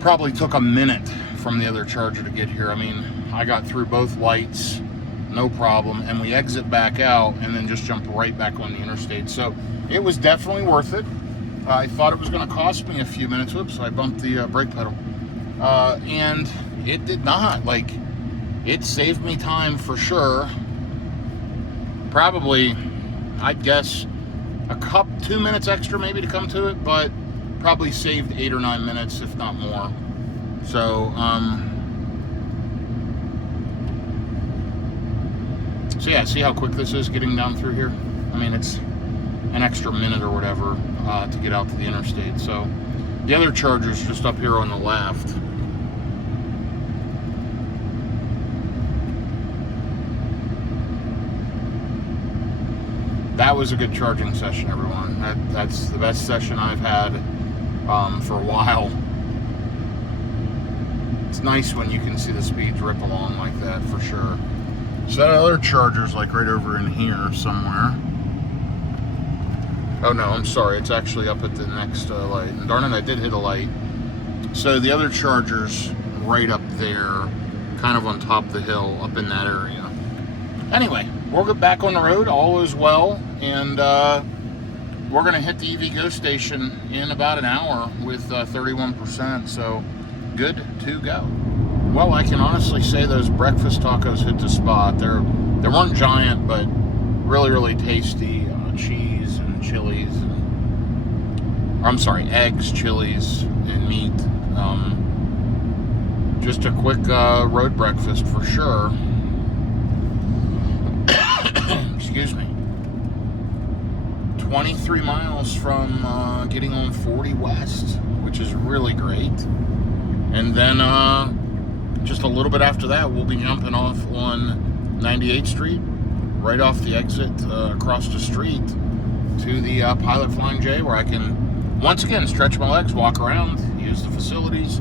probably took a minute from the other charger to get here. I mean, I got through both lights, no problem, and we exit back out and then just jump right back on the interstate. So it was definitely worth it. I thought it was going to cost me a few minutes. Oops, I bumped the brake pedal. And it did not. Like, it saved me time for sure. Probably, I'd guess, 2 minutes extra maybe to come to it, but probably saved 8 or 9 minutes, if not more. So, so yeah, see how quick this is getting down through here? I mean, it's an extra minute or whatever to get out to the interstate. So the other charger's just up here on the left. That was a good charging session, everyone. That's the best session I've had for a while. It's nice when you can see the speeds rip along like that, for sure. So that other charger's like right over in here somewhere. Oh no, I'm sorry. It's actually up at the next light. And darn it, I did hit a light. So the other charger's right up there, kind of on top of the hill, up in that area. Anyway, we'll get back on the road. All is well. And we're going to hit the EV Go station in about an hour with 31%. So good to go. Well, I can honestly say those breakfast tacos hit the spot. They weren't giant, but really, really tasty. Cheese and chilies. I'm sorry, eggs, chilies, and meat. Just a quick road breakfast for sure. Excuse me. 23 miles from getting on 40 West, which is really great. And then just a little bit after that, we'll be jumping off on 98th Street, right off the exit across the street to the Pilot Flying J, where I can once again stretch my legs, walk around, use the facilities,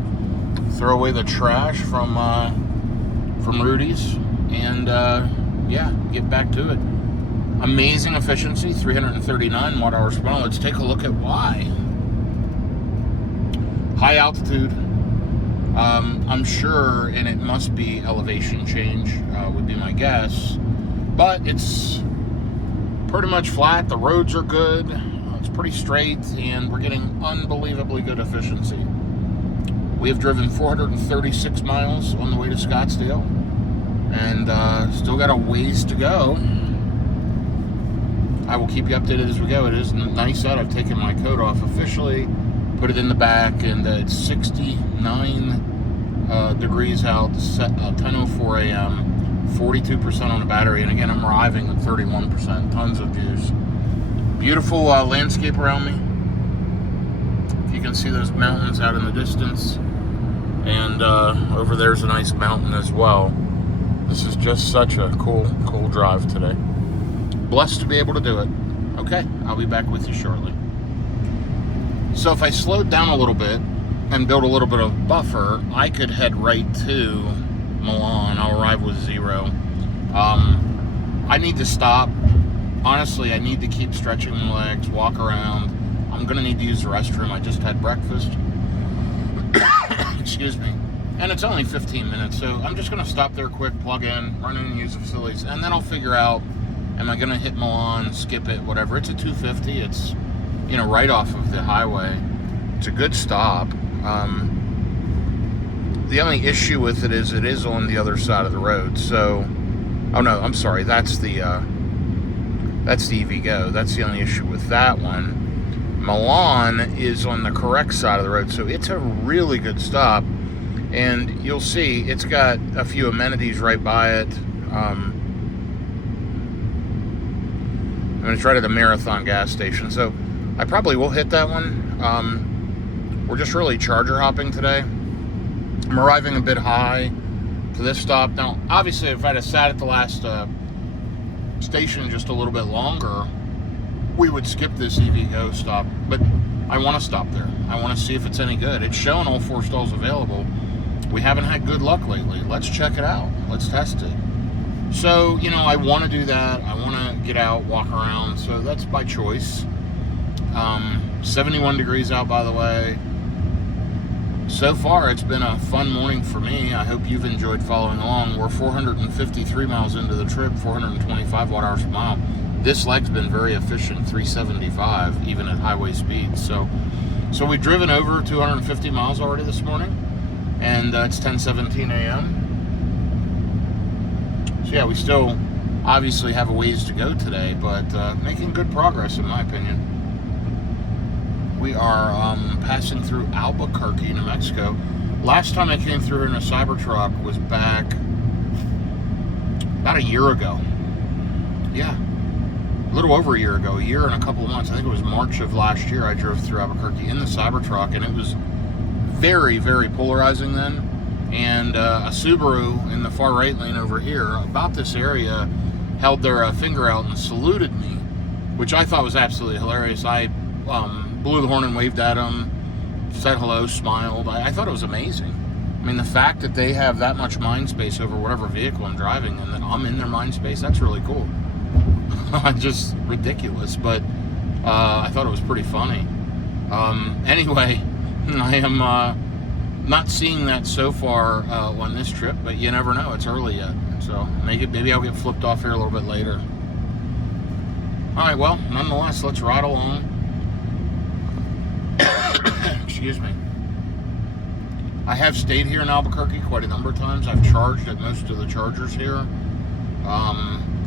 throw away the trash from Rudy's, and yeah, get back to it. Amazing efficiency, 339 watt-hours per mile. Let's take a look at why. High altitude. I'm sure, and it must be elevation change, would be my guess. But it's pretty much flat. The roads are good. It's pretty straight, and we're getting unbelievably good efficiency. We have driven 436 miles on the way to Scottsdale, and still got a ways to go. I will keep you updated as we go. It is nice out. I've taken my coat off officially, put it in the back, and it's 69 degrees out, 10:04 a.m., 42% on the battery, and again, I'm arriving at 31%, tons of juice. Beautiful landscape around me. You can see those mountains out in the distance, and over there's a nice mountain as well. This is just such a cool drive today. Blessed to be able to do it. Okay, I'll be back with you shortly. So if I slowed down a little bit and build a little bit of buffer, I could head right to Milan. I'll arrive with 0. I need to stop. Honestly, I need to keep stretching my legs, walk around. I'm going to need to use the restroom. I just had breakfast. Excuse me. And it's only 15 minutes, so I'm just going to stop there quick, plug in, run in and use the facilities, and then I'll figure out, am I going to hit Milan, skip it, whatever. It's a 250. It's, you know, right off of the highway. It's a good stop. The only issue with it is on the other side of the road. So, oh no, I'm sorry. That's the EV Go. That's the only issue with that one. Milan is on the correct side of the road, so it's a really good stop. And you'll see it's got a few amenities right by it. going to try to the Marathon gas station. So I probably will hit that one. We're just really charger hopping today. I'm arriving a bit high to this stop. Now, obviously, if I'd have sat at the last station just a little bit longer, we would skip this EV Go stop. But I want to stop there. I want to see if it's any good. It's showing all 4 stalls available. We haven't had good luck lately. Let's check it out. Let's test it. So, you know, I want to do that. I want to get out, walk around. So that's by choice. 71 degrees out, by the way. So far, it's been a fun morning for me. I hope you've enjoyed following along. We're 453 miles into the trip, 425 watt-hours per mile. This leg's been very efficient, 375, even at highway speeds. So we've driven over 250 miles already this morning, and it's 10:17 a.m. So yeah, we still obviously have a ways to go today, but making good progress in my opinion. We are passing through Albuquerque, New Mexico. Last time I came through in a Cybertruck was back about a year ago. Yeah, a little over a year ago, a year and a couple of months. I think it was March of last year I drove through Albuquerque in the Cybertruck, and it was very, very polarizing then. And a Subaru in the far right lane over here, about this area, held their finger out and saluted me, which I thought was absolutely hilarious. I blew the horn and waved at them, said hello, smiled. I thought it was amazing. I mean, the fact that they have that much mind space over whatever vehicle I'm driving and that I'm in their mind space, that's really cool. Just ridiculous, but I thought it was pretty funny. Anyway, I am not seeing that so far on this trip, but you never know. It's early yet, so maybe I'll get flipped off here a little bit later. All right, well, nonetheless, let's ride along. Excuse me. I have stayed here in Albuquerque quite a number of times. I've charged at most of the chargers here.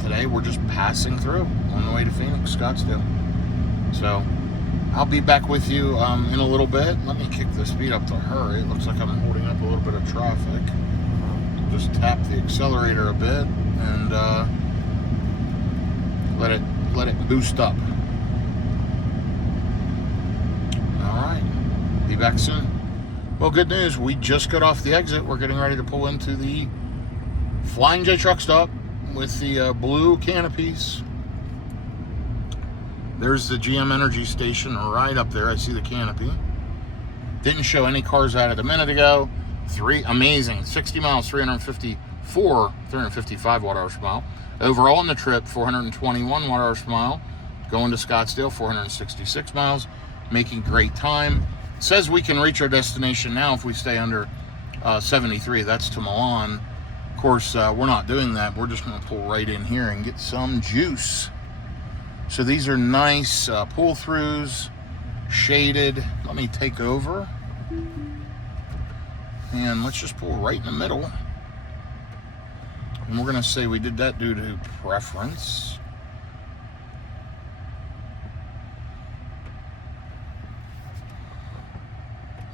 Today we're just passing through on the way to Phoenix, Scottsdale. So I'll be back with you in a little bit. Let me kick the speed up to hurry. It looks like I'm holding up a little bit of traffic. Just tap the accelerator a bit and let it boost up. Be back soon. Well, good news. We just got off the exit. We're getting ready to pull into the Flying J truck stop with the blue canopies. There's the GM Energy station right up there. I see the canopy. Didn't show any cars at it a minute ago. Amazing. 60 miles, 355 watt-hours per mile. Overall in the trip, 421 watt-hours per mile. Going to Scottsdale, 466 miles. Making great time. Says we can reach our destination now if we stay under 73. That's to Milan. Of course, we're not doing that. We're just going to pull right in here and get some juice. So these are nice pull-throughs, shaded. Let me take over. And let's just pull right in the middle. And we're going to say we did that due to preference.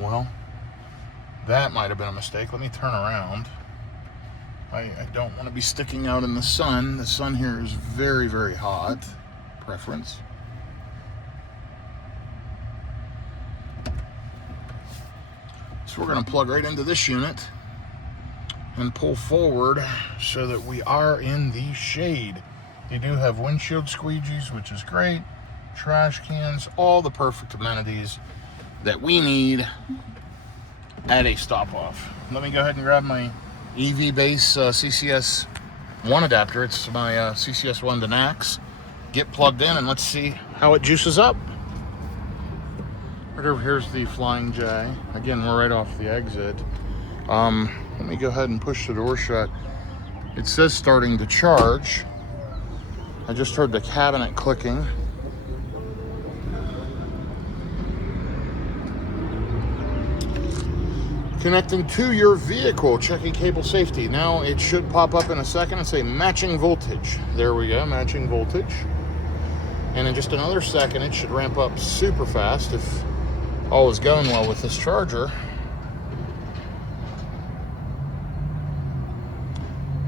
Well, that might have been a mistake. Let me turn around. I don't want to be sticking out in the sun. The sun here is very, very hot. Preference. So we're going to plug right into this unit and pull forward so that we are in the shade. They do have windshield squeegees, which is great. Trash cans, all the perfect amenities that we need at a stop off. Let me go ahead and grab my EV base CCS 1 adapter. It's my CCS 1 to NACS. Get plugged in and let's see how it juices up. Right over here's the Flying J. Again, we're right off the exit. Let me go ahead and push the door shut. It says starting to charge. I just heard the cabinet clicking. Connecting to your vehicle, checking cable safety. Now it should pop up in a second and say matching voltage. There we go, matching voltage. And in just another second, it should ramp up super fast if all is going well with this charger.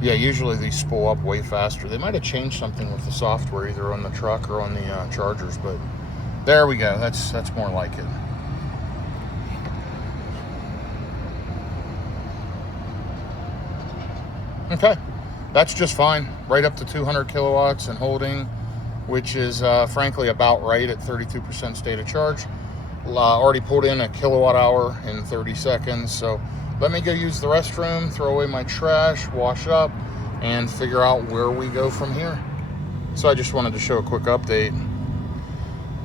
Yeah, usually these spool up way faster. They might have changed something with the software, either on the truck or on the chargers, but there we go. That's more like it. Okay, that's just fine. Right up to 200 kilowatts and holding, which is frankly about right at 32% state of charge. Already pulled in a kilowatt hour in 30 seconds, so let me go use the restroom, throw away my trash, wash up, and figure out where we go from here. So I just wanted to show a quick update.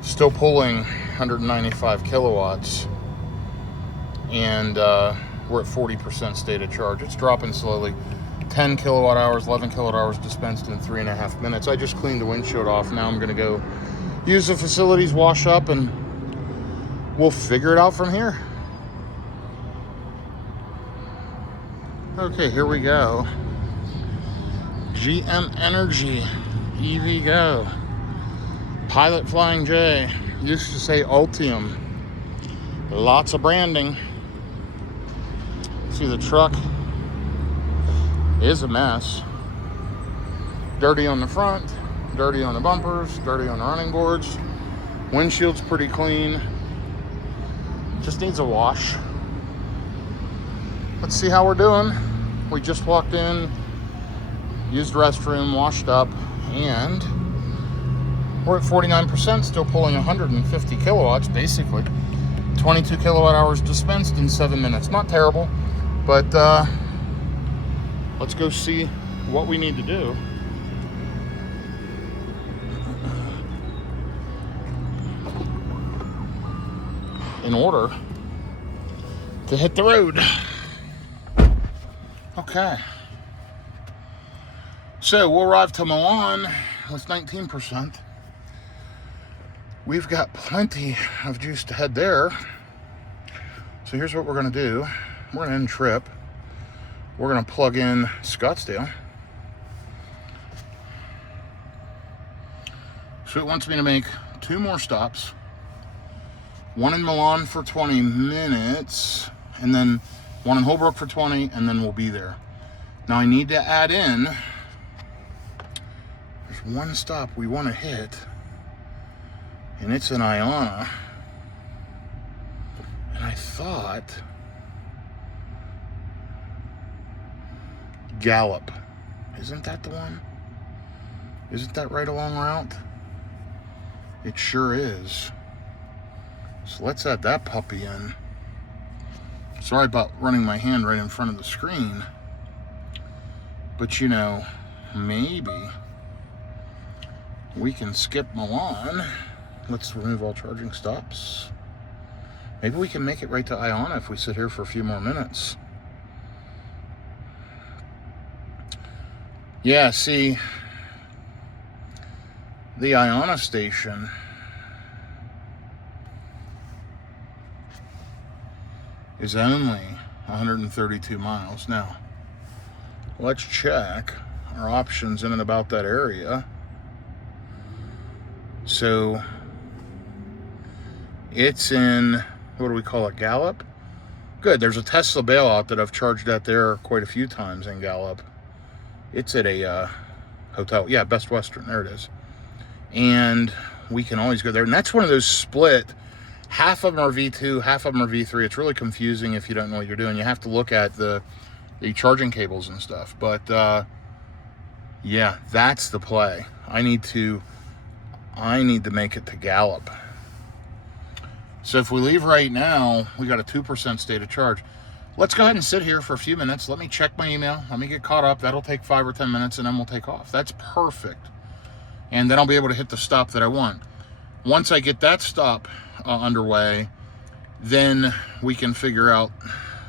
Still pulling 195 kilowatts, and we're at 40% state of charge. It's dropping slowly. 10 kilowatt hours, 11 kilowatt hours dispensed in 3.5 minutes. I just cleaned the windshield off. Now I'm going to go use the facilities, wash up, and we'll figure it out from here. Okay, here we go. GM Energy EV Go. Pilot Flying J. Used to say Ultium. Lots of branding. See, the truck is a mess. Dirty on the front, dirty on the bumpers, dirty on the running boards. Windshield's pretty clean. Just needs a wash. Let's see how we're doing. We just walked in, used the restroom, washed up, and we're at 49%, still pulling 150 kilowatts, basically. 22 kilowatt hours dispensed in 7 minutes. Not terrible, but let's go see what we need to do. In order to hit the road. Okay. So we'll arrive to Milan with 19%. We've got plenty of juice to head there. So here's what we're going to do. We're going to end trip. We're going to plug in Scottsdale. So it wants me to make 2 more stops. One in Milan for 20 minutes, and then one in Holbrook for 20, and then we'll be there. Now I need to add in, there's one stop we want to hit, and it's in Iona. And I thought Gallup. Isn't that the one? Isn't that right along route? It sure is. So let's add that puppy in. Sorry about running my hand right in front of the screen. But you know, maybe we can skip Milan. Let's remove all charging stops. Maybe we can make it right to Iona if we sit here for a few more minutes. Yeah, see, the Iona station is only 132 miles. Now, let's check our options in and about that area. So, it's in, what do we call it, Gallup? Good, there's a Tesla bailout that I've charged at there quite a few times in Gallup. It's at a hotel. Yeah, Best Western, there it is. And we can always go there. And that's one of those split. Half of them are V2, half of them are V3. It's really confusing if you don't know what you're doing. You have to look at the charging cables and stuff. But yeah, that's the play. I need to make it to Gallup. So if we leave right now, we got a 2% state of charge. Let's go ahead and sit here for a few minutes. Let me check my email. Let me get caught up. That'll take 5 or 10 minutes, and then we'll take off. That's perfect. And then I'll be able to hit the stop that I want. Once I get that stop underway, then we can figure out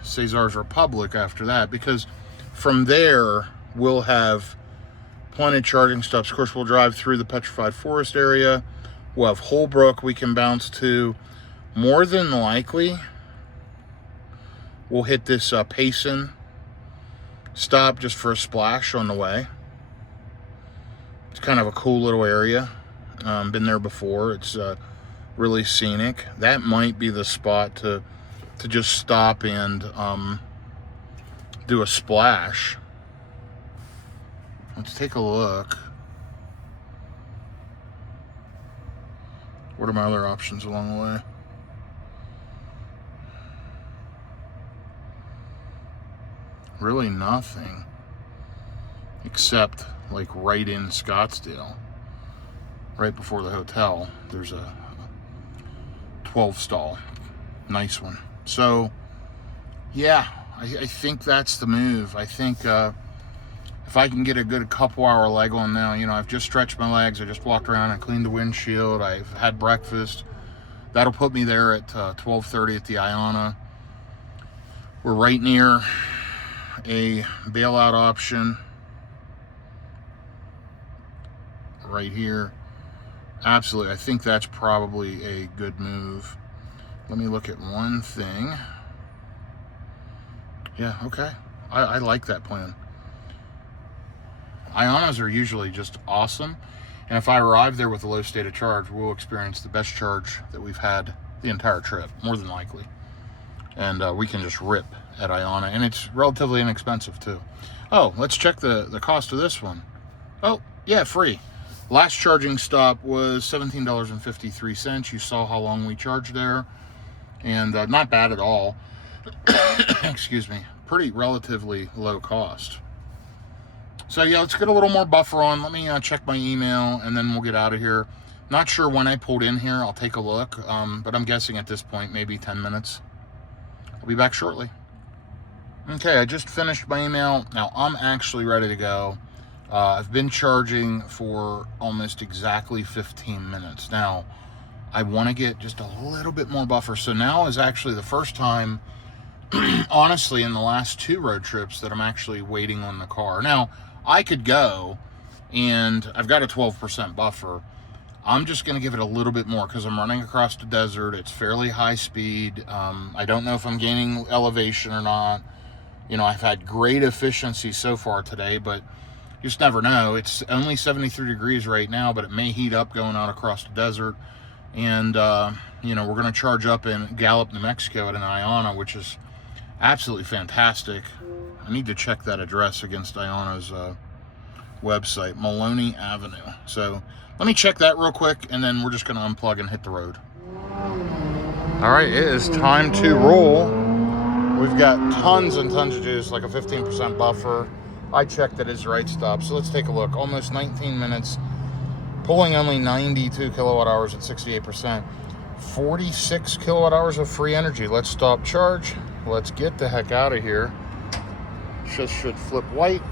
Cesar's Republic after that, because from there we'll have plenty of charging stops. Of course, we'll drive through the Petrified Forest area. We'll have Holbrook we can bounce to. More than likely, we'll hit this Payson stop just for a splash on the way. It's kind of a cool little area. Been there before. It's really scenic. That might be the spot to just stop and do a splash. let's take a look. What are my other options along the way? Really nothing, except like right in Scottsdale, right before the hotel, there's a 12 stall, nice one. So yeah, I think that's the move. I think if I can get a good couple hour leg on now, you know, I've just stretched my legs, I just walked around, I cleaned the windshield, I've had breakfast. That'll put me there at 12:30 at the Iona. We're right near a bailout option right here. Absolutely, I think that's probably a good move. Let me look at one thing. Yeah, okay, I like that plan. Ionas are usually just awesome, and if I arrive there with a low state of charge, we'll experience the best charge that we've had the entire trip, more than likely. And we can just rip at Iona, and it's relatively inexpensive too. Oh, let's check the cost of this one. Oh, yeah, free. Last charging stop was $17.53. You saw how long we charged there, and not bad at all. Excuse me. Pretty relatively low cost. So yeah, let's get a little more buffer on. Let me check my email, and then we'll get out of here. Not sure when I pulled in here. I'll take a look, but I'm guessing at this point, maybe 10 minutes. I'll be back shortly. Okay, I just finished my email. Now I'm actually ready to go. I've been charging for almost exactly 15 minutes. Now, I want to get just a little bit more buffer. So now is actually the first time, honestly, in the last 2 road trips that I'm actually waiting on the car. Now, I could go, and I've got a 12% buffer. I'm just going to give it a little bit more because I'm running across the desert. It's fairly high speed. I don't know if I'm gaining elevation or not. You know, I've had great efficiency so far today, but you just never know. It's only 73 degrees right now, but it may heat up going out across the desert. And, you know, we're going to charge up in Gallup, New Mexico at an Iona, which is absolutely fantastic. I need to check that address against Iona's website, Maloney Avenue. So let me check that real quick, and then we're just going to unplug and hit the road. All right, it is time to roll. We've got tons and tons of juice, like a 15% buffer. I checked that it's the right stop, so let's take a look. Almost 19 minutes, pulling only 92 kilowatt hours at 68%. 46 kilowatt hours of free energy. Let's stop charge. Let's get the heck out of here. Just should flip white.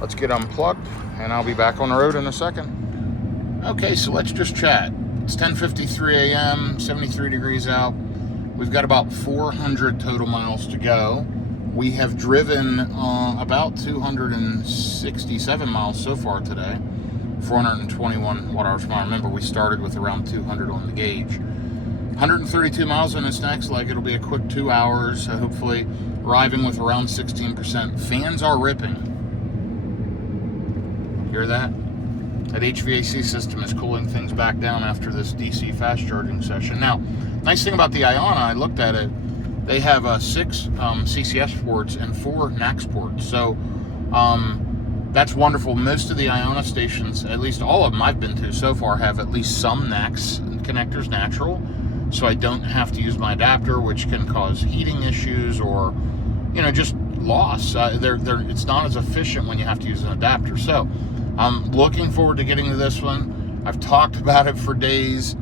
Let's get unplugged, and I'll be back on the road in a second. Okay, so let's just chat. It's 10:53 a.m., 73 degrees out. We've got about 400 total miles to go. We have driven about 267 miles so far today, 421 watt hours per mile. Remember, we started with around 200 on the gauge. 132 miles on this next leg. It'll be a quick 2 hours, hopefully arriving with around 16%. Fans are ripping. Hear that? That HVAC system is cooling things back down after this DC fast charging session. Now, nice thing about the Iona, I looked at it, they have 6 CCS ports and 4 NACS ports. So that's wonderful. Most of the Iona stations, at least all of them I've been to so far, have at least some NACS connectors natural. So I don't have to use my adapter, which can cause heating issues or, you know, just loss. It's not as efficient when you have to use an adapter. So I'm looking forward to getting to this one. I've talked about it for days.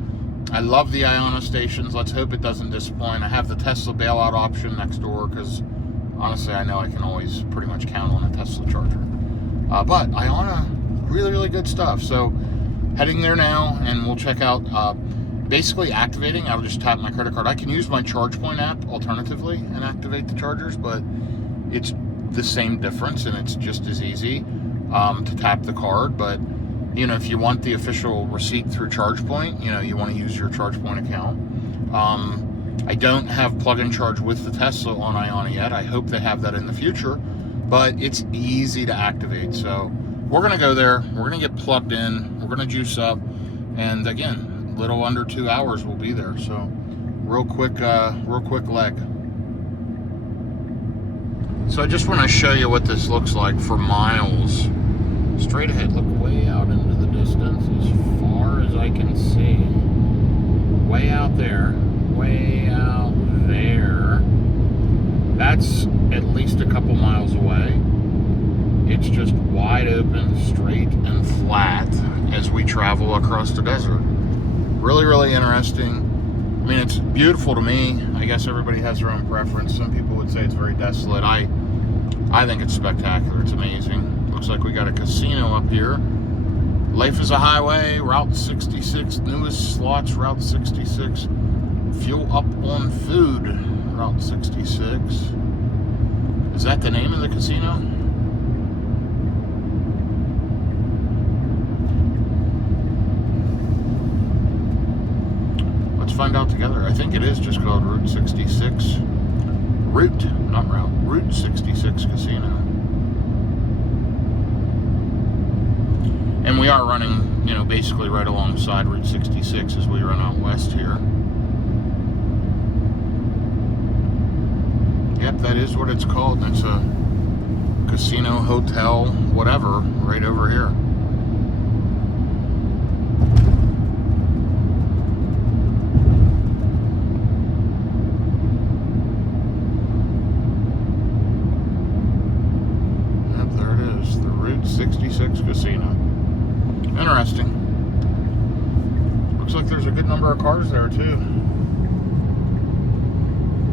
I love the Iona stations. Let's hope it doesn't disappoint. I have the Tesla bailout option next door because honestly, I know I can always pretty much count on a Tesla charger. But Iona, really, really good stuff. So heading there now, and we'll check out basically activating. I'll just tap my credit card. I can use my ChargePoint app alternatively and activate the chargers, but it's the same difference, and it's just as easy to tap the card. But you know, if you want the official receipt through ChargePoint, you know, you want to use your ChargePoint account. I don't have plug-in charge with the Tesla on Iona yet. I hope they have that in the future, but it's easy to activate. So we're going to go there. We're going to get plugged in. We're going to juice up. And again, a little under 2 hours we'll be there. So real quick leg. So I just want to show you what this looks like for miles. Straight ahead, look way out into the distance as far as I can see. Way out there. Way out there. That's at least a couple miles away. It's just wide open, straight and flat as we travel across the desert. Really, really interesting. I mean, it's beautiful to me. I guess everybody has their own preference. Some people would say it's very desolate. I think it's spectacular. It's amazing. Looks like we got a casino up here. Life is a highway, Route 66, newest slots, Route 66. Fuel up on food, Route 66. Is that the name of the casino? Let's find out together. I think it is just called Route 66. Route 66 Casino. And we are running, you know, basically right alongside Route 66 as we run out west here. Yep, that is what it's called. It's a casino, hotel, whatever, right over here. Yep, there it is, the Route 66 Casino. Interesting. Looks like there's a good number of cars there too.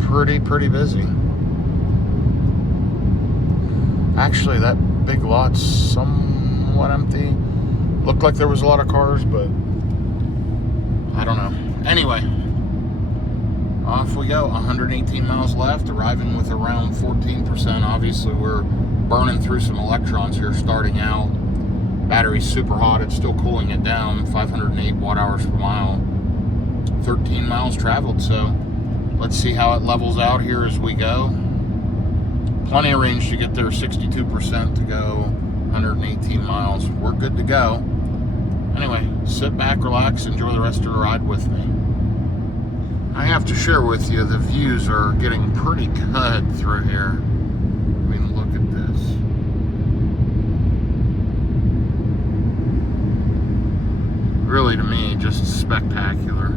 Pretty busy. Actually, that big lot's somewhat empty. Looked like there was a lot of cars, but I don't know. Anyway, off we go. 118 miles left, arriving with around 14%. Obviously, we're burning through some electrons here starting out. Battery's super hot. It's still cooling it down. 508 watt hours per mile. 13 miles traveled, so let's see how it levels out here as we go. Plenty of range to get there, 62% to go, 118 miles. We're good to go. Anyway, sit back, relax, enjoy the rest of the ride with me. I have to share with you, the views are getting pretty good through here. I mean, look at this. Really, to me, just spectacular.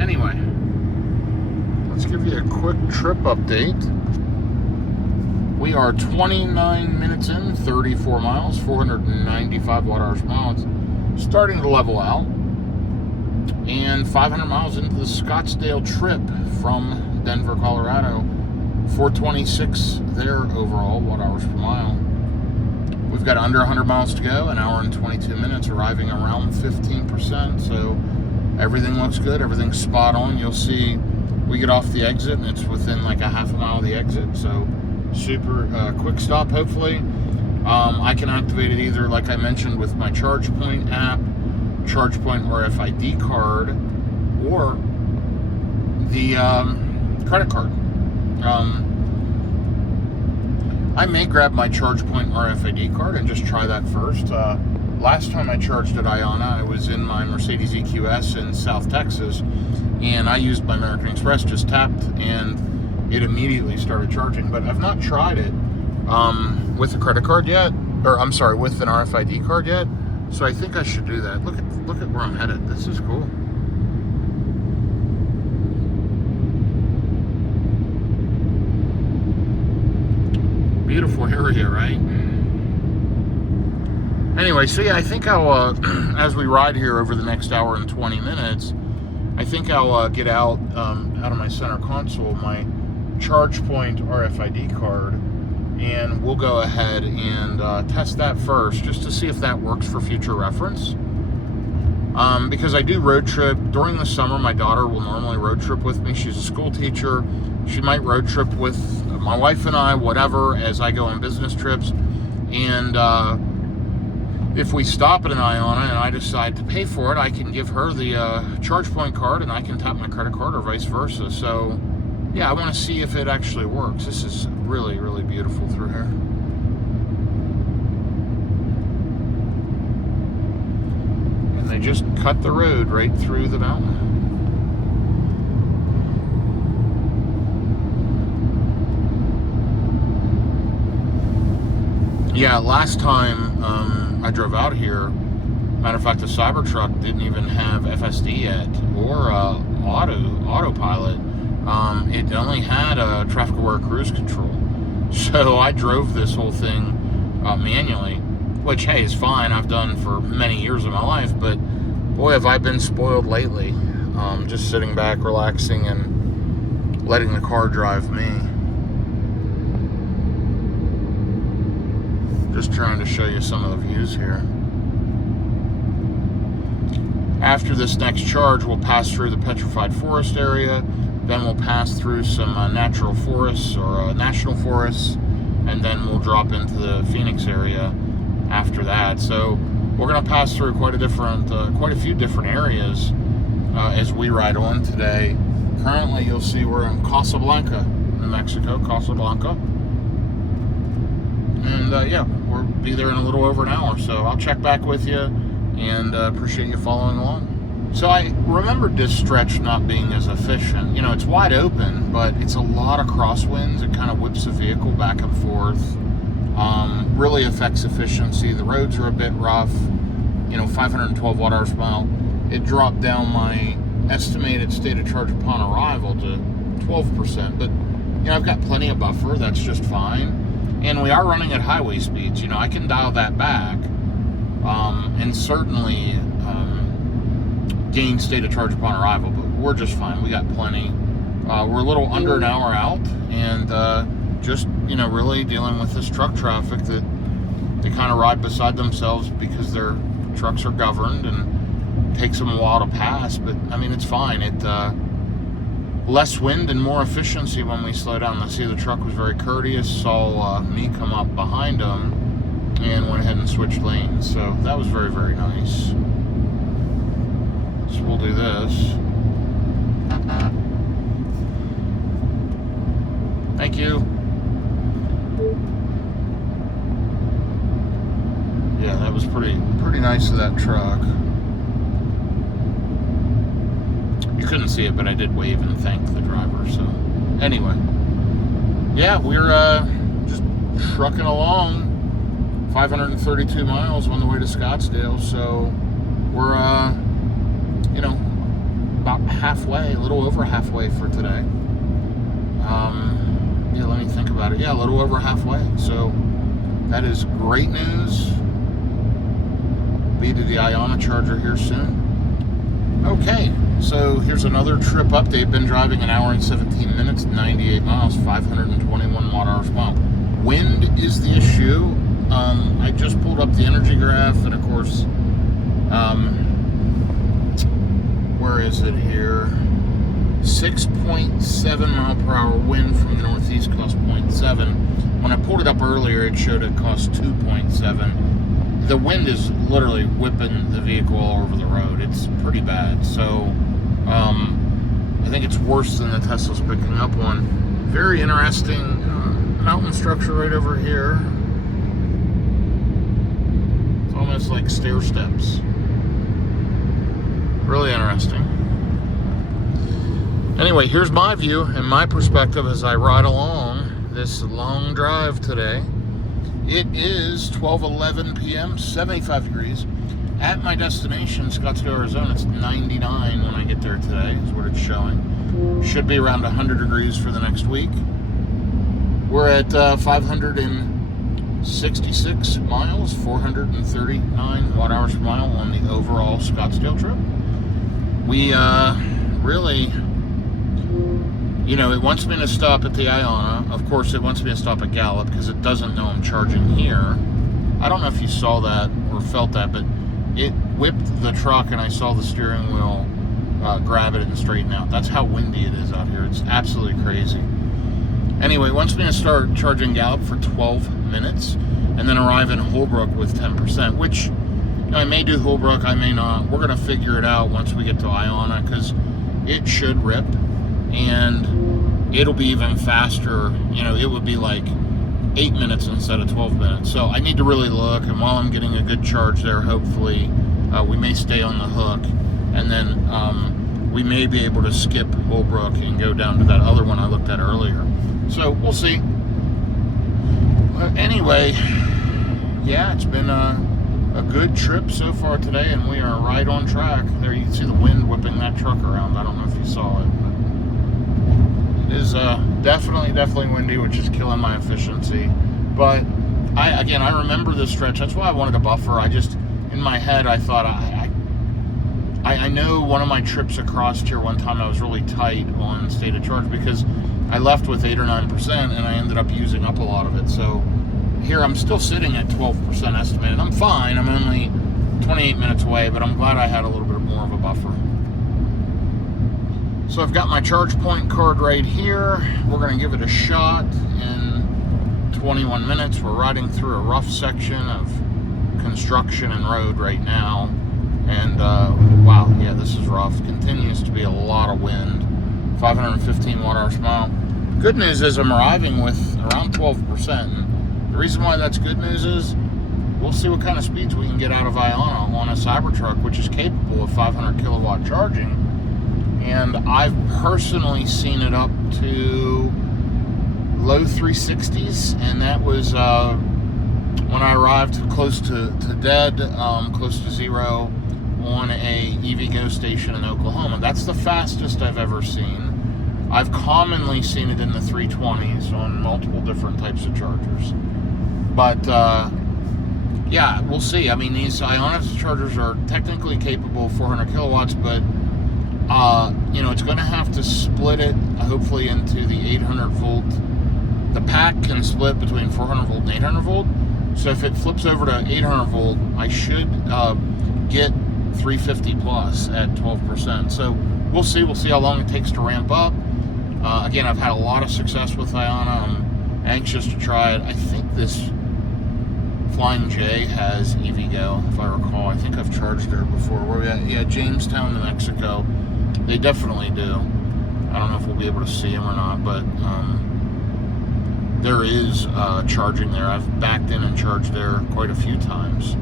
Anyway, let's give you a quick trip update. We are 29 minutes in, 34 miles, 495 watt hours per mile. It's starting to level out. And 500 miles into the Scottsdale trip from Denver, Colorado. 426 there overall, watt hours per mile. We've got under 100 miles to go, an hour and 22 minutes, arriving around 15%. So everything looks good, everything's spot on. You'll see we get off the exit and it's within like a half a mile of the exit. So super quick stop, hopefully. I can activate it either, like I mentioned, with my ChargePoint app, ChargePoint RFID card, or the credit card. I may grab my ChargePoint RFID card and just try that first. Last time I charged at Iona, I was in my Mercedes EQS in South Texas, and I used my American Express, just tapped, and it immediately started charging. But I've not tried it with a credit card yet, or I'm sorry, with an RFID card yet. So I think I should do that. Look at where I'm headed. This is cool. Beautiful area, right? Anyway, so yeah, I think I'll, as we ride here over the next hour and 20 minutes, I think I'll get out of my center console my ChargePoint RFID card, and we'll go ahead and test that first, just to see if that works for future reference. Because I do road trip during the summer. My daughter will normally road trip with me. She's a school teacher. She might road trip with my wife and I, whatever, as I go on business trips. And if we stop at an Iona and I decide to pay for it, I can give her the ChargePoint card and I can tap my credit card, or vice versa. So yeah, I want to see if it actually works. This is really, really beautiful through here. And they just cut the road right through the mountain. Yeah, last time I drove out here, matter of fact, the Cybertruck didn't even have FSD yet or autopilot. It only had a traffic aware cruise control. So I drove this whole thing manually, which, hey, is fine. I've done for many years of my life, but boy, have I been spoiled lately. Just sitting back, relaxing, and letting the car drive me. Just trying to show you some of the views here. After this next charge, we'll pass through the petrified forest area. Then we'll pass through some natural forests or national forests, and then we'll drop into the Phoenix area after that. So we're going to pass through quite a few different areas as we ride on today. Currently, you'll see we're in Casablanca, New Mexico, Casablanca. And yeah, we'll be there in a little over an hour. So I'll check back with you, and appreciate you following along. So I remember this stretch not being as efficient. You know, it's wide open, but it's a lot of crosswinds. It kind of whips the vehicle back and forth. Really affects efficiency. The roads are a bit rough. You know, 512 watt-hours per mile. It dropped down my estimated state of charge upon arrival to 12%. But, you know, I've got plenty of buffer. That's just fine. And we are running at highway speeds. You know, I can dial that back. And certainly gain state of charge upon arrival, but we're just fine. We got plenty. We're a little under an hour out, and just, you know, really dealing with this truck traffic that they kind of ride beside themselves because their trucks are governed and takes them a while to pass. But I mean, it's fine. It less wind and more efficiency when we slow down. I see the truck was very courteous, saw me come up behind him, and went ahead and switched lanes. So that was very, very nice. So we'll do this. Thank you. Yeah, that was pretty nice of that truck. You couldn't see it, but I did wave and thank the driver. So anyway, yeah, we're just trucking along. 532 miles on the way to Scottsdale. So we're you know, about halfway, a little over halfway for today. Yeah, let me think about it. Yeah, a little over halfway. So that is great news. Be to the Iona charger here soon. Okay, so here's another trip update. Been driving an hour and 17 minutes, 98 miles, 521 watt-hours per mile. Wind is the issue. I just pulled up the energy graph, and of course, where is it here? 6.7 mile per hour wind from the northeast cost 0.7. When I pulled it up earlier, it showed it cost 2.7. The wind is literally whipping the vehicle all over the road. It's pretty bad. So I think it's worse than the Tesla's picking up on. Very interesting mountain structure right over here. It's almost like stair steps. Really interesting. Anyway, here's my view and my perspective as I ride along this long drive today. It is 12:11 p.m., 75 degrees. At my destination, Scottsdale, Arizona, it's 99 when I get there today, is what it's showing. Should be around 100 degrees for the next week. We're at 566 miles, 439 watt-hours per mile on the overall Scottsdale trip. We really, you know, it wants me to stop at the Iona. Of course, it wants me to stop at Gallup because it doesn't know I'm charging here. I don't know if you saw that or felt that, but it whipped the truck and I saw the steering wheel grab it and straighten out. That's how windy it is out here. It's absolutely crazy. Anyway, it wants me to start charging Gallup for 12 minutes and then arrive in Holbrook with 10%, which, you know, I may do Holbrook, I may not. We're going to figure it out once we get to Iona because it should rip and it'll be even faster. You know, it would be like 8 minutes instead of 12 minutes. So I need to really look, and while I'm getting a good charge there, hopefully we may stay on the hook, and then we may be able to skip Holbrook and go down to that other one I looked at earlier. So we'll see. Anyway, yeah, it's been a good trip so far today, and we are right on track. There you can see the wind whipping that truck around. I don't know if you saw it, but it is definitely windy, which is killing my efficiency. But I remember this stretch. That's why I wanted a buffer. I just, in my head, I thought I know one of my trips across here one time I was really tight on state of charge because I left with 8 or 9% and I ended up using up a lot of it. So here I'm still sitting at 12% estimated. I'm fine. I'm only 28 minutes away, but I'm glad I had a little bit more of a buffer. So I've got my charge point card right here. We're going to give it a shot in 21 minutes. We're riding through a rough section of construction and road right now. And wow, yeah, this is rough. Continues to be a lot of wind. 515 watt-hours per mile. Good news is I'm arriving with around 12%. And the reason why that's good news is we'll see what kind of speeds we can get out of Iona on a Cybertruck, which is capable of 500 kilowatt charging. And I've personally seen it up to low 360s, and that was when I arrived close to dead, close to zero on a EVgo station in Oklahoma. That's the fastest I've ever seen. I've commonly seen it in the 320s on multiple different types of chargers. But yeah, we'll see. I mean, these Iona chargers are technically capable of 400 kilowatts, but you know, it's going to have to split it hopefully into the 800 volt. The pack can split between 400 volt and 800 volt. So if it flips over to 800 volt, I should get 350 plus at 12%. So we'll see. We'll see how long it takes to ramp up. Again, I've had a lot of success with Iona. I'm anxious to try it. I think this Flying J has EVgo, if I recall. I think I've charged there before. Where we at? Yeah, Jamestown, New Mexico. They definitely do. I don't know if we'll be able to see them or not, but there is charging there. I've backed in and charged there quite a few times.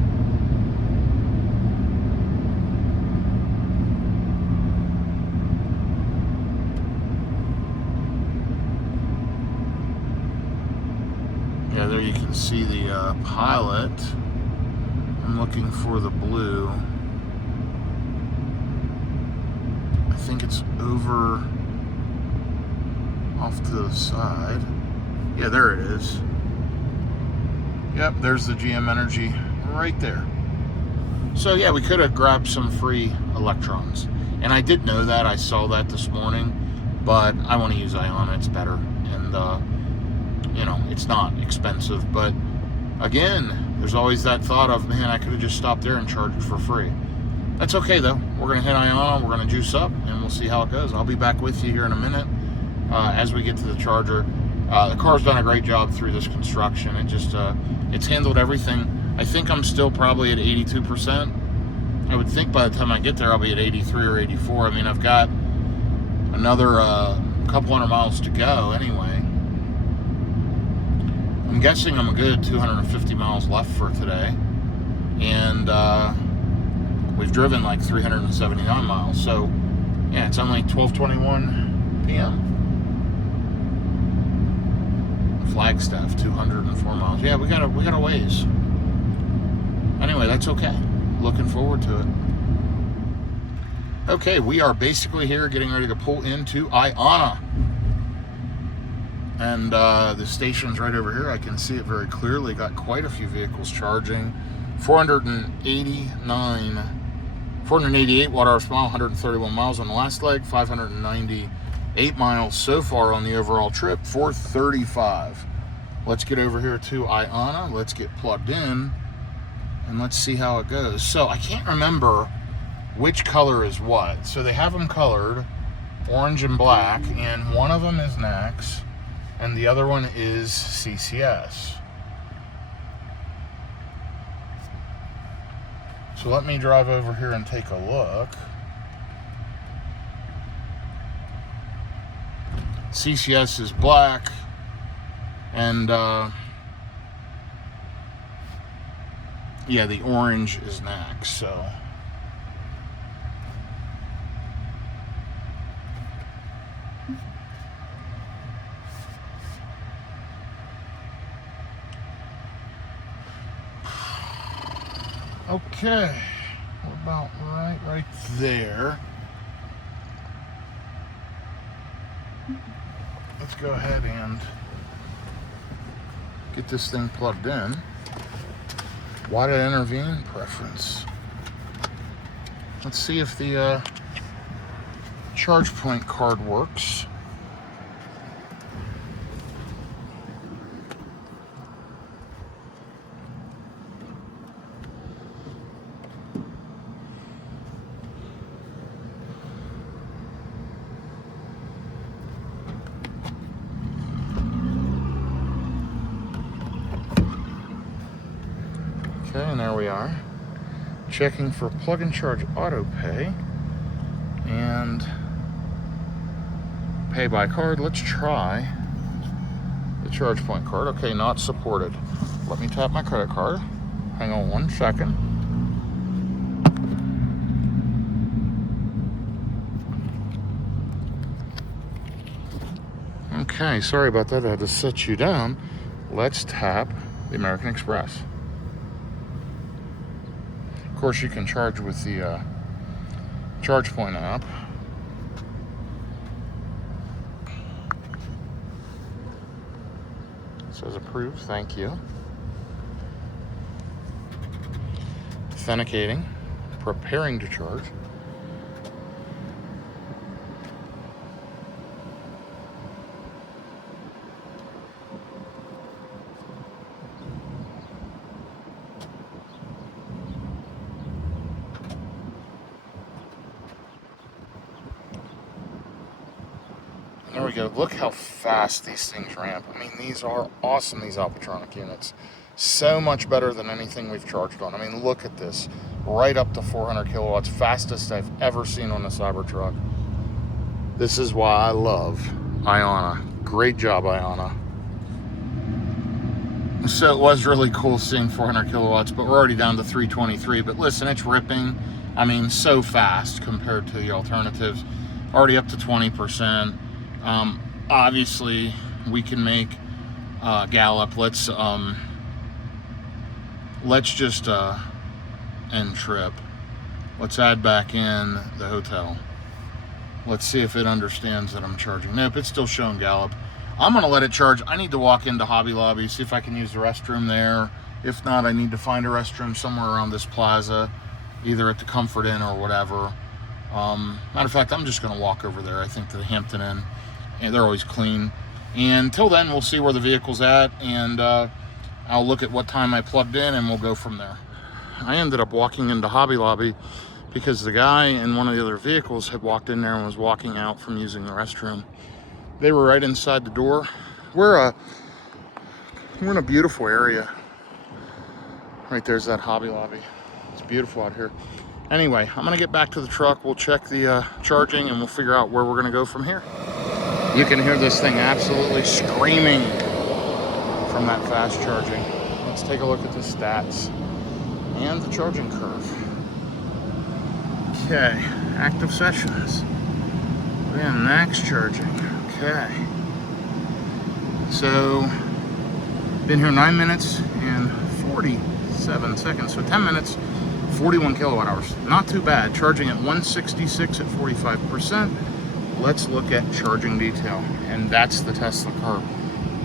Yeah, there you can see the pilot. I'm looking for the blue. I think it's over off to the side. Yeah, there it is. Yep, there's the GM Energy right there. So yeah, we could have grabbed some free electrons. And I did know that. I saw that this morning. But I want to use Iona. It's better. And you know, it's not expensive, but again, there's always that thought of, man, I could have just stopped there and charged for free. That's okay though. We're going to hit Iona, we're going to juice up, and we'll see how it goes. I'll be back with you here in a minute as we get to the charger. The car's done a great job through this construction. It just, it's handled everything. I think I'm still probably at 82%. I would think by the time I get there, I'll be at 83 or 84. I mean, I've got another couple hundred miles to go anyway. I'm guessing I'm a good 250 miles left for today, and we've driven like 379 miles. So yeah, it's only 12:21 p.m. Flagstaff, 204 miles. Yeah, we got a ways. Anyway, that's okay. Looking forward to it. Okay, we are basically here getting ready to pull into Iona. And the station's right over here. I can see it very clearly. Got quite a few vehicles charging. 488 watt-hours per mile, 131 miles on the last leg, 598 miles so far on the overall trip, 435. Let's get over here to Iona. Let's get plugged in, and let's see how it goes. So I can't remember which color is what. So they have them colored, orange and black, and one of them is NACS. And the other one is CCS. So let me drive over here and take a look. CCS is black, and yeah, the orange is NACS. So Okay, we're about right there. Let's go ahead and get this thing plugged in. Why did I intervene? Preference. Let's see if the charge point card works. Okay, and there we are. Checking for plug and charge auto pay and pay by card. Let's try the charge point card. Okay, not supported. Let me tap my credit card. Hang on 1 second. Okay, sorry about that. I had to set you down. Let's tap the American Express. Of course, you can charge with the charge point app. It says approved, thank you. Authenticating, preparing to charge. There we go. Look how fast these things ramp. I mean, these are awesome, these Alpatronic units. So much better than anything we've charged on. I mean, look at this. Right up to 400 kilowatts. Fastest I've ever seen on a Cybertruck. This is why I love Iona. Great job, Iona. So it was really cool seeing 400 kilowatts, but we're already down to 323. But listen, it's ripping. I mean, so fast compared to the alternatives. Already up to 20%. Obviously we can make Gallup. Let's just end trip. Let's add back in the hotel. Let's see if it understands that I'm charging. Nope, it's still showing Gallup. I'm gonna let it charge. I need to walk into Hobby Lobby, see if I can use the restroom there. If not, I need to find a restroom somewhere around this plaza, either at the Comfort Inn or whatever. Matter of fact, I'm just gonna walk over there, I think, to the Hampton Inn. And they're always clean. And until then, we'll see where the vehicle's at, and I'll look at what time I plugged in, and we'll go from there. I ended up walking into Hobby Lobby because the guy in one of the other vehicles had walked in there and was walking out from using the restroom. They were right inside the door. We're in a beautiful area. Right there's that Hobby Lobby. It's beautiful out here. Anyway, I'm gonna get back to the truck. We'll check the charging, and we'll figure out where we're gonna go from here. You can hear this thing absolutely screaming from that fast charging. Let's take a look at the stats and the charging curve. Okay, active sessions. Then max charging. Okay. So, been here 9 minutes and 47 seconds. So 10 minutes, 41 kilowatt hours. Not too bad. Charging at 166 at 45%. Let's look at charging detail, and that's the Tesla curve.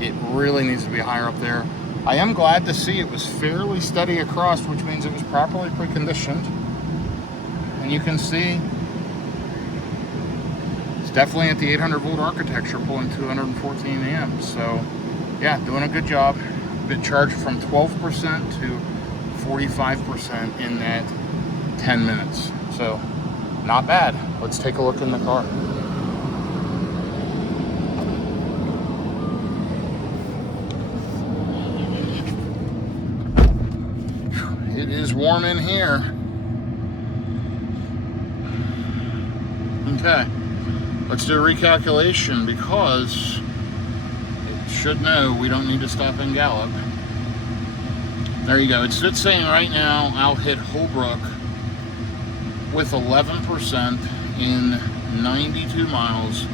It really needs to be higher up there. I am glad to see it was fairly steady across, which means it was properly preconditioned. And you can see it's definitely at the 800 volt architecture, pulling 214 amps. So yeah, doing a good job. Been charged from 12% to 45% in that 10 minutes. So not bad. Let's take a look in the car. It is warm in here. Okay, let's do a recalculation because it should know we don't need to stop in Gallup. There you go. It's saying right now I'll hit Holbrook with 11% in 92 miles,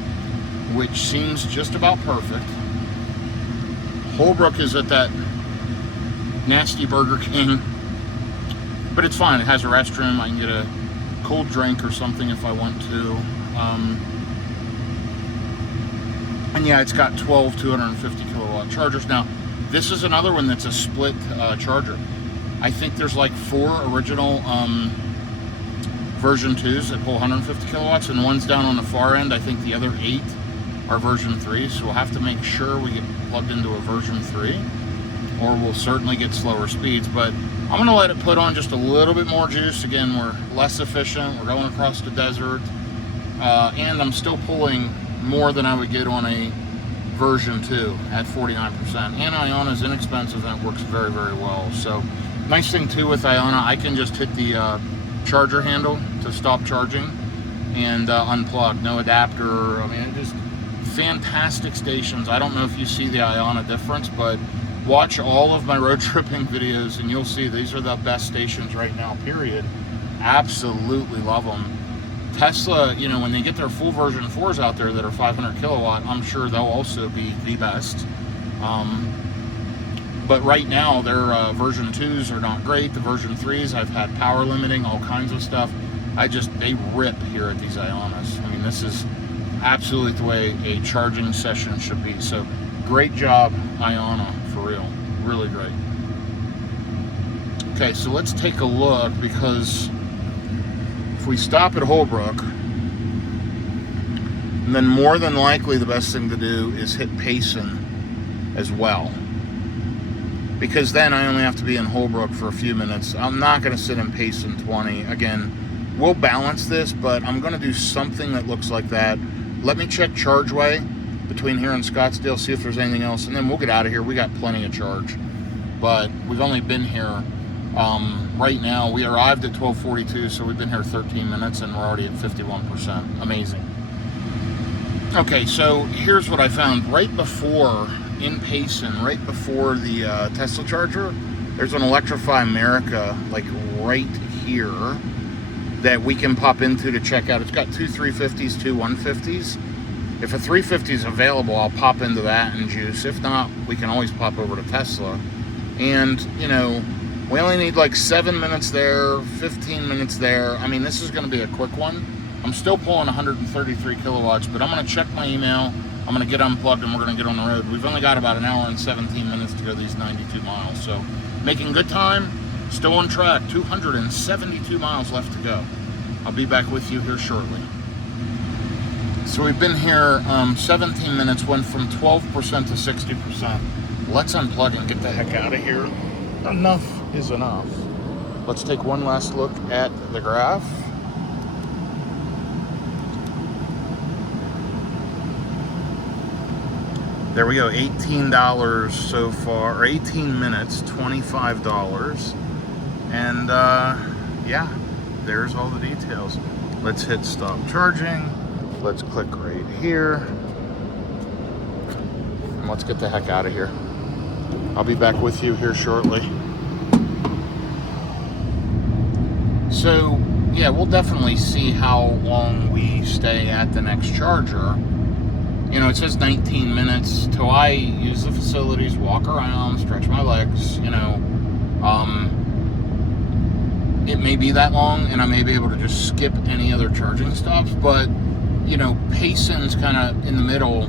which seems just about perfect. Holbrook is at that nasty Burger King. but it's fine. It has a restroom. I can get a cold drink or something if I want to. And yeah, it's got 12 250 kilowatt chargers. Now, this is another one that's a split charger. I think there's like 4 original version 2s that pull 150 kilowatts, and one's down on the far end. I think the other 8 are version 3s, so we'll have to make sure we get plugged into a version 3, or we'll certainly get slower speeds. But I'm gonna let it put on just a little bit more juice. Again, we're less efficient, we're going across the desert, and I'm still pulling more than I would get on a version 2 at 49%. And Iona's inexpensive and it works very, very well. So nice thing too with Iona, I can just hit the charger handle to stop charging and unplug. No adapter. I mean, it just fantastic stations. I don't know if you see the Iona difference, but watch all of my road tripping videos and you'll see these are the best stations right now, period. Absolutely love them. Tesla, you know, when they get their full version 4s out there that are 500 kilowatt, I'm sure they'll also be the best. But right now, their version 2s are not great. The version 3s, I've had power limiting, all kinds of stuff. They rip here at these Ionas. I mean, this is absolutely the way a charging session should be. So, great job, Iona, for real. Really great. Okay, so let's take a look, because if we stop at Holbrook, and then more than likely the best thing to do is hit Payson as well, because then I only have to be in Holbrook for a few minutes. I'm not going to sit in Payson 20. Again, we'll balance this, but I'm going to do something that looks like that. Let me check Chargeway between here and Scottsdale, see if there's anything else, and then we'll get out of here. We got plenty of charge, but we've only been here right now. We arrived at 12:42, so we've been here 13 minutes and we're already at 51%. Amazing. Okay, so here's what I found. Right before, in Payson, right before the Tesla charger, there's an Electrify America, like right here, that we can pop into to check out. It's got 2 350s, 2 150s. If a 350 is available, I'll pop into that and juice. If not, we can always pop over to Tesla. And, you know, we only need like 7 minutes there, 15 minutes there. I mean, this is going to be a quick one. I'm still pulling 133 kilowatts, but I'm going to check my email. I'm going to get unplugged and we're going to get on the road. We've only got about an hour and 17 minutes to go these 92 miles. So making good time, still on track. 272 miles left to go. I'll be back with you here shortly. So we've been here 17 minutes, went from 12% to 60%. Let's unplug and get the heck out of here. Enough is enough. Let's take one last look at the graph. There we go, $18 so far, or 18 minutes, $25. And yeah, there's all the details. Let's hit stop charging. Let's click right here. And let's get the heck out of here. I'll be back with you here shortly. So, yeah, we'll definitely see how long we stay at the next charger. You know, it says 19 minutes till I use the facilities, walk around, stretch my legs, you know. It may be that long, and I may be able to just skip any other charging stops, but, you know, Payson's kind of in the middle,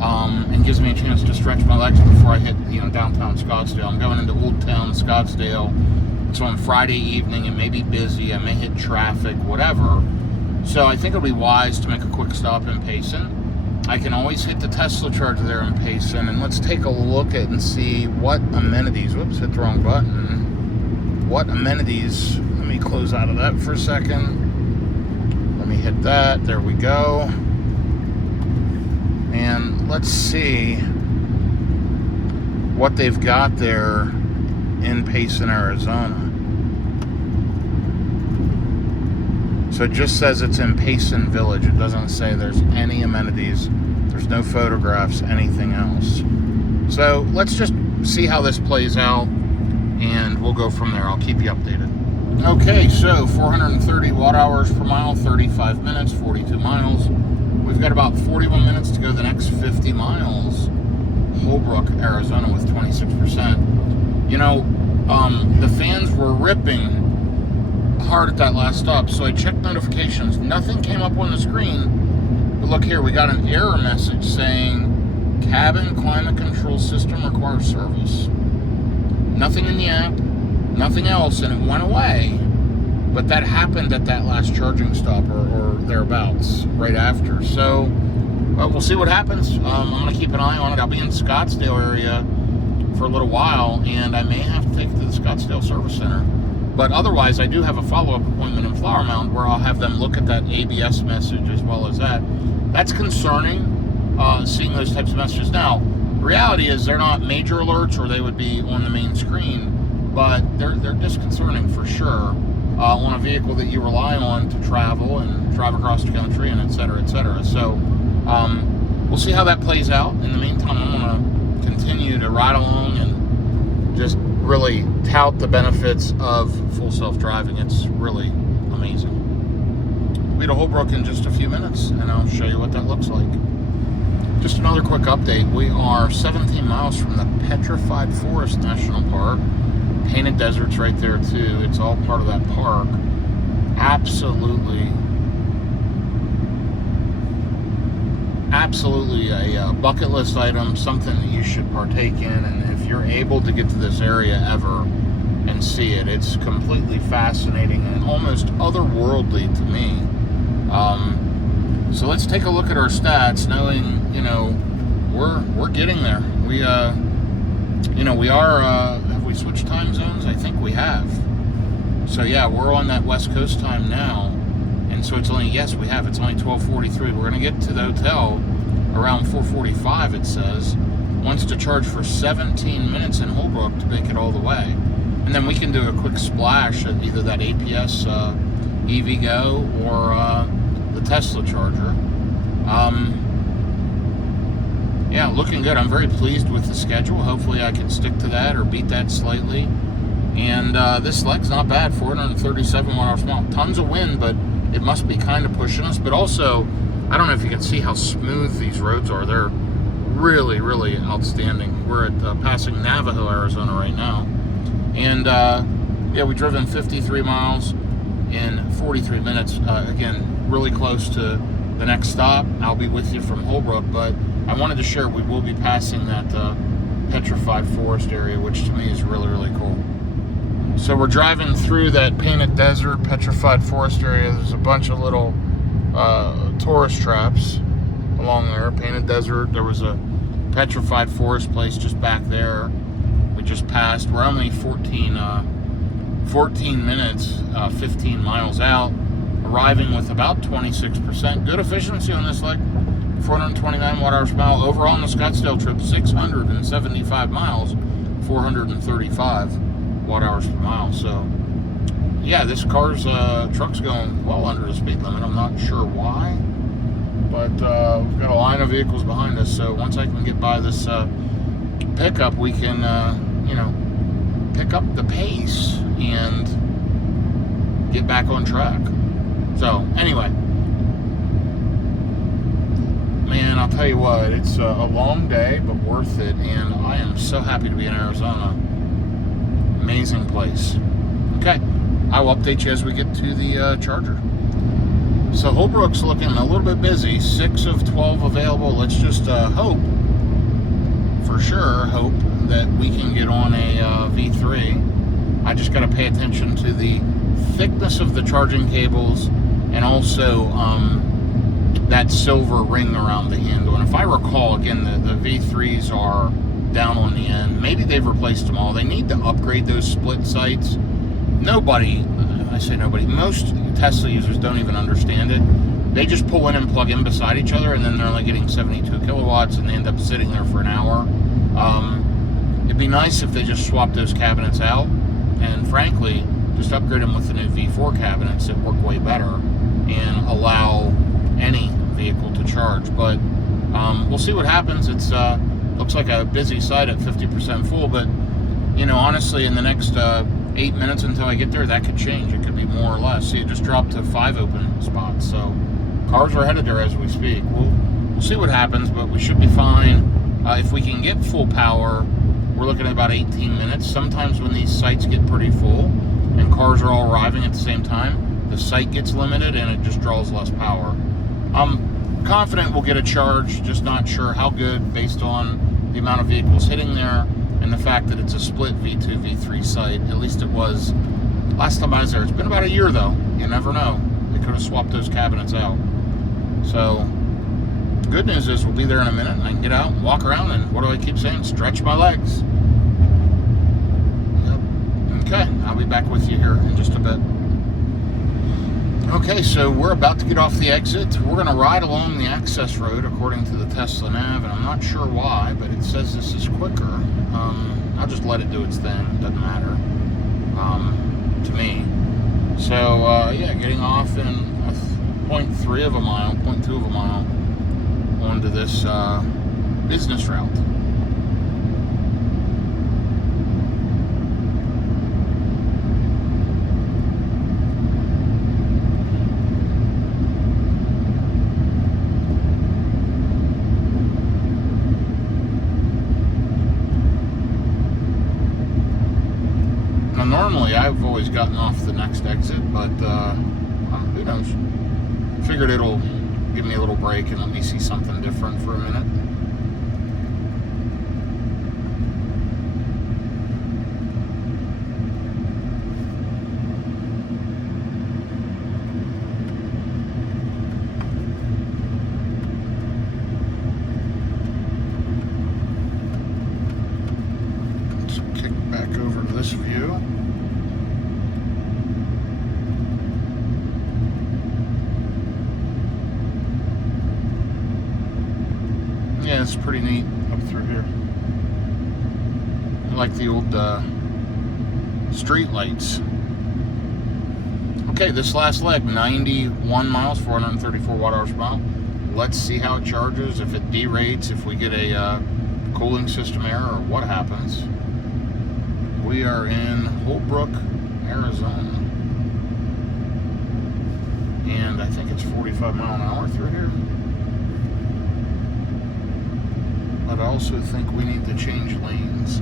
and gives me a chance to stretch my legs before I hit, you know, downtown Scottsdale. I'm going into Old Town Scottsdale. So on Friday evening, it may be busy, I may hit traffic, whatever. So I think it'll be wise to make a quick stop in Payson. I can always hit the Tesla charger there in Payson, and let's take a look at and see what amenities, whoops, hit the wrong button. What amenities, let me close out of that for a second. Let me hit that, there we go. And let's see what they've got there in Payson, Arizona. So it just says it's in Payson Village. It doesn't say there's any amenities. There's no photographs, anything else. So let's just see how this plays out, and we'll go from there. I'll keep you updated. Okay, so 430 watt hours per mile, 35 minutes, 42 miles. We've got about 41 minutes to go the next 50 miles. Holbrook, Arizona with 26%. You know, the fans were ripping hard at that last stop, so I checked notifications. Nothing came up on the screen, but look here, we got an error message saying cabin climate control system requires service. Nothing in the app, nothing else, and it went away. But that happened at that last charging stop or thereabouts, right after. So we'll see what happens. I'm going to keep an eye on it. I'll be in Scottsdale area for a little while, and I may have to take it to the Scottsdale Service Center. But otherwise, I do have a follow-up appointment in Flower Mound where I'll have them look at that ABS message as well as that. That's concerning, seeing those types of messages. Now, the reality is they're not major alerts or they would be on the main screen, but they're disconcerting for sure on a vehicle that you rely on to travel and drive across the country and et cetera, et cetera. So we'll see how that plays out. In the meantime, I'm going to continue to ride along and just really tout the benefits of full self-driving. It's really amazing. We'll be to Holbrook in just a few minutes, and I'll show you what that looks like. Just another quick update. We are 17 miles from the Petrified Forest National Park. Painted Desert's right there too. It's all part of that park. Absolutely a bucket list item, something that you should partake in. And if you're able to get to this area ever and see it, it's completely fascinating and almost otherworldly to me. So let's take a look at our stats, knowing we're getting there. We are. Have we switched time zones? I think we have. So yeah, we're on that West Coast time now. And so it's only, yes, we have. It's only 12:43. We're going to get to the hotel around 4:45, it says. Wants to charge for 17 minutes in Holbrook to make it all the way. And then we can do a quick splash at either that APS EVgo or the Tesla charger. Yeah, looking good. I'm very pleased with the schedule. Hopefully I can stick to that or beat that slightly. And this leg's not bad, 437 watt-hours. Tons of wind, but it must be kind of pushing us. But also, I don't know if you can see how smooth these roads are. They're really, really outstanding. We're at passing Navajo, Arizona right now. And yeah, we've driven 53 miles in 43 minutes. Again, really close to the next stop. I'll be with you from Holbrook, but I wanted to share we will be passing that Petrified Forest area, which to me is really, really cool. So we're driving through that Painted Desert, Petrified Forest area. There's a bunch of little tourist traps along there. Painted Desert, there was a Petrified Forest place just back there. We just passed. We're only 14 minutes, 15 miles out, arriving with about 26%. Good efficiency on this leg. 429 watt-hours per mile. Overall on the Scottsdale trip, 675 miles, 435 watt-hours per mile. So, yeah, this truck's going well under the speed limit. I'm not sure why, but we've got a line of vehicles behind us. So once I can get by this pickup, we can, pick up the pace and get back on track. So, anyway. Man, I'll tell you what, it's a long day, but worth it, and I am so happy to be in Arizona. Amazing place. Okay, I will update you as we get to the charger. So Holbrook's looking a little bit busy, 6 of 12 available. Let's just hope that we can get on a V3. I just got to pay attention to the thickness of the charging cables and also that silver ring around the handle. And if I recall, again, the V3s are down on the end. Maybe they've replaced them all. They need to upgrade those split sights. Most Tesla users don't even understand it. They just pull in and plug in beside each other, and then they're only getting 72 kilowatts, and they end up sitting there for an hour. It'd be nice if they just swapped those cabinets out, and frankly, just upgrade them with the new V4 cabinets that work way better and allow any vehicle to charge. But we'll see what happens. It's looks like a busy site at 50% full, but honestly, in the next 8 minutes until I get there, that could change. It could be more or less. See, it just dropped to 5 open spots, so cars are headed there as we speak. We'll see what happens, but we should be fine. If we can get full power, we're looking at about 18 minutes. Sometimes when these sites get pretty full, and cars are all arriving at the same time, the sight gets limited and it just draws less power. I'm confident we'll get a charge, just not sure how good based on the amount of vehicles hitting there and the fact that it's a split V2, V3 site. At least it was last time I was there. It's been about a year though. You never know. They could have swapped those cabinets out. So, good news is we'll be there in a minute and I can get out, walk around, and what do I keep saying? Stretch my legs. Yep. Okay, I'll be back with you here in just a bit. Okay, so we're about to get off the exit. We're going to ride along the access road according to the Tesla nav, and I'm not sure why, but it says this is quicker. I'll just let it do its thing. It doesn't matter to me. So, yeah, getting off in 0.3 of a mile, 0.2 of a mile onto this business route. Now, normally I've always gotten off the next exit, but who knows? Figured it'll give me a little break and let me see something different for a minute. Let's kick back over to this view. Yeah, it's pretty neat up through here. I like the old street lights. Okay, this last leg, 91 miles, 434 watt-hours per mile. Let's see how it charges, if it derates, if we get a cooling system error, or what happens. We are in Holbrook, Arizona. And I think it's 45 mile an hour through here. But I also think we need to change lanes.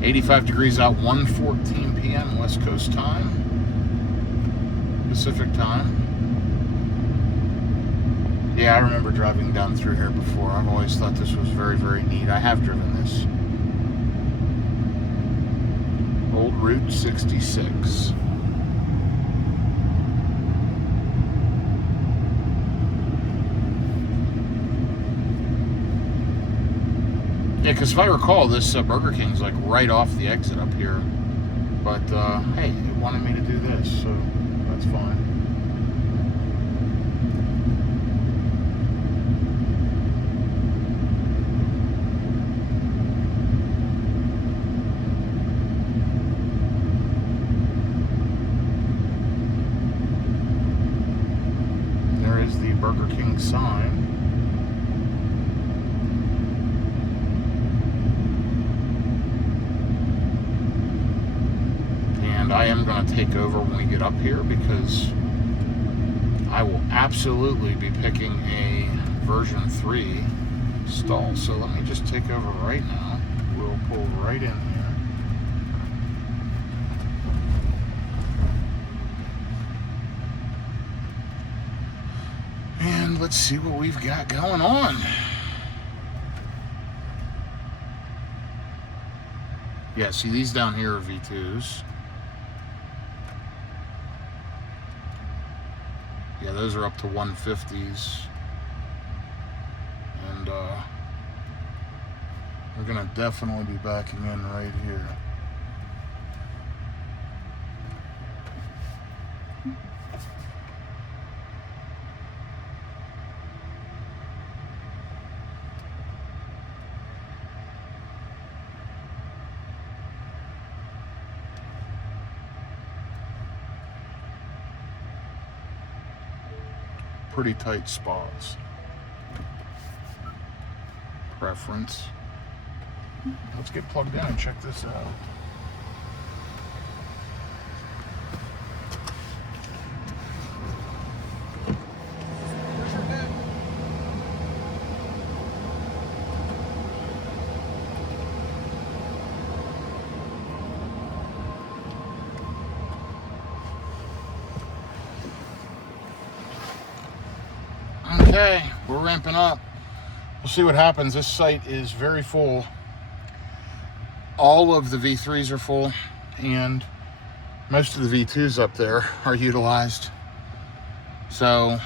$85 degrees out, 1:14 p.m. West Coast time, Pacific time. Yeah, I remember driving down through here before. I've always thought this was very, very neat. I have driven this. Old Route 66. Yeah, because if I recall, this Burger King's like right off the exit up here. But, hey, it wanted me to do this, so that's fine. The Burger King sign. And I am going to take over when we get up here because I will absolutely be picking a version 3 stall. So let me just take over right now. We'll pull right in here. Let's see what we've got going on. Yeah, see, these down here are V2s. Yeah, those are up to 150s. And we're gonna definitely be backing in right here. Pretty tight spots. Preference. Let's get plugged in and check this out. Okay, we're ramping up. We'll see what happens. This site is very full. All of the V3s are full, and most of the V2s up there are utilized. So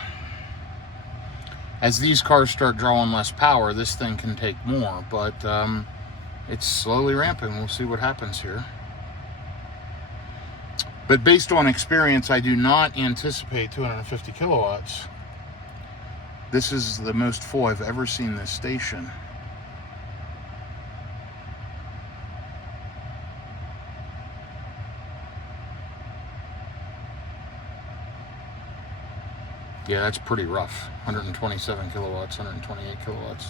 as these cars start drawing less power, this thing can take more, but it's slowly ramping. We'll see what happens here. But based on experience, I do not anticipate 250 kilowatts. This is the most full I've ever seen this station. Yeah, that's pretty rough. 127 kilowatts, 128 kilowatts.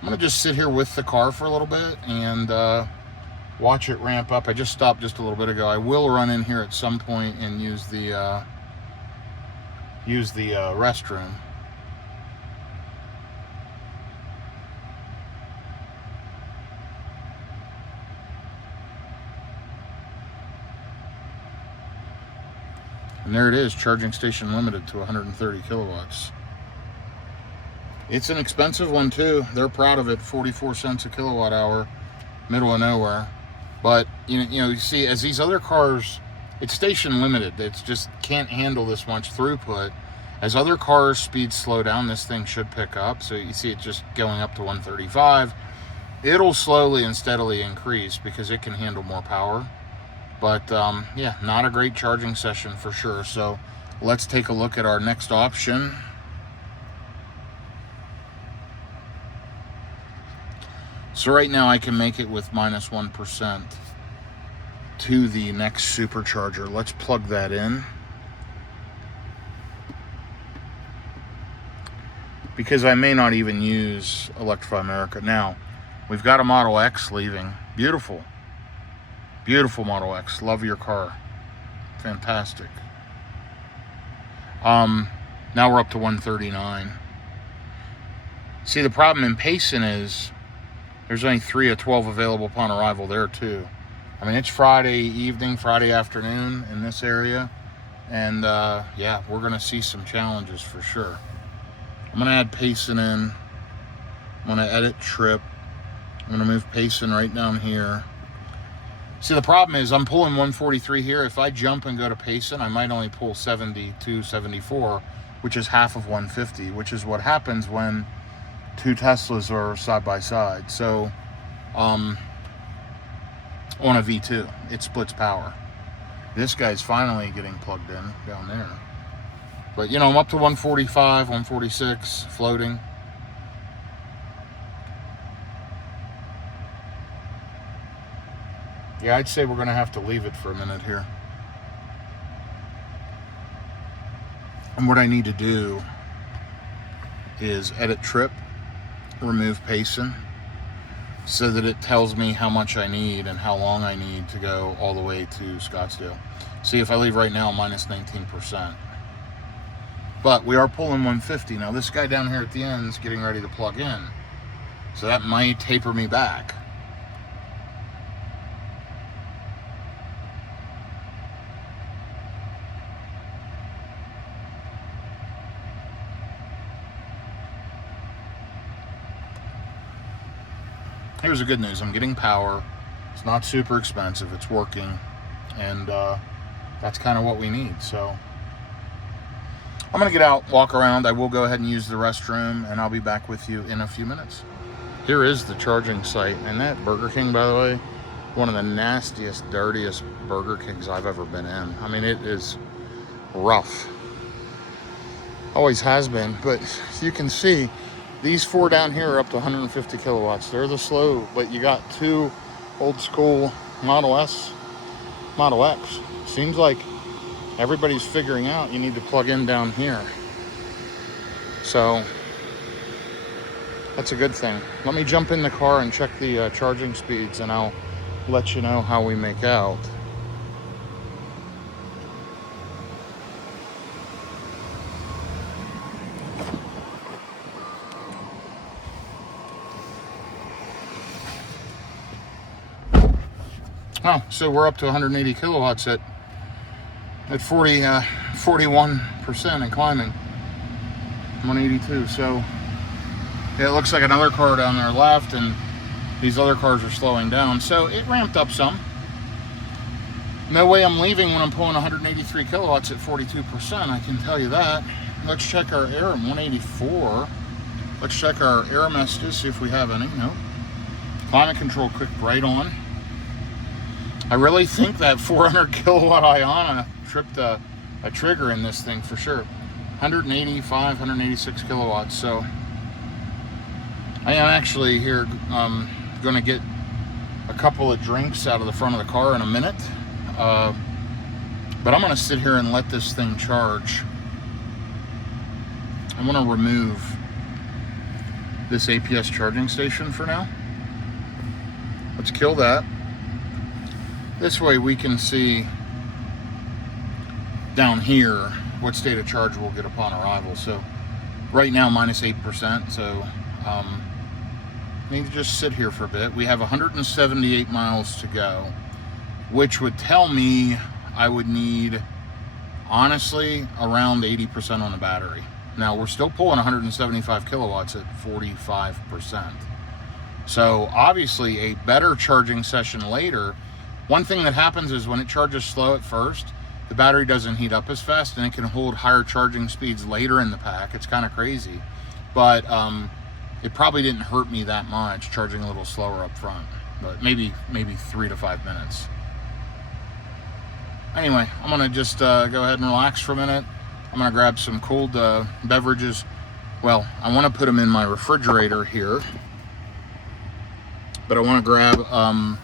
I'm gonna just sit here with the car for a little bit and watch it ramp up. I just stopped just a little bit ago. I will run in here at some point and use the restroom. And there it is, charging station limited to 130 kilowatts. It's an expensive one too. They're proud of it, 44 cents a kilowatt hour, middle of nowhere. But you see, as these other cars, it's station limited. It's just can't handle this much throughput. As other cars speeds slow down, this thing should pick up. So you see it just going up to 135. It'll slowly and steadily increase because it can handle more power. But yeah, not a great charging session for sure. So let's take a look at our next option. So right now I can make it with minus 1% to the next supercharger. Let's plug that in. Because I may not even use Electrify America. Now, we've got a Model X leaving. Beautiful. Beautiful Model X. Love your car. Fantastic. Now we're up to 139. See, the problem in Payson is there's only 3 of 12 available upon arrival there too. I mean, it's Friday evening, Friday afternoon in this area. And yeah, we're gonna see some challenges for sure. I'm gonna add Payson in. I'm gonna edit trip. I'm gonna move Payson right down here. See, the problem is I'm pulling 143 here. If I jump and go to Payson, I might only pull 72, 74, which is half of 150, which is what happens when two Teslas are side by side. So on a V2, it splits power. This guy's finally getting plugged in down there. But I'm up to 145, 146, floating. Yeah, I'd say we're gonna have to leave it for a minute here. And what I need to do is edit trip, remove Payson, so that it tells me how much I need and how long I need to go all the way to Scottsdale. See, if I leave right now, minus 19%. But we are pulling 150. Now this guy down here at the end is getting ready to plug in. So that might taper me back. Here's the good news. I'm getting power. It's not super expensive. It's working. And that's kind of what we need. So I'm going to get out, walk around. I will go ahead and use the restroom, and I'll be back with you in a few minutes. Here is the charging site. And that Burger King, by the way, one of the nastiest, dirtiest Burger Kings I've ever been in. I mean, it is rough. Always has been. But you can see, these 4 down here are up to 150 kilowatts. They're the slow, but you got 2 old school Model S, Model X. Seems like everybody's figuring out you need to plug in down here. So that's a good thing. Let me jump in the car and check the charging speeds, and I'll let you know how we make out. Oh, so we're up to 180 kilowatts at at 41% and climbing. 182. So yeah, it looks like another car down there left, and these other cars are slowing down. So it ramped up some. No way I'm leaving when I'm pulling 183 kilowatts at 42%, I can tell you that. Let's check our air, 184. Let's check our air messages, see if we have any. Nope. Climate control clicked right on. I really think that 400 kilowatt Iona tripped a trigger in this thing for sure. 185, 186 kilowatts. So I am actually here going to get a couple of drinks out of the front of the car in a minute. But I'm going to sit here and let this thing charge. I'm going to remove this APS charging station for now. Let's kill that. This way we can see down here what state of charge we'll get upon arrival. So right now minus 8%, so need to just sit here for a bit. We have 178 miles to go, which would tell me I would need, honestly, around 80% on the battery. Now, we're still pulling 175 kilowatts at 45%. So, obviously, a better charging session later. One thing that happens is when it charges slow at first, the battery doesn't heat up as fast, and it can hold higher charging speeds later in the pack. It's kind of crazy. But it probably didn't hurt me that much charging a little slower up front. But maybe 3 to 5 minutes. Anyway, I'm going to just go ahead and relax for a minute. I'm going to grab some cold beverages. Well, I want to put them in my refrigerator here. But I want to grab a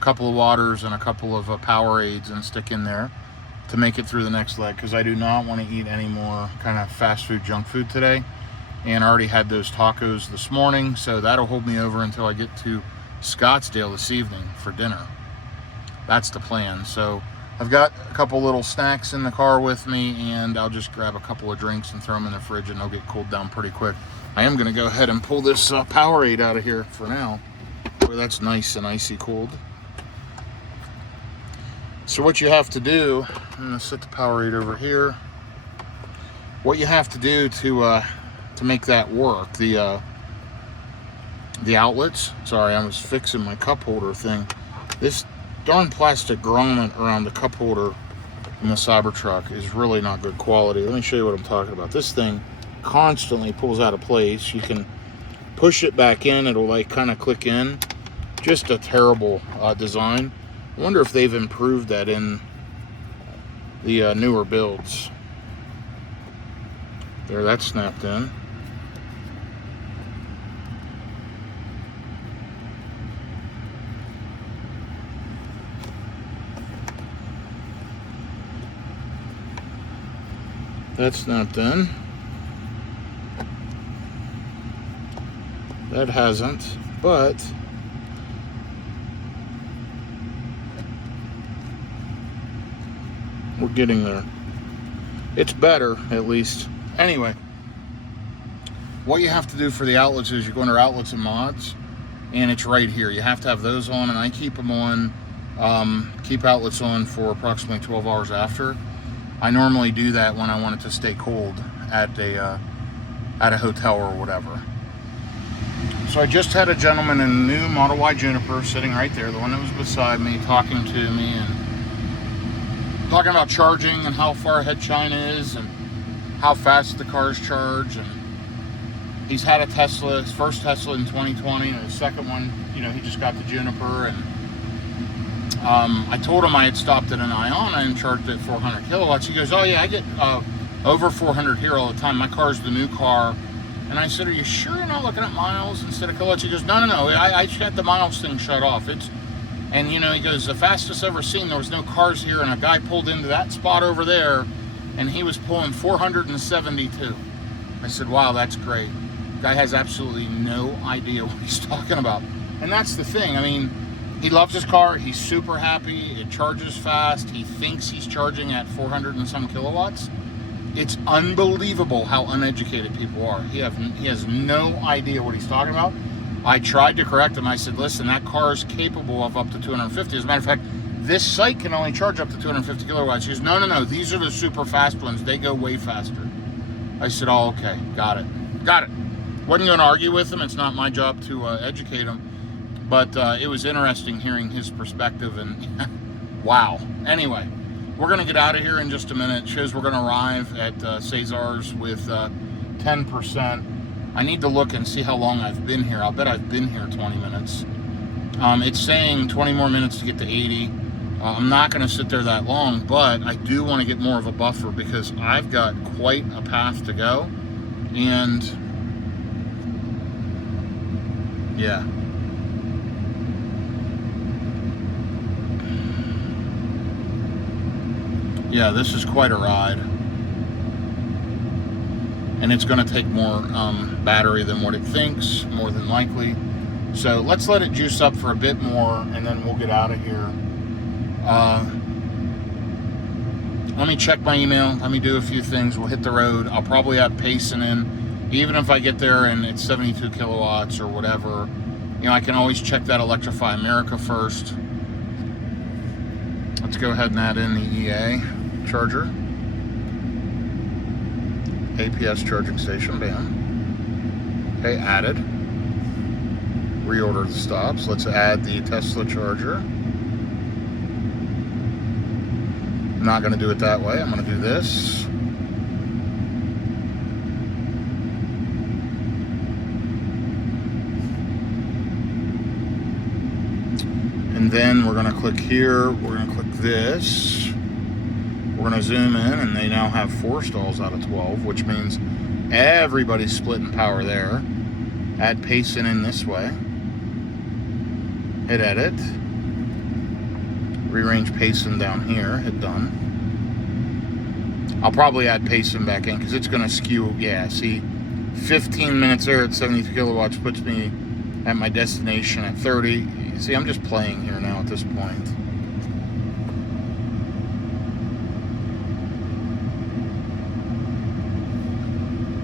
couple of waters and a couple of Powerades and stick in there to make it through the next leg, because I do not want to eat any more kind of fast food, junk food today. And I already had those tacos this morning, so that'll hold me over until I get to Scottsdale this evening for dinner. That's the plan. So I've got a couple little snacks in the car with me, and I'll just grab a couple of drinks and throw them in the fridge, and they'll get cooled down pretty quick. I am going to go ahead and pull this Powerade out of here for now. Boy, that's nice and icy cold. So what you have to do, I'm going to set the Powerade over here. What you have to do to make that work, the outlets. Sorry, I was fixing my cup holder thing. This darn plastic grommet around the cup holder in the Cybertruck is really not good quality. Let me show you what I'm talking about. This thing constantly pulls out of place. You can push it back in, it'll like kind of click in. Just a terrible design. I wonder if they've improved that in the newer builds. There, that's snapped in. That's snapped in. That hasn't, but we're getting there. It's better, at least. Anyway, what you have to do for the outlets is you go under outlets and mods, and it's right here. You have to have those on, and I keep them on, keep outlets on for approximately 12 hours after. I normally do that when I want it to stay cold at a hotel or whatever. So I just had a gentleman in a new Model Y Juniper sitting right there, the one that was beside me, talking to me and talking about charging and how far ahead China is and how fast the cars charge. And he's had a Tesla, his first Tesla in 2020, and his second one, you know, he just got the Juniper. And I told him I had stopped at an Iona and charged at 400 kilowatts. He goes, oh yeah, I get over 400 here all the time. My car's the new car. And I said, are you sure you're not looking at miles instead of kilowatts? He goes, no, I just got the miles thing shut off. And you know, he goes, the fastest I've ever seen, there was no cars here, and a guy pulled into that spot over there, and he was pulling 472. I said, wow, that's great. Guy has absolutely no idea what he's talking about. And that's the thing. I mean, he loves his car. He's super happy. It charges fast. He thinks he's charging at 400 and some kilowatts. It's unbelievable how uneducated people are. He has no idea what he's talking about. I tried to correct him. I said, listen, that car is capable of up to 250. As a matter of fact, this site can only charge up to 250 kilowatts. He goes, no, these are the super fast ones. They go way faster. I said, oh, okay, got it. Wasn't going to argue with him. It's not my job to educate him. But it was interesting hearing his perspective, and wow. Anyway, we're going to get out of here in just a minute. It shows we're going to arrive at Cesar's with 10%. I need to look and see how long I've been here. I'll bet I've been here 20 minutes. It's saying 20 more minutes to get to 80. I'm not going to sit there that long, but I do want to get more of a buffer because I've got quite a path to go. And yeah. Yeah, this is quite a ride. And it's going to take more battery than what it thinks, more than likely. So let's let it juice up for a bit more, and then we'll get out of here. Let me check my email. Let me do a few things. We'll hit the road. I'll probably add pacing in. Even if I get there and it's 72 kilowatts or whatever, you know, I can always check that Electrify America first. Let's go ahead and add in the EA charger. APS charging station, bam. Okay, added. Reorder the stops. Let's add the Tesla charger. I'm not going to do it that way. I'm going to do this. And then we're going to click here. We're going to click this. We're going to zoom in, and they now have 4 stalls out of 12, which means everybody's splitting power there. Add pacing in this way. Hit edit. Rearrange pacing down here. Hit done. I'll probably add pacing back in because it's going to skew. Yeah, see, 15 minutes there at 72 kilowatts puts me at my destination at 30. See, I'm just playing here now at this point.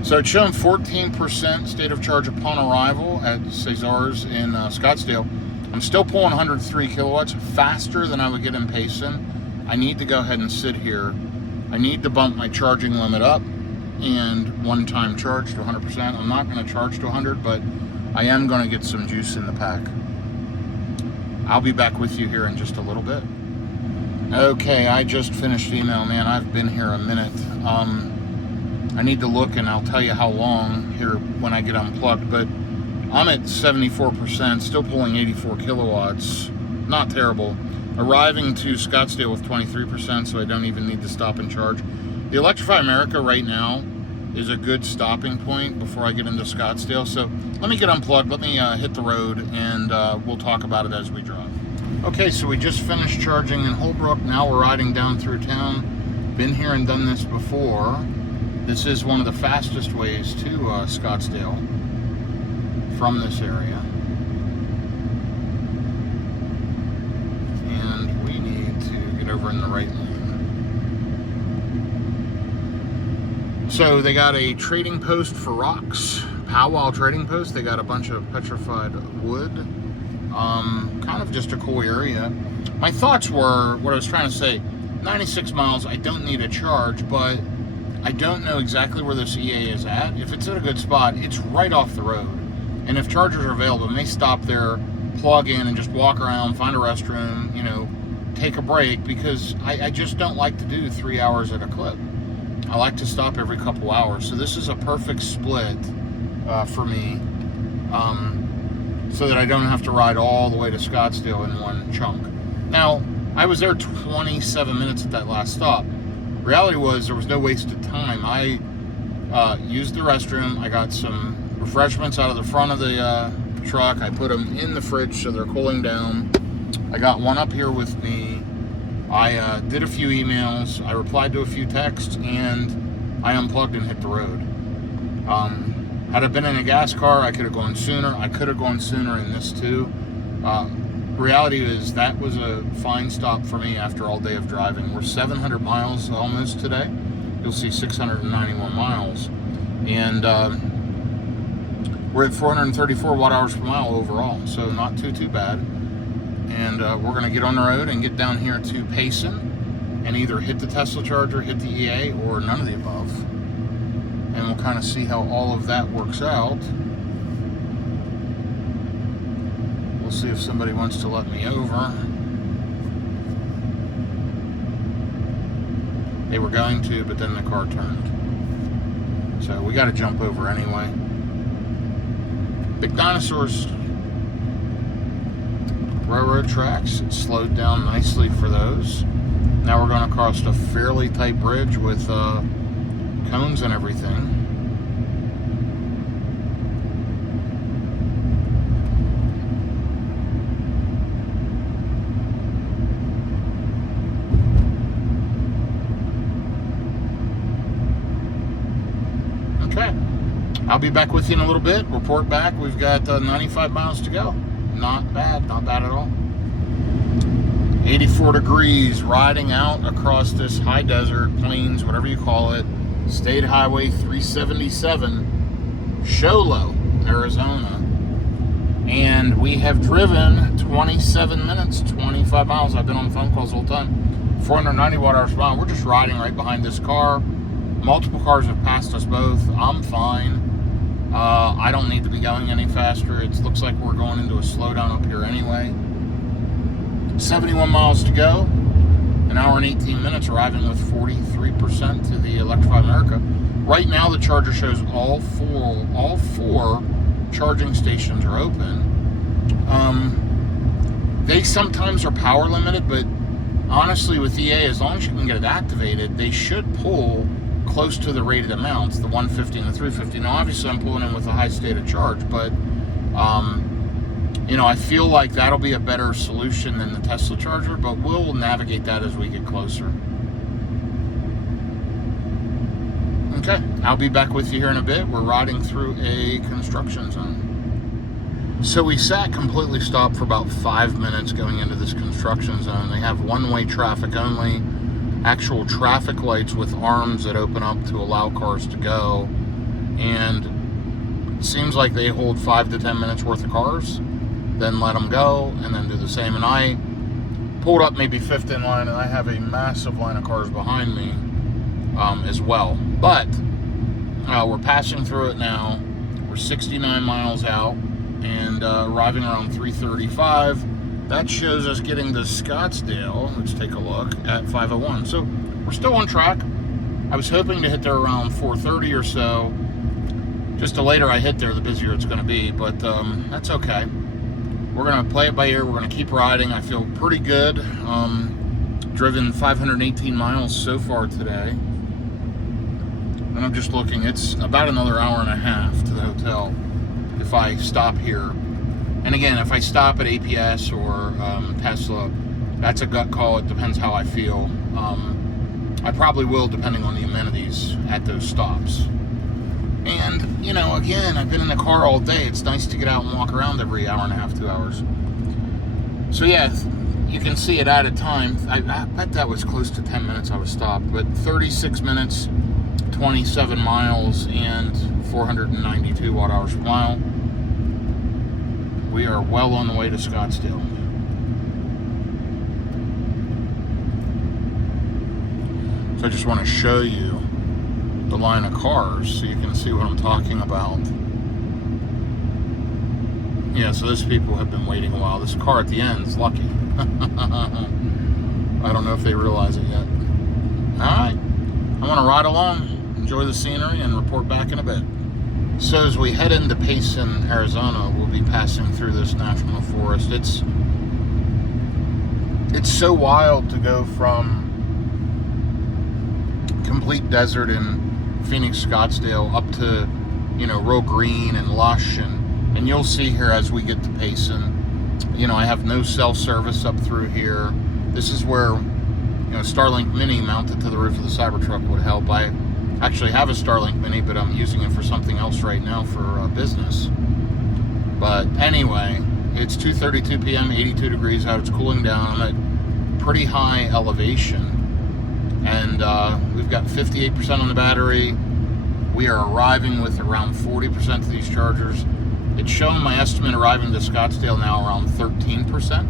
So it's showing 14% state of charge upon arrival at Cesar's in Scottsdale. I'm still pulling 103 kilowatts, faster than I would get in pacing. I need to go ahead and sit here. I need to bump my charging limit up and one-time charge to 100%. I'm not going to charge to 100, but I am going to get some juice in the pack. I'll be back with you here in just a little bit. Okay, I just finished email, man. I've been here a minute. I need to look, and I'll tell you how long here when I get unplugged, but I'm at 74%, still pulling 84 kilowatts. Not terrible. Arriving to Scottsdale with 23%, so I don't even need to stop and charge. The Electrify America right now is a good stopping point before I get into Scottsdale. So let me get unplugged, let me hit the road, and we'll talk about it as we drive. Okay, so we just finished charging in Holbrook. Now we're riding down through town. Been here and done this before. This is one of the fastest ways to Scottsdale from this area. And we need to get over in the right lane. So they got a trading post for rocks. Powwow trading post. They got a bunch of petrified wood. Kind of just a cool area. My thoughts were, what I was trying to say, 96 miles, I don't need a charge, but I don't know exactly where this EA is at. If it's at a good spot, it's right off the road. And if chargers are available, I may stop there, plug in, and just walk around, find a restroom, you know, take a break, because I just don't like to do 3 hours at a clip. I like to stop every couple hours. So this is a perfect split for me, so that I don't have to ride all the way to Scottsdale in one chunk. Now, I was there 27 minutes at that last stop. Reality was there was no wasted time. I used the restroom. I got some refreshments out of the front of the truck. I put them in the fridge so they're cooling down. I got one up here with me. I did a few emails. I replied to a few texts, and I unplugged and hit the road. Had I been in a gas car, I could have gone sooner. I could have gone sooner in this too. Reality is that was a fine stop for me after all day of driving. We're 700 miles almost today. You'll see 691 miles. And we're at 434 watt hours per mile overall, so not too bad. And we're going to get on the road and get down here to Payson and either hit the Tesla charger, hit the EA, or none of the above. And we'll kind of see how all of that works out. We'll see if somebody wants to let me over. They were going to, but then the car turned. So we got to jump over anyway. Big dinosaurs. Railroad tracks. It slowed down nicely for those. Now we're going to cross a fairly tight bridge with cones and everything. Okay, I'll be back with you in a little bit. Report back. We've got 95 miles to go. Not bad at all. 84 degrees, riding out across this high desert, plains, whatever you call it, State Highway 377, Sholo, Arizona. And we have driven 27 minutes, 25 miles. I've been on phone calls the whole time. 490 watt-hours per mile. We're just riding right behind this car. Multiple cars have passed us both. I'm fine. I don't need to be going any faster. It looks like we're going into a slowdown up here anyway. 71 miles to go. An hour and 18 minutes, arriving with 43% to the Electrify America. Right now, the charger shows all four charging stations are open. They sometimes are power limited, but honestly, with EA, as long as you can get it activated, they should pull close to the rated amounts, the 150 and the 350. Now, obviously, I'm pulling in with a high state of charge, but you know, I feel like that'll be a better solution than the Tesla charger, but we'll navigate that as we get closer. Okay, I'll be back with you here in a bit. We're riding through a construction zone. So we sat completely stopped for about 5 minutes going into this construction zone. They have one-way traffic only, actual traffic lights with arms that open up to allow cars to go. And it seems like they hold 5 to 10 minutes worth of cars, then let them go, and then do the same. And I pulled up maybe fifth in line, and I have a massive line of cars behind me as well. But we're passing through it now. We're 69 miles out and arriving around 3:35. That shows us getting to Scottsdale. Let's take a look at 5:01. So we're still on track. I was hoping to hit there around 4:30 or so. Just the later I hit there, the busier it's going to be, but that's okay. We're going to play it by ear. We're going to keep riding. I feel pretty good. Driven 518 miles so far today. And I'm just looking. It's about another hour and a half to the hotel if I stop here. And again, if I stop at APS or Tesla, that's a gut call. It depends how I feel. I probably will, depending on the amenities at those stops. And, you know, again, I've been in the car all day. It's nice to get out and walk around every hour and a half, 2 hours. So, yeah, you can see it at a time. I bet that was close to 10 minutes I was stopped. But 36 minutes, 27 miles, and 492 watt-hours per mile. We are well on the way to Scottsdale. So I just want to show you the line of cars so you can see what I'm talking about. Yeah, so those people have been waiting a while. This car at the end is lucky. I don't know if they realize it yet. Alright, I'm going to ride along, enjoy the scenery, and report back in a bit. So as we head into Payson, Arizona, we'll be passing through this national forest. It's so wild to go from complete desert in Phoenix, Scottsdale, up to, you know, real green and lush, and you'll see here as we get to Payson, you know, I have no cell service up through here. This is where, you know, Starlink Mini mounted to the roof of the Cybertruck would help. I actually have a Starlink Mini, but I'm using it for something else right now for business. But anyway, it's 2:32 p.m., 82 degrees out. It's cooling down. I'm at pretty high elevation. And we've got 58% on the battery. We are arriving with around 40% of these chargers. It's showing my estimate arriving to Scottsdale now around 13%.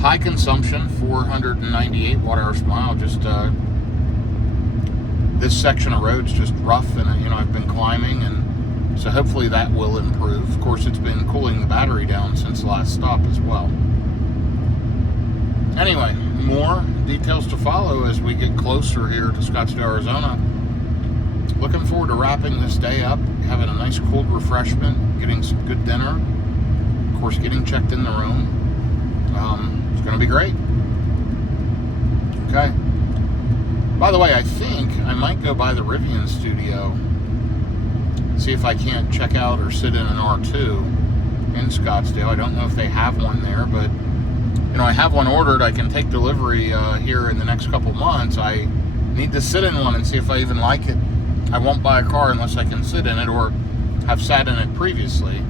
High consumption, 498 watt-hours per mile. Just this section of road's just rough, and I've been climbing, and so hopefully that will improve. Of course, it's been cooling the battery down since the last stop as well. Anyway, more details to follow as we get closer here to Scottsdale, Arizona. Looking forward to wrapping this day up, having a nice cold refreshment, getting some good dinner, of course getting checked in the room. It's going to be great. Okay. By the way, I think I might go by the Rivian studio, see if I can't check out or sit in an R2 in Scottsdale. I don't know if they have one there, but I have one ordered. I can take delivery here in the next couple months. I need to sit in one and see if I even like it. I won't buy a car unless I can sit in it or have sat in it previously.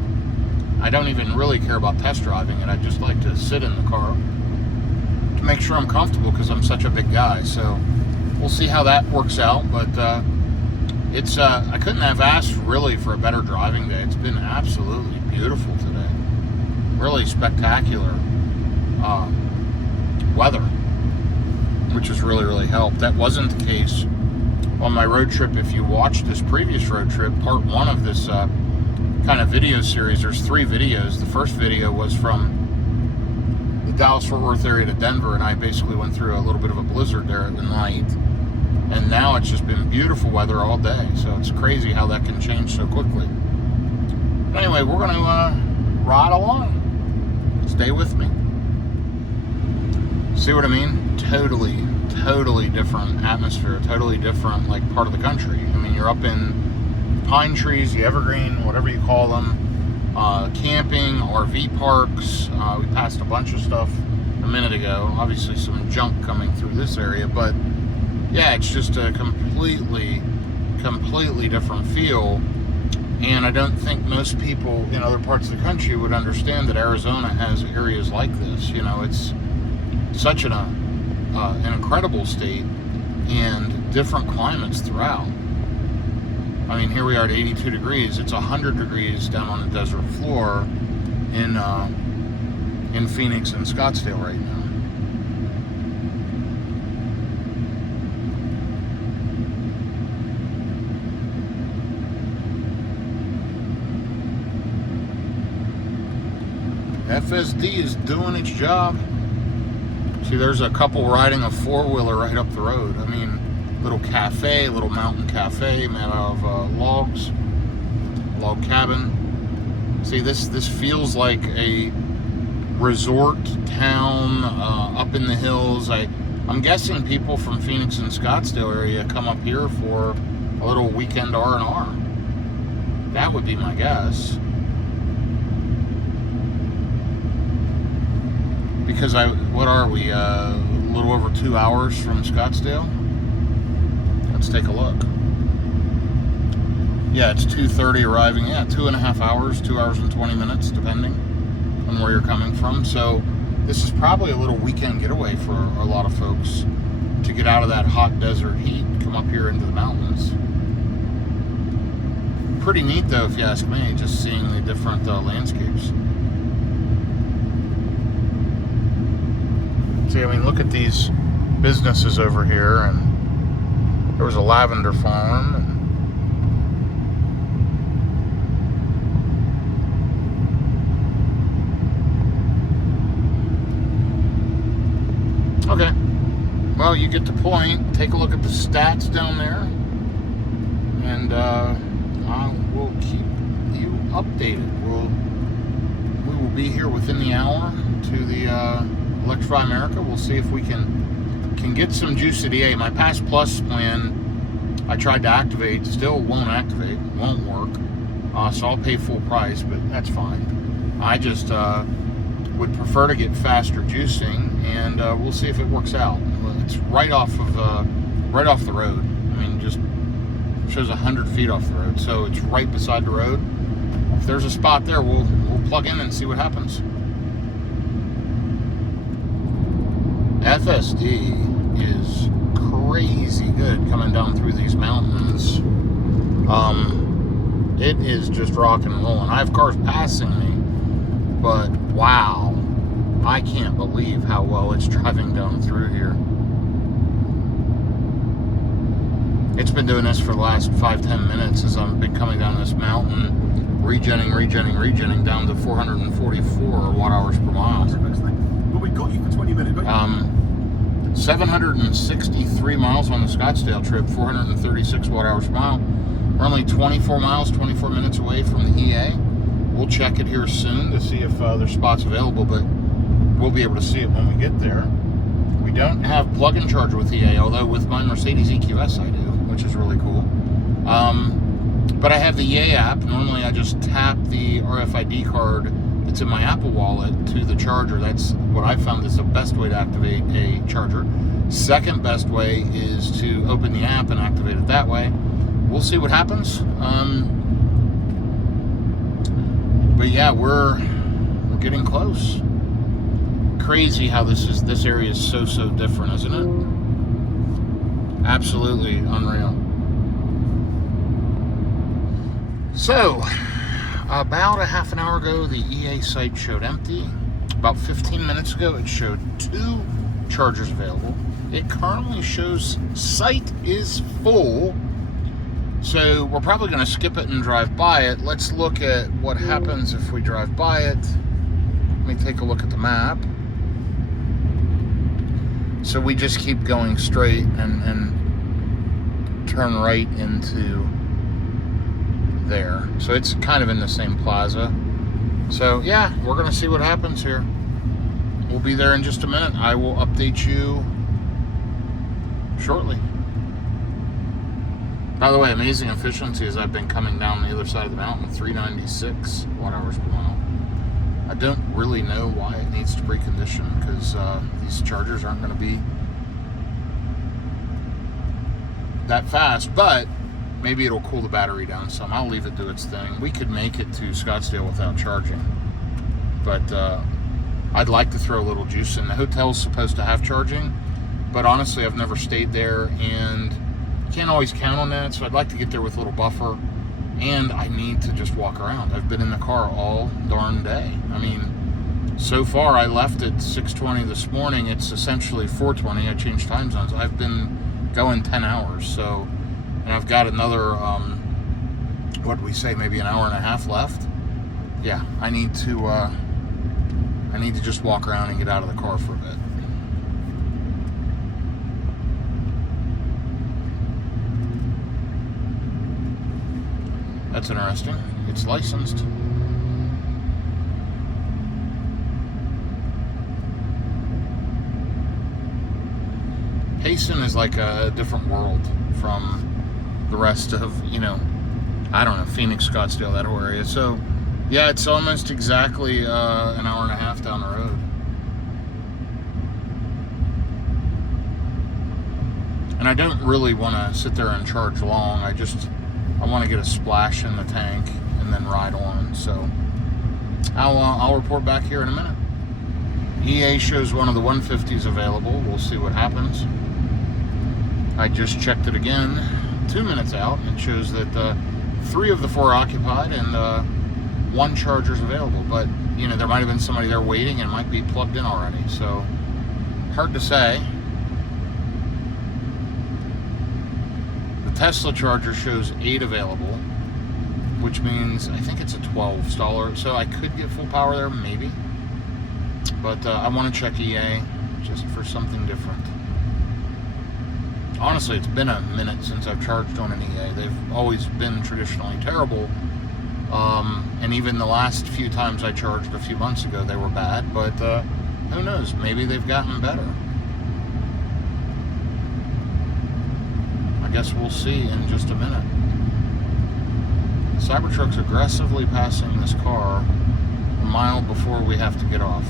I don't even really care about test driving it. I just like to sit in the car to make sure I'm comfortable because I'm such a big guy. So we'll see how that works out. But it's I couldn't have asked really for a better driving day. It's been absolutely beautiful today. Really spectacular weather, which has really, really helped. That wasn't the case on my road trip. If you watched this previous road trip, part one of this kind of video series, there's 3 videos. The first video was from the Dallas-Fort Worth area to Denver, and I basically went through a little bit of a blizzard there at the night, and now it's just been beautiful weather all day. So it's crazy how that can change so quickly. But anyway, we're going to ride along. Stay with me. See what I mean? Totally different atmosphere, totally different part of the country. I mean, you're up in pine trees, the evergreen, whatever you call them, camping, RV parks. We passed a bunch of stuff a minute ago. Obviously some junk coming through this area, but yeah, it's just a completely different feel. And I don't think most people in other parts of the country would understand that Arizona has areas like this. It's such an incredible state and different climates throughout. I mean, here we are at 82 degrees. It's 100 degrees down on the desert floor in Phoenix and Scottsdale right now. FSD is doing its job. See, there's a couple riding a 4-wheeler right up the road. I mean, little cafe, little mountain cafe made out of logs, log cabin. See, this feels like a resort town up in the hills. I'm guessing people from Phoenix and Scottsdale area come up here for a little weekend R&R. That would be my guess. Because what are we, a little over 2 hours from Scottsdale? Let's take a look. Yeah, it's 2:30 arriving. Yeah, 2.5 hours, 2 hours and 20 minutes, depending on where you're coming from. So this is probably a little weekend getaway for a lot of folks to get out of that hot desert heat, come up here into the mountains. Pretty neat though, if you ask me, just seeing the different landscapes. See, I mean, look at these businesses over here, and there was a lavender farm. Okay, well, you get the point. Take a look at the stats down there, and I will keep you updated. We will be here within the hour to the Electrify America. We'll see if we can get some juice at EA. My Pass Plus plan I tried to activate, still won't activate, won't work. So I'll pay full price, but that's fine. I just would prefer to get faster juicing, and we'll see if it works out. It's right off the road. I mean, just shows 100 feet off the road, so it's right beside the road. If there's a spot there, we'll plug in and see what happens. FSD is crazy good coming down through these mountains. It is just rock and rolling. I have cars passing me, but wow. I can't believe how well it's driving down through here. It's been doing this for the last 5-10 minutes as I've been coming down this mountain, regenning down to 444 watt-hours per mile. But we got you for 20 minutes. 763 miles on the Scottsdale trip, 436 watt-hours per mile. We're only 24 minutes away from the EA. We'll check it here soon to see if there's spots available, but we'll be able to see it when we get there. We don't have plug-in charge with EA, although with my Mercedes EQS I do, which is really cool. But I have the EA app. Normally I just tap the RFID card that's in my Apple Wallet to the charger. That's what I found is the best way to activate a charger. Second best way is to open the app and activate it that way. We'll see what happens. But yeah, we're getting close. Crazy how this area is so different, isn't it? Absolutely unreal. So, about a half an hour ago, the EA site showed empty. About 15 minutes ago, it showed 2 chargers available. It currently shows site is full. So we're probably going to skip it and drive by it. Let's look at what happens if we drive by it. Let me take a look at the map. So we just keep going straight and turn right into there. So it's kind of in the same plaza. So yeah, we're going to see what happens here. We'll be there in just a minute. I will update you shortly. By the way, amazing efficiency as I've been coming down the other side of the mountain, 396 watt-hours per mile. I don't really know why it needs to precondition, because these chargers aren't going to be that fast, but maybe it'll cool the battery down some. I'll leave it do its thing. We could make it to Scottsdale without charging, but I'd like to throw a little juice in. The hotel's supposed to have charging, but honestly, I've never stayed there, and can't always count on that, so I'd like to get there with a little buffer, and I need to just walk around. I've been in the car all darn day. I mean, so far I left at 6:20 this morning. It's essentially 4:20. I changed time zones. I've been going 10 hours, so, and I've got another, what do we say, maybe an hour and a half left. Yeah, I need to just walk around and get out of the car for a bit. That's interesting. It's licensed. Payson is like a different world from the rest of, I don't know, Phoenix, Scottsdale, that whole area. So, yeah, it's almost exactly an hour and a half down the road. And I don't really want to sit there and charge long. I want to get a splash in the tank and then ride on. So I'll report back here in a minute. EA shows one of the 150s available. We'll see what happens. I just checked it again 2 minutes out, and it shows that 3 of the 4 are occupied and 1 charger's available. But there might have been somebody there waiting and it might be plugged in already. So hard to say. Tesla charger shows 8 available, which means I think it's a 12 staller, so I could get full power there, maybe. But I want to check EA just for something different. Honestly, it's been a minute since I've charged on an EA. They've always been traditionally terrible, and even the last few times I charged a few months ago, they were bad. But who knows? Maybe they've gotten better. I guess we'll see in just a minute. The Cybertruck's aggressively passing this car a mile before we have to get off.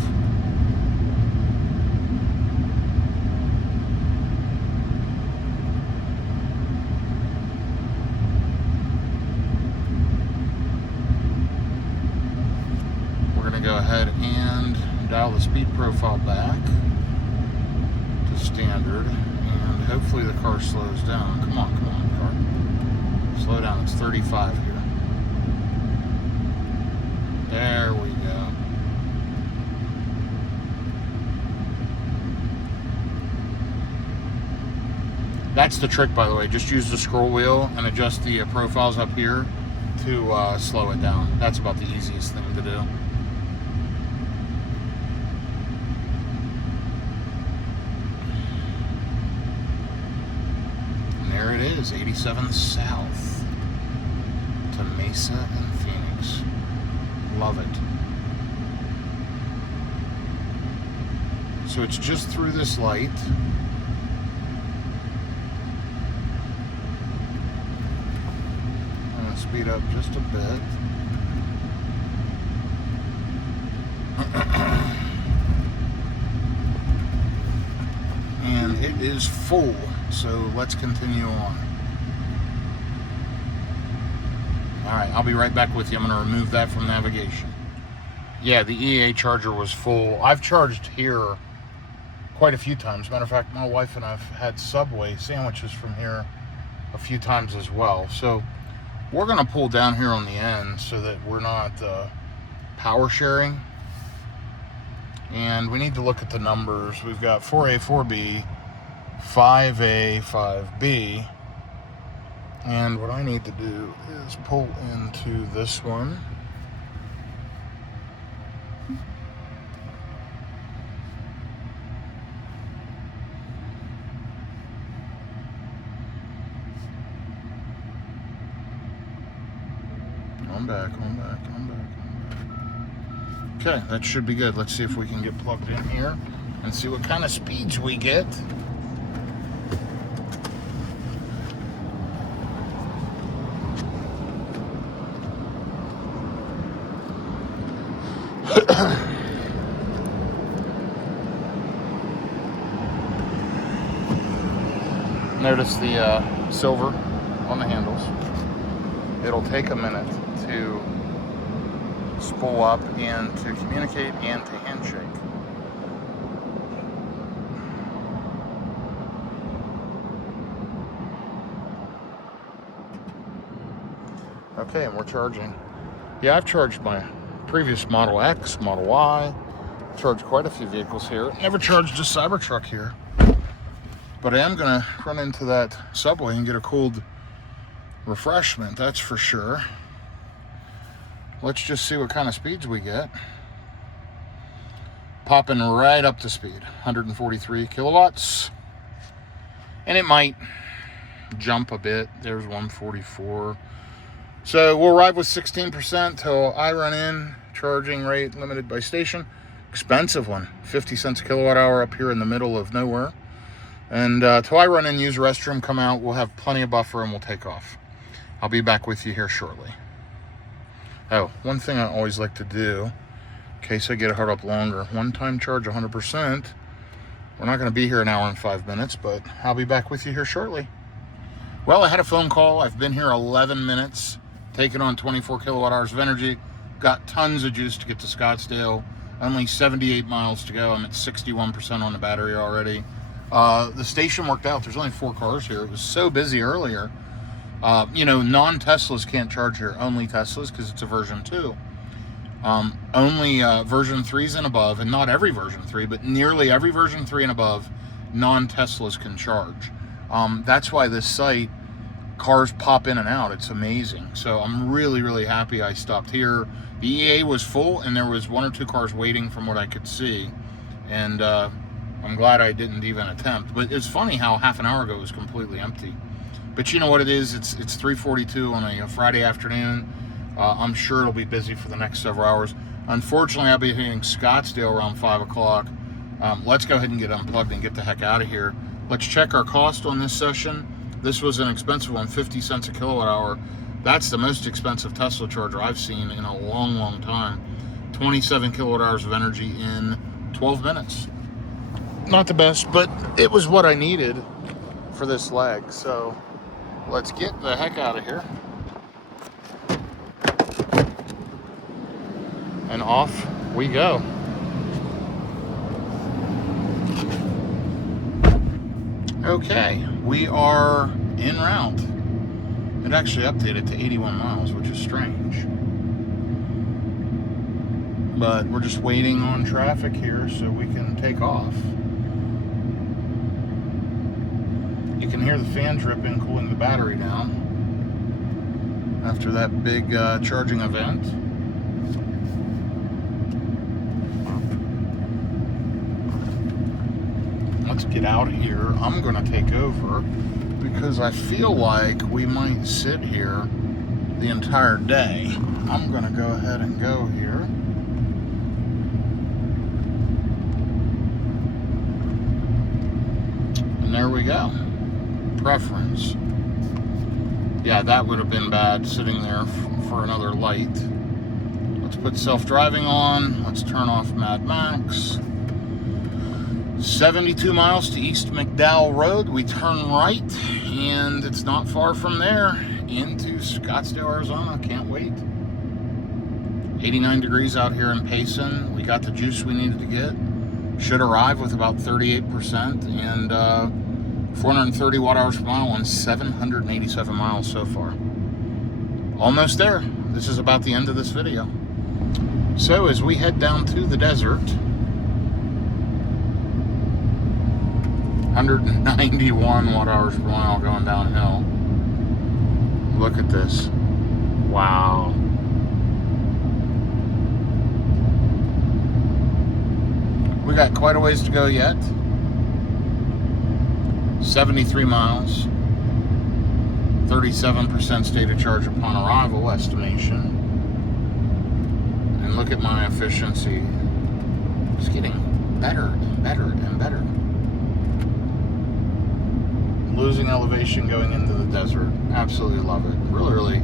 We're going to go ahead and dial the speed profile back to standard. Hopefully the car slows down. Come on, car. Slow down. It's 35 here. There we go. That's the trick, by the way. Just use the scroll wheel and adjust the profiles up here to slow it down. That's about the easiest thing to do. And there it is, 87 South to Mesa and Phoenix. Love it. So it's just through this light. I'm going to speed up just a bit. And it is full, so let's continue on. Alright, I'll be right back with you. I'm going to remove that from navigation. Yeah, the EA charger was full. I've charged here quite a few times. Matter of fact, my wife and I've had Subway sandwiches from here a few times as well. So we're going to pull down here on the end so that we're not power sharing. And we need to look at the numbers. We've got 4A, 4B, 5A, 5B. And what I need to do is pull into this one. I'm back. Okay, that should be good. Let's see if we can get plugged in here and see what kind of speeds we get. Notice the silver on the handles. It'll take a minute to spool up and to communicate and to handshake. Okay, and we're charging. Yeah, I've charged my previous Model X, Model Y. Charged quite a few vehicles here. Never charged a Cybertruck here. But I am going to run into that Subway and get a cold refreshment, that's for sure. Let's just see what kind of speeds we get. Popping right up to speed, 143 kilowatts. And it might jump a bit. There's 144. So we'll arrive with 16% till I run in. Charging rate limited by station. Expensive one, 50 cents a kilowatt hour up here in the middle of nowhere. And till I run in, use the restroom, come out, we'll have plenty of buffer and we'll take off. I'll be back with you here shortly. Oh, one thing I always like to do, in case I get hard up longer, one-time charge 100%. We're not going to be here an hour and 5 minutes, but I'll be back with you here shortly. Well, I had a phone call. I've been here 11 minutes, taking on 24 kilowatt hours of energy. Got tons of juice to get to Scottsdale. Only 78 miles to go. I'm at 61% on the battery already. The station worked out. There's only 4 cars here. It was so busy earlier. Non-Teslas can't charge here, only Teslas, because it's a version 2. Only version 3s and above, and not every version 3, but nearly every version 3 and above, non-Teslas can charge. That's why this site, cars pop in and out. It's amazing. So I'm really, really happy I stopped here. The EA was full, and there was 1 or 2 cars waiting from what I could see. And I'm glad I didn't even attempt. But it's funny how half an hour ago it was completely empty. But you know what it is? It's 3:42 on a Friday afternoon. I'm sure it'll be busy for the next several hours. Unfortunately, I'll be hitting Scottsdale around 5 o'clock. Let's go ahead and get unplugged and get the heck out of here. Let's check our cost on this session. This was an expensive one, 50 cents a kilowatt hour. That's the most expensive Tesla charger I've seen in a long, long time. 27 kilowatt hours of energy in 12 minutes. Not the best, but it was what I needed for this leg. So let's get the heck out of here. And off we go. Okay, we are en route. It actually updated to 81 miles, which is strange. But we're just waiting on traffic here so we can take off. You can hear the fan dripping, cooling the battery down after that big charging event. Let's get out of here. I'm going to take over because I feel like we might sit here the entire day. I'm going to go ahead and go here. And there we go. Preference. Yeah, that would have been bad sitting there for another light. Let's put self-driving on. Let's turn off Mad Max. 72 miles to East McDowell Road. We turn right, and it's not far from there into Scottsdale, Arizona. Can't wait. 89 degrees out here in Payson. We got the juice we needed to get. Should arrive with about 38% and 430 watt-hours per mile on 787 miles so far. Almost there. This is about the end of this video. So as we head down to the desert, 191 watt-hours per mile going downhill. Look at this. Wow. We got quite a ways to go yet. 73 miles. 37% state of charge upon arrival estimation. And look at my efficiency. It's getting better and better and better. Losing elevation going into the desert. Absolutely love it. Really, really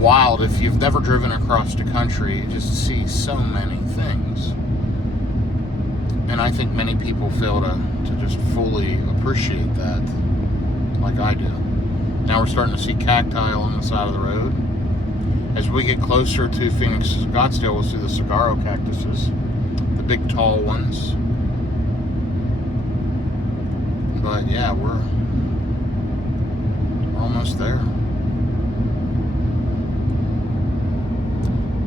wild. If you've never driven across the country, you just see so many things. And I think many people fail to just fully appreciate that like I do. Now we're starting to see cacti on the side of the road. As we get closer to Phoenix, Scottsdale, we'll see the saguaro cactuses, the big tall ones. But yeah, we're almost there.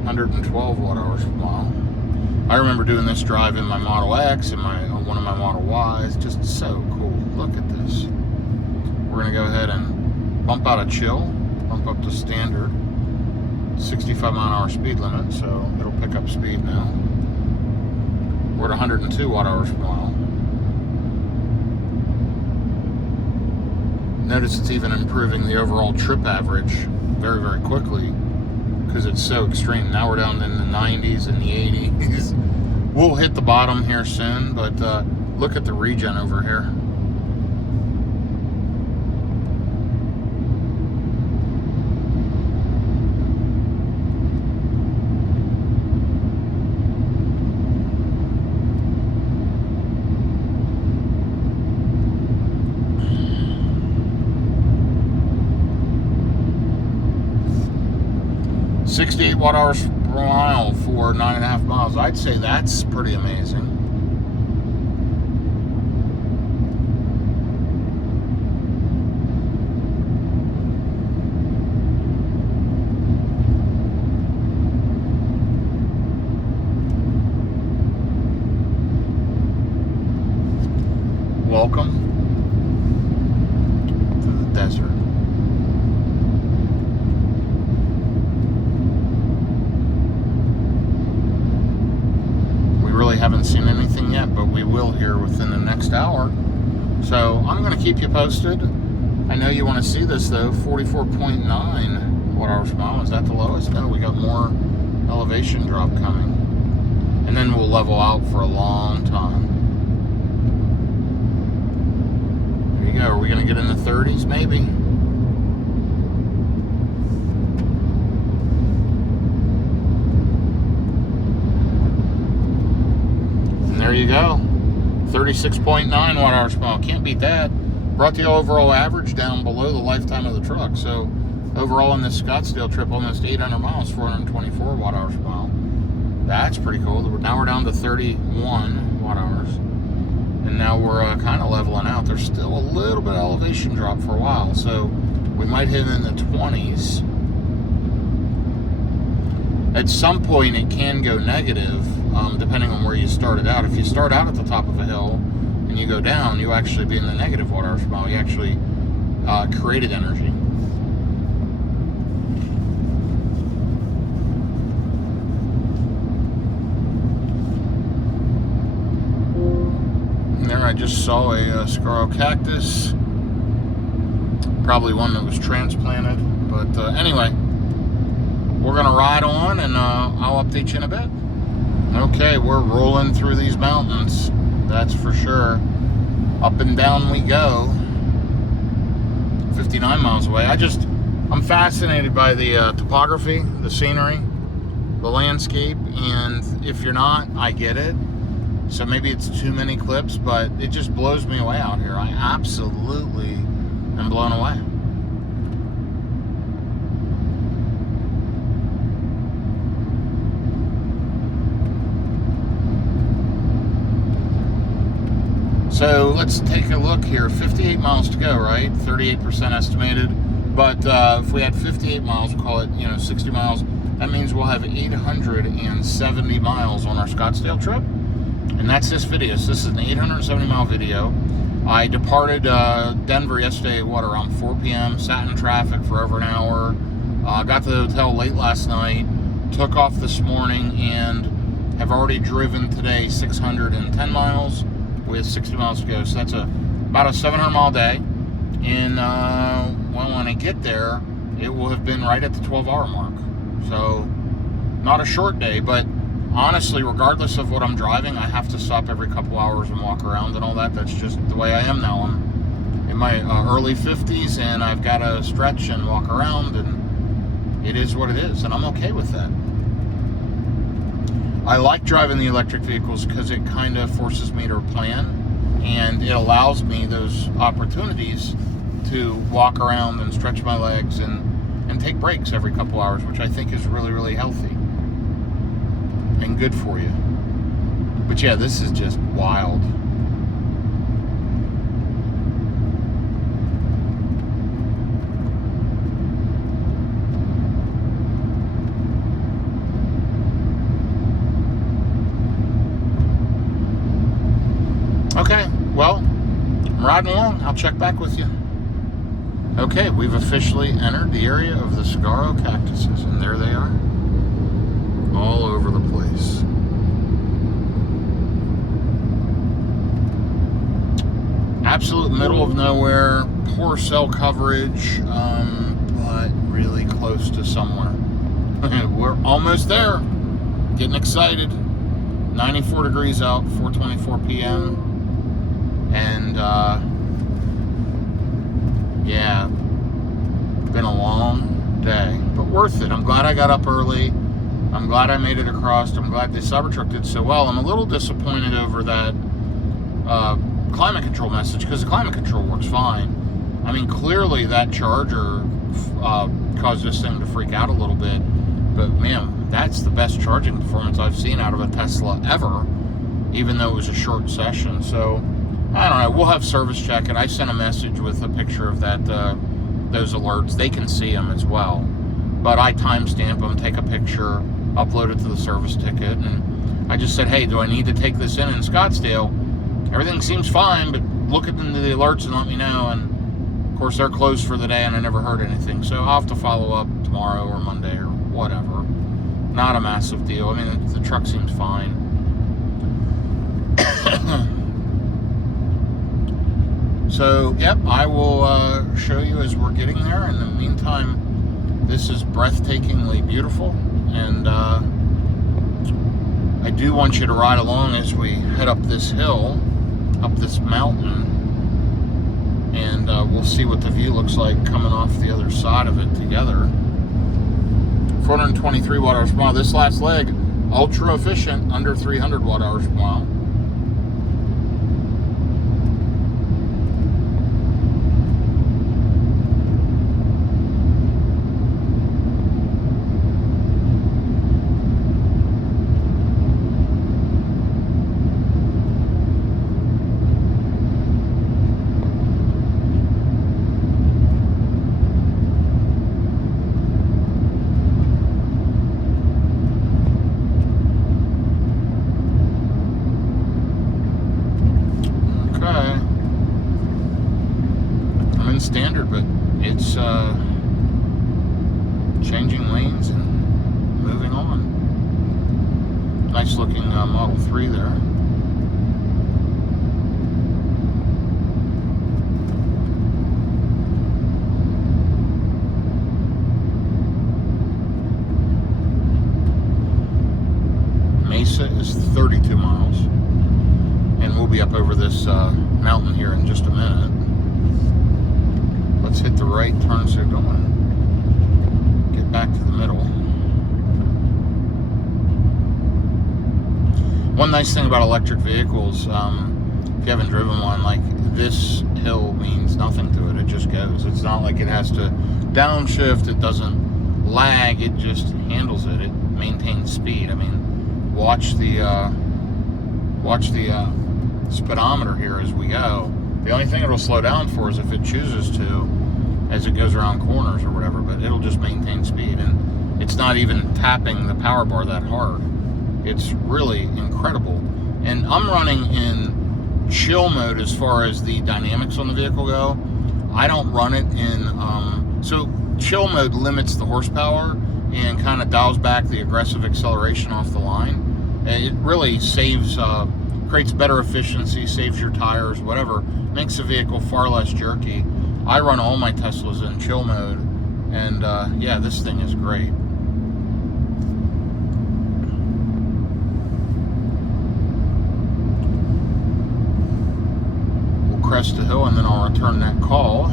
112 watt-hours per mile. I remember doing this drive in my Model X and one of my Model Ys. Just so cool. Look at this. We're going to go ahead and bump out a chill, bump up to standard. 65 mile-an-hour speed limit, so it'll pick up speed now. We're at 102 watt-hours per mile. Notice it's even improving the overall trip average very, very quickly because it's so extreme. Now we're down in the 90s and the 80s. We'll hit the bottom here soon, but look at the regen over here. .68 watt-hours per mile for 9.5 miles. I'd say that's pretty amazing. Welcome to the desert. Really haven't seen anything yet, but we will here within the next hour. So I'm going to keep you posted. I know you want to see this though. 44.9 watt-hours per mile. Is that the lowest? No, we got more elevation drop coming. And then we'll level out for a long time. There you go. Are we going to get in the 30s? Maybe. There you go. 36.9 watt-hours per mile. Can't beat that. Brought the overall average down below the lifetime of the truck. So overall in this Scottsdale trip, almost 800 miles, 424 watt-hours per mile. That's pretty cool. Now we're down to 31 watt-hours. And now we're kind of leveling out. There's still a little bit of elevation drop for a while. So we might hit in the 20s. At some point, it can go negative, depending on where you started out. If you start out at the top of a hill and and you go down, you actually be in the negative watt-hours per mile. You actually created energy. And there I just saw a scarlet cactus, probably one that was transplanted. But anyway, we're gonna ride on, and I'll update you in a bit. Okay, we're rolling through these mountains, that's for sure. Up and down we go. 59 miles away. I'm fascinated by the topography, the scenery, the landscape, and if you're not, I get it. So maybe it's too many clips, but it just blows me away out here. I absolutely am blown away. So let's take a look here. 58 miles to go, right? 38% estimated. But if we had 58 miles, we'll call it, 60 miles. That means we'll have 870 miles on our Scottsdale trip. And that's this video. So this is an 870 mile video. I departed Denver yesterday, around 4 p.m. Sat in traffic for over an hour. Got to the hotel late last night. Took off this morning and have already driven today 610 miles. With 60 miles to go, so that's about a 700 mile day. And when I get there, it will have been right at the 12-hour mark. So not a short day, but honestly, regardless of what I'm driving, I have to stop every couple hours and walk around and all that. That's just the way I am now. I'm in my early 50s, and I've got to stretch and walk around, and it is what it is, and I'm okay with that. I like driving the electric vehicles because it kind of forces me to plan, and it allows me those opportunities to walk around and stretch my legs and take breaks every couple hours, which I think is really, really healthy and good for you. But yeah, this is just wild. Okay, well, I'm riding along. I'll check back with you. Okay, we've officially entered the area of the saguaro cactuses, and there they are, all over the place. Absolute middle of nowhere, poor cell coverage, but really close to somewhere. We're almost there. Getting excited. 94 degrees out, 4:24 p.m. And yeah, been a long day, but worth it. I'm glad I got up early. I'm glad I made it across. I'm glad the Cybertruck did so well. I'm a little disappointed over that climate control message, because the climate control works fine. I mean, clearly that charger caused this thing to freak out a little bit, but man, that's the best charging performance I've seen out of a Tesla ever, even though it was a short session. So I don't know, we'll have service check it. I sent a message with a picture of that, those alerts. They can see them as well, but I timestamp them, take a picture, upload it to the service ticket, and I just said, hey, do I need to take this in Scottsdale? Everything seems fine, but look into the alerts and let me know. And of course, they're closed for the day, and I never heard anything, so I'll have to follow up tomorrow or Monday or whatever. Not a massive deal. I mean, the truck seems fine. So, yep, I will show you as we're getting there. In the meantime, this is breathtakingly beautiful, and I do want you to ride along as we head up this hill, up this mountain, and we'll see what the view looks like coming off the other side of it together. 423 watt-hours per mile. This last leg, ultra efficient, under 300 watt-hours per mile. standard, but it's changing lanes and moving on. Nice looking Model 3 there. Mesa is 32 miles. And we'll be up over this mountain here in just a minute. Let's hit the right turn signal and get back to the middle. One nice thing about electric vehicles, if you haven't driven one, like this hill means nothing to it. It just goes. It's not like it has to downshift. It doesn't lag. It just handles it. It maintains speed. I mean, watch the speedometer here as we go. The only thing it'll slow down for is if it chooses to, as it goes around corners or whatever, but it'll just maintain speed, and it's not even tapping the power bar that hard. It's really incredible. And I'm running in chill mode as far as the dynamics on the vehicle go. I don't run it in, so chill mode limits the horsepower and kind of dials back the aggressive acceleration off the line. And it really saves, creates better efficiency, saves your tires, whatever, makes the vehicle far less jerky. I run all my Teslas in chill mode, and yeah, this thing is great. We'll crest the hill and then I'll return that call.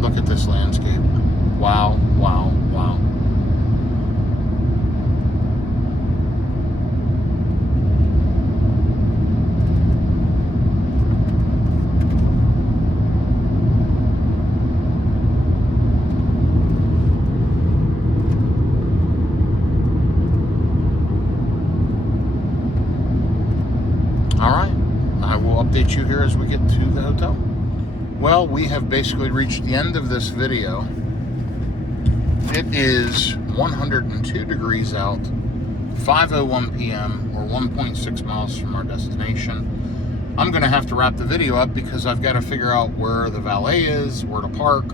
Look at this landscape. Wow, wow, wow. All right, I will update you here as we get to the hotel. Well, we have basically reached the end of this video. It is 102 degrees out, 5:01 p.m. We're 1.6 miles from our destination. I'm going to have to wrap the video up because I've got to figure out where the valet is, where to park,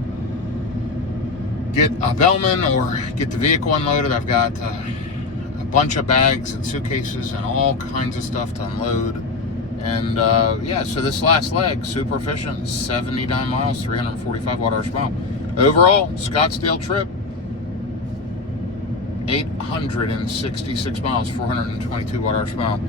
get a bellman, or get the vehicle unloaded. I've got a bunch of bags and suitcases and all kinds of stuff to unload. And yeah, so this last leg, super efficient, 79 miles, 345 watt-hours per mile. Overall, Scottsdale trip, 866 miles, 422 watt-hours per mile.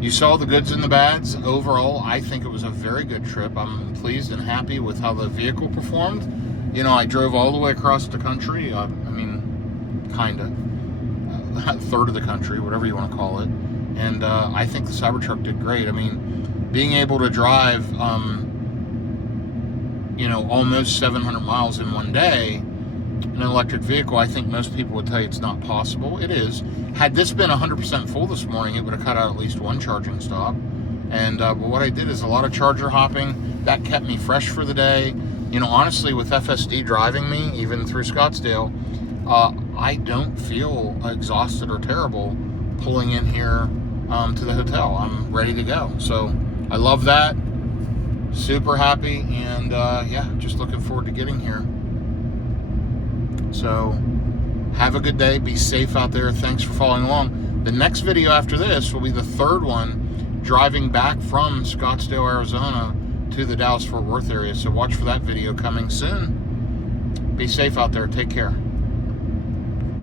You saw the goods and the bads. Overall, I think it was a very good trip. I'm pleased and happy with how the vehicle performed. You know, I drove all the way across the country. I mean, kind of. A third of the country, whatever you want to call it. And I think the Cybertruck did great. I mean, being able to drive, you know, almost 700 miles in one day in an electric vehicle, I think most people would tell you it's not possible. It is. Had this been 100% full this morning, it would have cut out at least one charging stop. And but what I did is a lot of charger hopping. That kept me fresh for the day. You know, honestly, with FSD driving me, even through Scottsdale, I don't feel exhausted or terrible pulling in here to the hotel. I'm ready to go. So I love that. Super happy, and yeah, just looking forward to getting here. So have a good day. Be safe out there. Thanks for following along. The next video after this will be the third one, driving back from Scottsdale, Arizona to the Dallas-Fort Worth area. So watch for that video coming soon. Be safe out there. Take care.